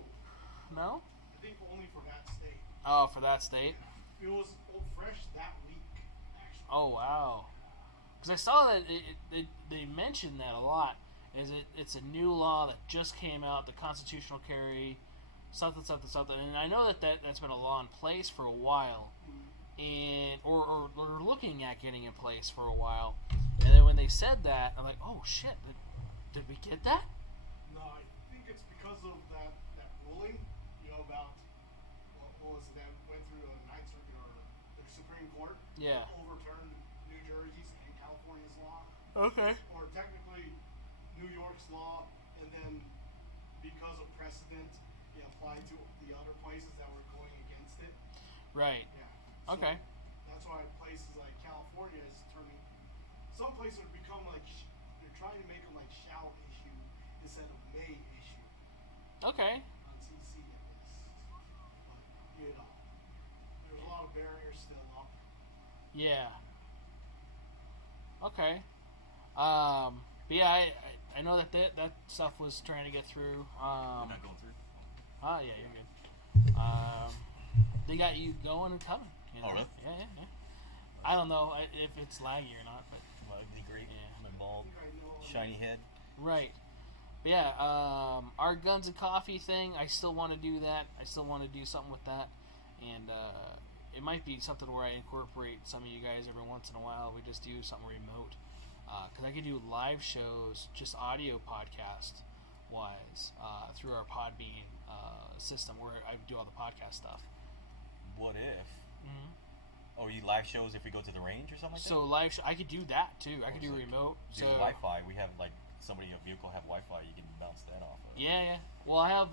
No. I think only for that state. Oh, for that state. It was fresh that week, actually. Oh wow! Because I saw that they mentioned that a lot. It's a new law that just came out, the constitutional carry, something, and I know that's been a law in place for a while, and or looking at getting in place for a while. And then when they said that, I'm like, oh shit! Did we get that? No, I think it's because of that ruling, about what was it that went through the Ninth Circuit or the Supreme Court. Yeah. Overturned New Jersey's and California's law, Okay. or technically New York's law, and then because of precedent, it applied to the other places that were going against it. Right. Yeah. So Okay. That's why places like California is turning. Some places have become like they're trying to make them like shall issue instead of may issue Okay. on CC, I guess. But there's a lot of barriers still up. Yeah. Okay. But yeah, I know that stuff was trying to get through. We're not going through. Yeah, you're good. They got you going and coming. Oh, really? Yeah. I don't know if it's laggy or not, but Well, it'd be great. Yeah. My bald, I think I know. shiny head. right. But yeah, our guns and coffee thing, I still want to do that. I still want to do something with that, and it might be something where I incorporate some of you guys every once in a while. We just do something remote, because I can do live shows, just audio podcast wise, through our Podbean system where I do all the podcast stuff. What if? Mm-hmm. Oh, you live shows if we go to the range or something like So live, I could do that too. I could do so remote. that? So Do Wi-Fi. We have like somebody in a vehicle have Wi-Fi. You can bounce that off of. yeah. Well, I have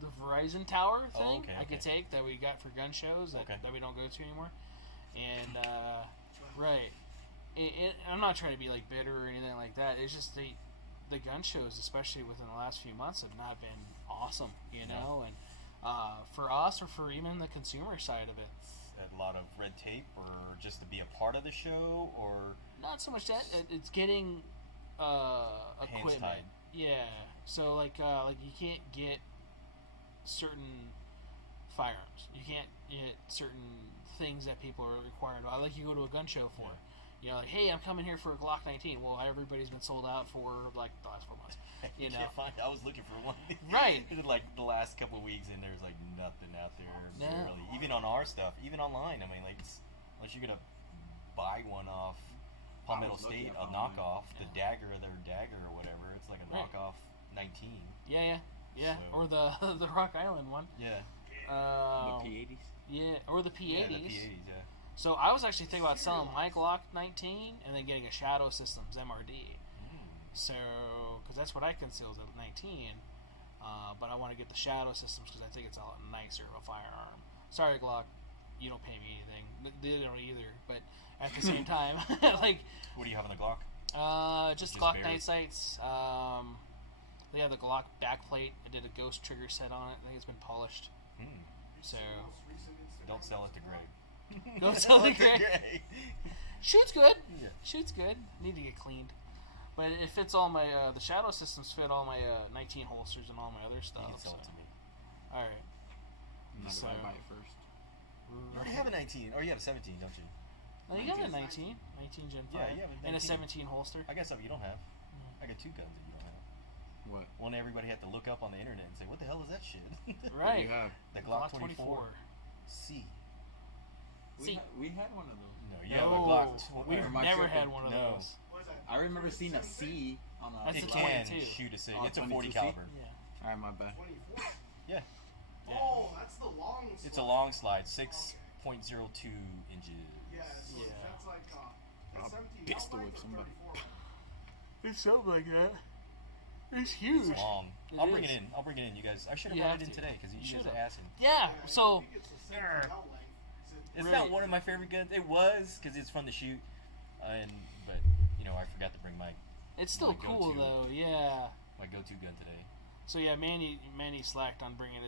the Verizon tower thing okay, I could okay. take that we got for gun shows that, Okay. that we don't go to anymore. And right, I'm not trying to be like bitter or anything like that. It's just the gun shows, especially within the last few months, have not been awesome. And for us or for even the consumer side of it. A lot of red tape, or just to be a part of the show, or Not so much that it's getting equipment. tied. Yeah. So like you can't get certain firearms. You can't get certain things that people are required. Like you go to a gun show for. You know, like, hey, I'm coming here for a Glock 19. Well, everybody's been sold out for like the last 4 months. You know, can't find. I was looking for one. Right. Like the last couple of weeks, and there's like nothing out there. No. Really. Even on our stuff, even online. I mean, like, unless you're gonna buy one off Palmetto State, a knockoff, the dagger or whatever. It's like a knockoff 19. Yeah. So. Or the Rock Island one. Yeah. The P80s. Yeah, or the P80s. Yeah, the P80s. Yeah. So I was actually thinking about selling my Glock 19 and then getting a Shadow Systems MRD. So, because that's what I concealed at 19. But I want to get the Shadow Systems because I think it's a lot nicer of a firearm. Sorry, Glock, you don't pay me anything. They don't either. But at the same time, like, What do you have on the Glock? just Just Glock bare? night sights. They have the Glock backplate. I did a Ghost trigger set on it. I think it's been polished. So Don't sell it to Greg. Don't sell it to Greg. Shoots good. Yeah. Shoots good. Need to get cleaned. But it fits all my the Shadow Systems fit all my 19 holsters and all my other stuff. You can sell it to me. All right. Not So- if I buy it first. You already have a 19, or you have a 17, don't you? No, you got a 19 Gen 5, Yeah, you have a and a 19. 17 holster. I got something you don't have. I got 2 guns that you don't have. What? One everybody had to look up on the internet and say, "What the hell is that shit?" What do Right. you have? The Glock 24 C. See. We had one of those. No, you have a Glock. We've Am I never tripping? had one of No. those. What is that? I remember seeing a C on a. That's It a can 22. shoot a 6. Oh, It's a 40 22 C? caliber. Yeah. Alright, my bad. 24. Yeah. Oh, that's the long. It's a slide. long slide, 6.02 inches. Yeah, so Yeah. that's like I'll that's 17. pistol How whip wide somebody. 34? It's something like that. It's huge. It's long. It I'll bring is. it in. I'll bring it in, you guys. I should have You brought have it in to. today because you guys Should've. are asking. Yeah. I So think it's the same belt length. It's Right. not one of my favorite guns. It was because it's fun to shoot, but you know I forgot to bring my it's still my cool go-to. though. Yeah. go-to gun today. So yeah, Manny slacked on bringing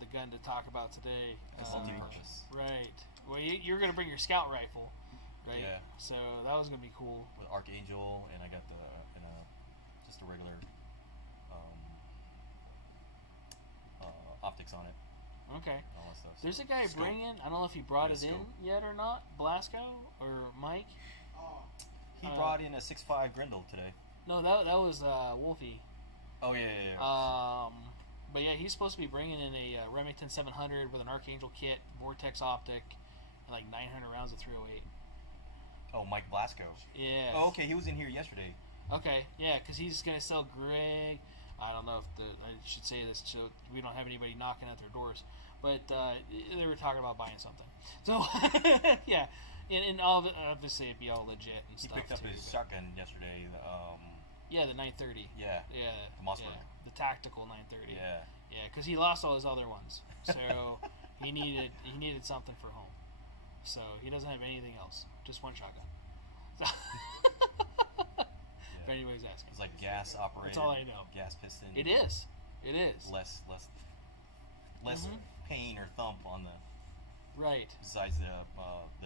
the gun to talk about today. It's multi-purpose. Right. Well, you're gonna bring your scout rifle, right? Yeah. So that was gonna be cool. With Archangel, and I got just a regular optics on it. Okay. And all that stuff. There's a guy Scope. bringing. I don't know if he brought Yeah, it in scope. yet or not. Blasco or Mike? Oh, He brought in a 6.5 Grendel today. No, that was Wolfie. Oh yeah. But yeah, he's supposed to be bringing in a Remington 700 with an Archangel kit, Vortex optic, and like 900 rounds of 308. Oh, Mike Blasco. Yeah. Oh, okay. He was in here yesterday. Okay, yeah, because he's gonna sell Greg. I don't know if I should say this so we don't have anybody knocking at their doors, but they were talking about buying something. So yeah, and obviously it'd be all legit and He stuff. picked up too, his but- shotgun yesterday. Yeah, the 930. Yeah. Yeah. The Mossberg. Yeah, the tactical 930. Yeah. Yeah, because he lost all his other ones, so he needed something for home. So he doesn't have anything else, just one shotgun. So if anybody's asking, It's like gas operated. That's all I know. Gas piston. it is. It is. Less Mhm. pain or thump on the Right. besides the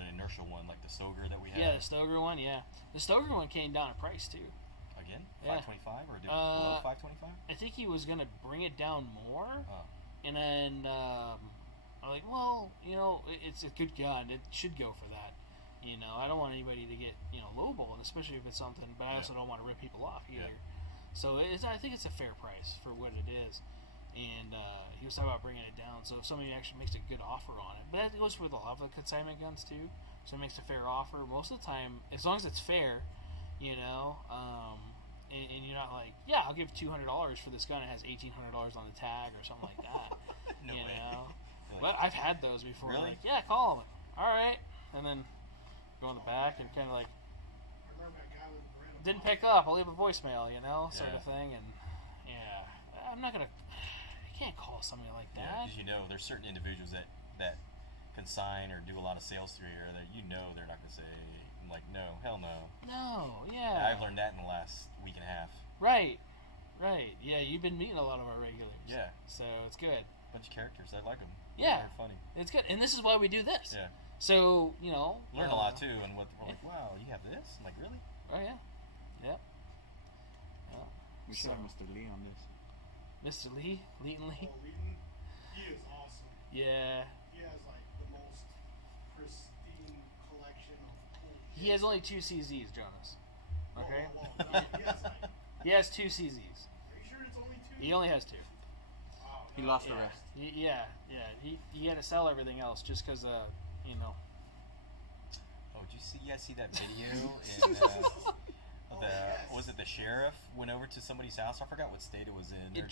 inertial one, like the Stoger that we had. Yeah, the Stoger one. Yeah, the Stoger one came down in price too. Again, Yeah. 525 or did it below 525? I think he was gonna bring it down more, Oh. and then I'm like, well, it's a good gun. It should go for that. I don't want anybody to get lowballed, especially if it's something. But I also don't want to rip people off either. Yeah. So I think it's a fair price for what it is. And he was talking about bringing it down. So if somebody actually makes a good offer on it, but that goes with a lot of the consignment guns too. So it makes a fair offer most of the time, as long as it's fair, and you're not like, yeah, I'll give $200 for this gun. It has $1,800 on the tag or something like that. No way. You're But like, I've had those before. Really? Like, yeah, call them. All right, and then go in the back and kind of like I remember that guy with the brand. didn't pick up. I'll leave a voicemail, sort Yeah. of thing. And yeah, I'm not gonna. I can't call somebody like yeah, that. because there's certain individuals that consign or do a lot of sales through here that they're not going to say, like, no, hell no. No, Yeah, yeah, I've learned that in the last week and a half. right. Right. Yeah, you've been meeting a lot of our regulars. Yeah. So it's good. Bunch of characters. I like them. Yeah. They're funny. It's good. And this is why we do this. Yeah. So, Learn a lot too, and we're like, wow, you have this? I'm like, really? Oh, yeah. Yep. Yeah. We should have Mr. Lee on this. Mr. Lee? Leighton Lee? Oh, Leighton, he is awesome. Yeah. He has like the most pristine collection of cool shit. He has only 2 CZs, Jonas. Okay? No, he has like. He has 2 CZs. Are you sure it's only 2? He only has 2. Oh, He no. lost the Yeah. rest. He had to sell everything else just because, Oh, did you guys see that video? Was it the sheriff went over to somebody's house? I forgot what state it was in.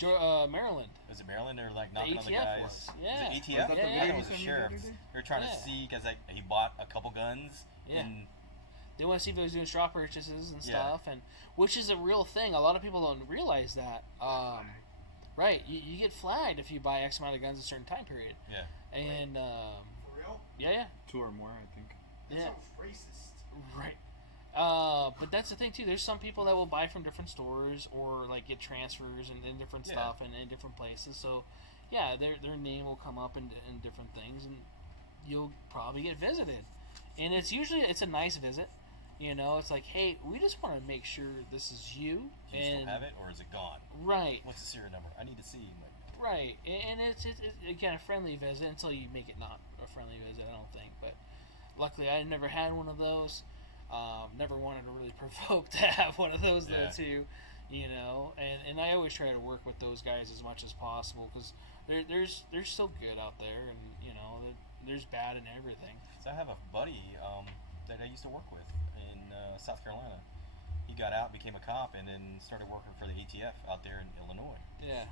Maryland. Was it Maryland? They're like knocking on the ATF guys. was. Yeah. Was it ATF? Was that the I video thought it you was the sent me sheriff. the other day? They were trying to Yeah. see because he bought a couple guns. Yeah. And They want to see if he was doing straw purchases and Yeah. stuff, and which is a real thing. A lot of people don't realize that. Right, you get flagged if you buy X amount of guns in a certain time period. yeah, And For real? yeah, 2 or more, I think. That yeah, sounds racist. right. But that's the thing too. There's some people that will buy from different stores or like get transfers and different Yeah. stuff and in different places. So yeah, their name will come up in different things, and you'll probably get visited. And it's usually a nice visit. It's like, hey, we just want to make sure this is you. do you still have it or is it gone? Right. What's the serial number? I need to see. Right, and it's again a friendly visit until you make it not a friendly visit. I don't think, but luckily I never had one of those. Never wanted to really provoke to have one of those Yeah. though too, And I always try to work with those guys as much as possible because they're still good out there, and there's bad in everything. So I have a buddy that I used to work with in South Carolina. He got out, became a cop, and then started working for the ATF out there in Illinois. Yeah,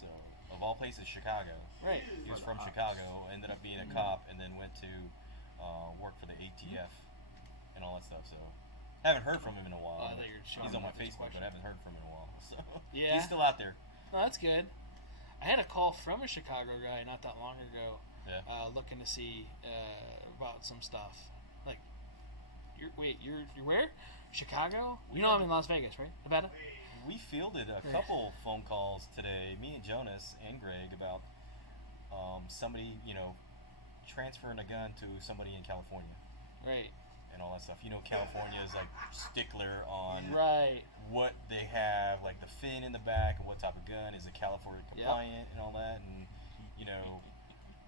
So, of all places, Chicago. right. He was from Chicago, ended up being a cop, and then went to work for the ATF and all that stuff. So, haven't heard from him in a while. Oh, I thought you were showing He's on my me this Facebook, but question. I haven't heard from him in a while. So, Yeah. he's still out there. No, that's good. I had a call from a Chicago guy not that long ago, Yeah. looking to see about some stuff. Like, you're where? Chicago? I'm in Las Vegas, right? Nevada? We fielded a couple phone calls today, me and Jonas and Greg, about somebody, transferring a gun to somebody in California Right. and all that stuff. California is like stickler on Right. what they have, like the fin in the back and what type of gun is it California compliant and all that, and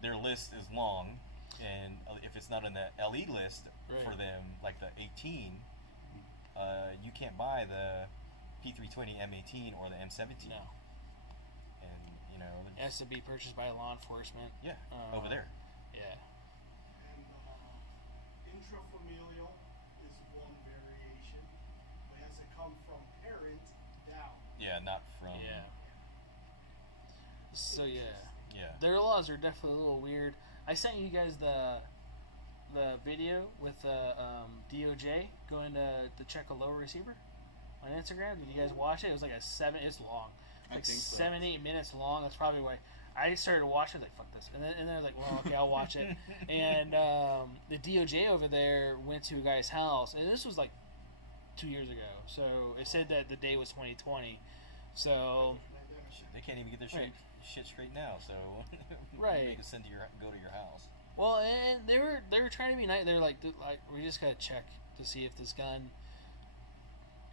their list is long, and if it's not on the LE list for Right. them, like the 18, you can't buy the P320 M18 or the M17, No. and It has to be purchased by law enforcement. yeah, over there. Yeah. And intrafamilial is one variation, but it has to come from parent down. Yeah, not from. Yeah. So yeah, Yeah. their laws are definitely a little weird. I sent you guys the video with DOJ going to check a low receiver on Instagram. Did you guys watch it? It was like it's long. I Like think so. 7-8 minutes long. That's probably why I started watching. Like, fuck this, and then they're like, well, okay, I'll watch it. And the DOJ over there went to a guy's house, and this was like 2 years ago. So it said that the day was 2020. So Shit, they can't even get their Right. shit straight now, so Right. they can go to your house. well, and they were trying to be nice. They're like, we just gotta check to see if this gun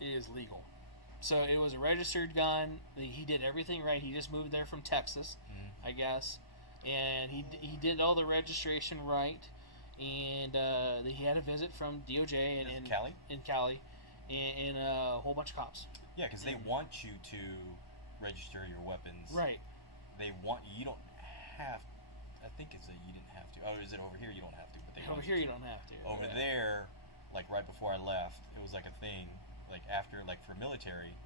is legal. So it was a registered gun. He did everything right. He just moved there from Texas, I guess, and he did all the registration right. And he had a visit from DOJ Is it in Cali? in Cali, and a whole bunch of cops. Yeah, because they want you to register your weapons. Right. They want you don't have. I think it's you didn't have to. Oh, is it over here? You don't have to. But they Over want here you don't have to. Over Yeah. there, like right before I left, it was like a thing. Like after, like for military,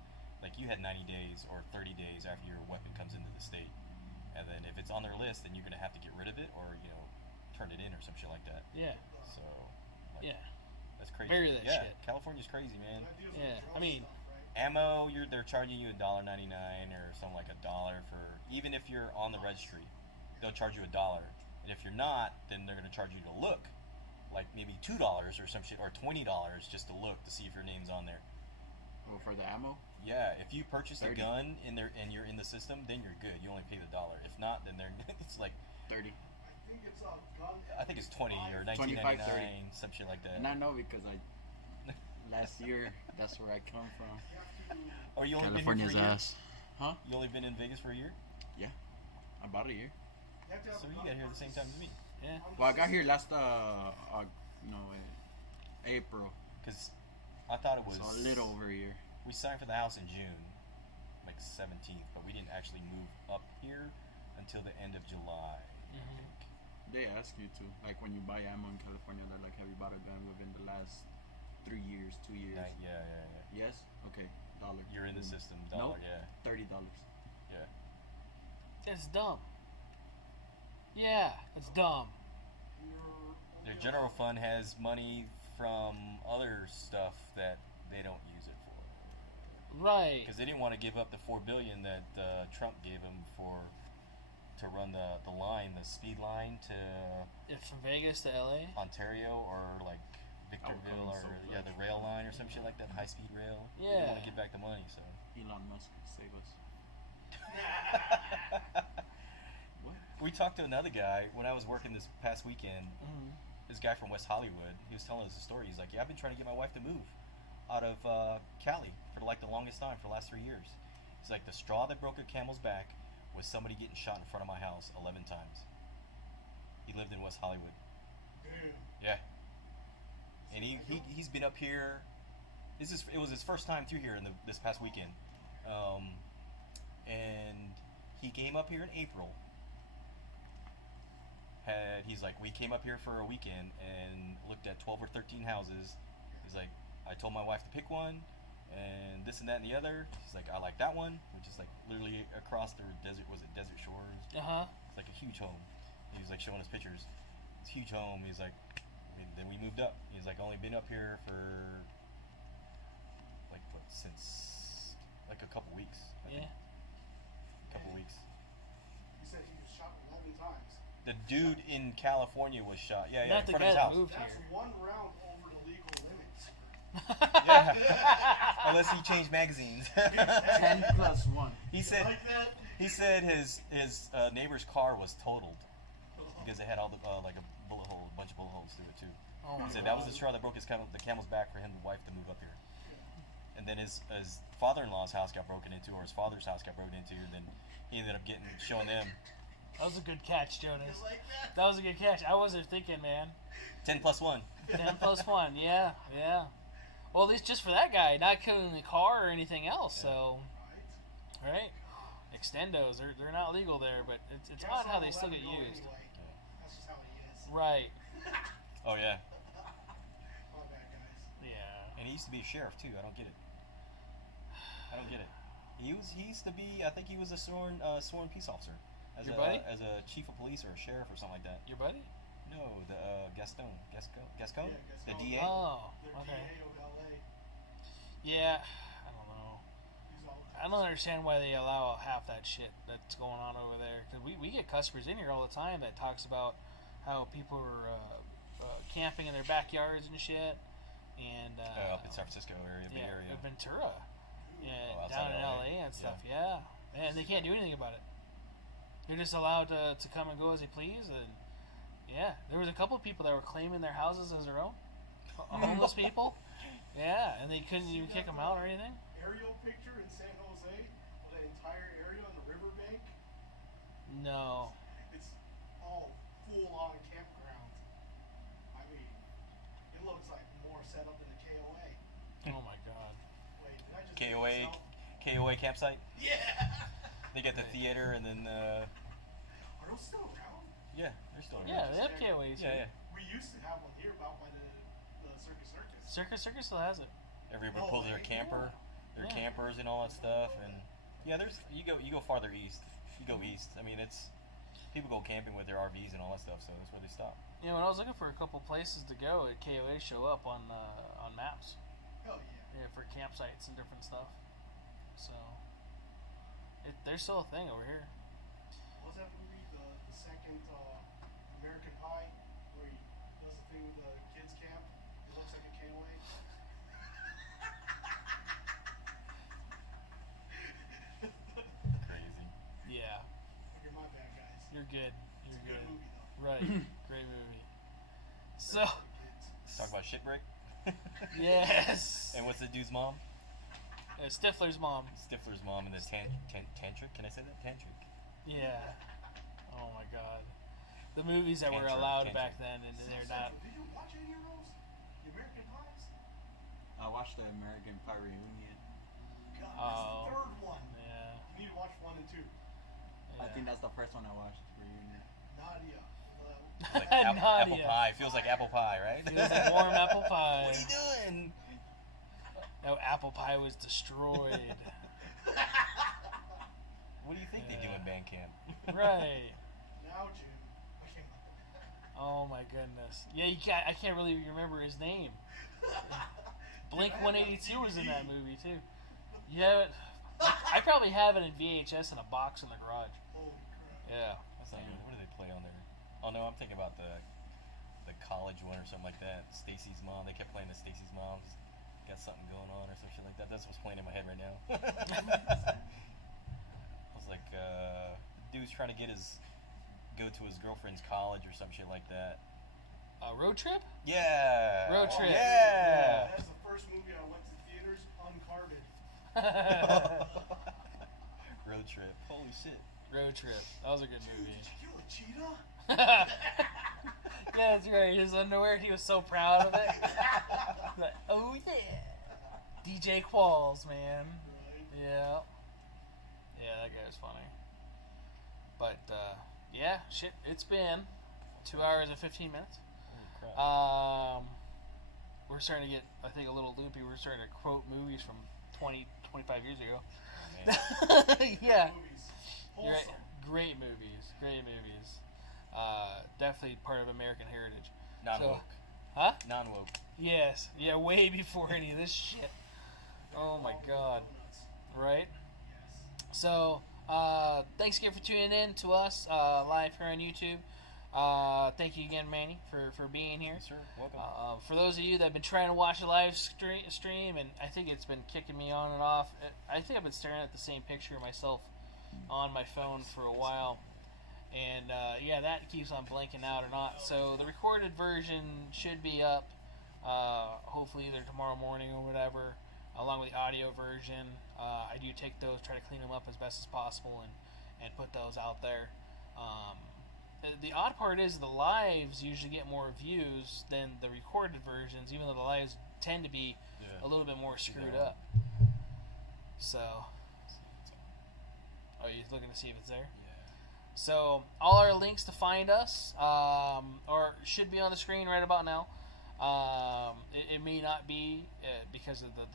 like you had 90 days or 30 days after your weapon comes into the state, and then if it's on their list, then you're gonna have to get rid of it or turn it in or some shit like that. Yeah. So. Like, Yeah. That's crazy. Bury that yeah, shit. California's crazy, man. That deals with Yeah, drug I mean- stuff, right? Ammo, they're charging you $1.99 or something like $1 for even if you're on the registry, they'll charge you $1. And if you're not, then they're gonna charge you to look, like maybe $2 or some shit or $20 just to look to see if your name's on there. Well, for the ammo. Yeah, if you purchase a 30. gun in there and you're in the system, then you're good. You only pay the $1. If not, then it's like 30. I think it's a gun. I think it's 20 or 25, 1999, some shit like that. And I know because last year that's where I come from. Or you only California's been here for a year? ass. Huh? You only been in Vegas for a year? Yeah, about a year. So you got here at the same time as me. Yeah. Well, I got here last April. Because I thought it was So a little over a year. We signed for the house in June, like 17th, but we didn't actually move up here until the end of July. I think. They ask you to, like when you buy ammo in California, they're like, have you bought a gun within the last 3 years, 2 years? Yeah. Yes? Okay, $1. You're in the system, Nope. yeah. $30. Yeah. That's dumb. Yeah, that's dumb. Their general fund has money from other stuff that they don't use it for. Right. Because they didn't want to give up the $4 billion that Trump gave them to run the line, the speed line to From Vegas to LA? Ontario or like Victorville or the rail line or some shit like that, high speed rail. They didn't want to give back the money, so. Elon Musk, save us. What? We talked to another guy when I was working this past weekend. This guy from West Hollywood. He was telling us a story. He's like, "Yeah, I've been trying to get my wife to move out of Cali for like the longest time, for the last 3 years." He's like, "The straw that broke a camel's back was somebody getting shot in front of my house 11 times." He lived in West Hollywood. Damn. Yeah. And he's been up here. It was his first time through here this past weekend, and he came up here in April. He's like, we came up here for a weekend and looked at 12 or 13 houses. He's like, I told my wife to pick one, and this and that and the other. He's like, I like that one, which is like literally across the desert. Was it Desert Shores? It's like a huge home. He was like showing us pictures. It's a huge home. He's like, then we moved up. He's like, only been up here for like since like a couple weeks. I think. A couple weeks. You said he was shot 11 times. The dude in California was shot. Yeah, Not in the front of his guy that house. moved That's here. one round over the legal limits. Yeah. Unless he changed magazines. 10 plus 1. He said Like that? he said his neighbor's car was totaled because it had all the like a bunch of bullet holes through it too. Oh my He said God. that was the straw that broke the camel's back for him and wife to move up here. And then his father-in-law's house got broken into, or his father's house got broken into, and then he ended up showing them. That was a good catch, Jonas. You like that? That was a good catch. I wasn't thinking, man. 10 plus 1. 10 plus 1, yeah. Well, at least just for that guy, not killing the car or anything else, so. Right? Extendos, they're not legal there, but it's odd how they still get used. Anyway. That's just how he is. Right. Oh yeah. All bad guys. Yeah. And he used to be a sheriff too. I don't get it. He used to be. I think he was a sworn peace officer. Your buddy? As a chief of police or a sheriff or something like that. Your buddy? No, the Gaston, Yeah, the Gaston. DA. Oh, They're okay. DA of LA. Yeah, I don't know. He's all I don't understand why they allow half that shit that's going on over there. Because we get customers in here all the time that talks about how people are camping in their backyards and shit. And Up in San Francisco area, Bay Area. Ventura. Yeah, Oh, outside down in LA. LA and stuff. Yeah. And they can't do anything about it. They're just allowed to come and go as they please. And yeah, there was a couple of people that were claiming their houses as their own. Homeless people. Yeah, and they couldn't even kick them out or anything. aerial picture in San Jose of that entire area on the riverbank. No. It's all full-on campground. I mean, it looks like more set up than a KOA. Oh my God. Wait, did I just KOA campsite. Yeah. They got the theater and then Are those still around? yeah, they're still around. Yeah, they have KOAs. Yeah. We used to have one here about by the Circus. Circus still has it. Everybody Oh, pulls their they camper, do? their Yeah. campers and all that stuff, and yeah, you go farther east. You go east. I mean, it's people go camping with their RVs and all that stuff, so that's where they stop. Yeah, when I was looking for a couple places to go, KOA show up on maps. Hell yeah. Yeah, for campsites and different stuff. So there's still a thing over here. What was that movie? The second American Pie, where he does the thing with the kids camp. It looks like a KOA. You're good. It's You're a good good. movie, though. Right. Great movie. So, Talk about shipwreck. yes. And what's the dude's mom? Stifler's mom. Stifler's mom and the tantric. Can I say that? Tantric. Yeah. Oh my God. The movies that were Tantrum, allowed tantrum. back then, and they're not. Did you watch any of those? The American Pies? I watched the American Pie reunion. God, Oh. that's the third one. Yeah. You need to watch 1 and 2. Yeah. I think that's the first one I watched reunion. Nadia. Like apple Nadia. pie. Feels like apple pie, right? Feels like warm apple pie. What are you doing? No, apple pie was destroyed. What do you think they do in band camp? Right. Now, Jim. I can't. Oh my goodness. Yeah, you can't. I can't really remember his name. Blink 182 was in that movie too. Yeah, I probably have it in VHS in a box in the garage. Holy crap. Yeah. That's not good. What do they play on there? Oh no, I'm thinking about the college one or something like that. Stacy's mom. They kept playing the Stacy's mom's got something going on or some shit like that. That's what's playing in my head right now. I was like, dude's trying to go to his girlfriend's college or some shit like that. Road Trip? Yeah. Road Trip. Yeah. That's the first movie I went to theaters uncarded. Road Trip. Holy shit. Road Trip. That was a good Dude, movie. did you kill a cheetah? Yeah, that's right. His underwear, he was so proud of it. Like, oh yeah. DJ Qualls, man. Right. Yeah. Yeah, that guy was funny. But, yeah, shit, it's been 2 hours and 15 minutes. Holy crap. We're starting to get, I think, a little loopy. We're starting to quote movies from 20, 25 years ago. Yeah. Movies. You're right. Wholesome. Great movies. Great movies. Definitely part of American heritage. Non-woke. Huh? Non-woke. Yes. Yeah, way before any of this shit. Oh my God. Donuts. Right? Yes. So, thanks again for tuning in to us live here on YouTube. Thank you again, Manny, for being here. Yes, sir. Welcome. For those of you that have been trying to watch a live stream, and I think it's been kicking me on and off, I think I've been staring at the same picture of myself on my phone for a while. And, yeah, that keeps on blanking out or not. So the recorded version should be up, hopefully either tomorrow morning or whatever, along with the audio version. I do take those, try to clean them up as best as possible, and put those out there. The odd part is the lives usually get more views than the recorded versions, even though the lives tend to be a little bit more screwed up. So, oh, you're looking to see if it's there? Yeah. So, all our links to find us or should be on the screen right about now. It may not be because of the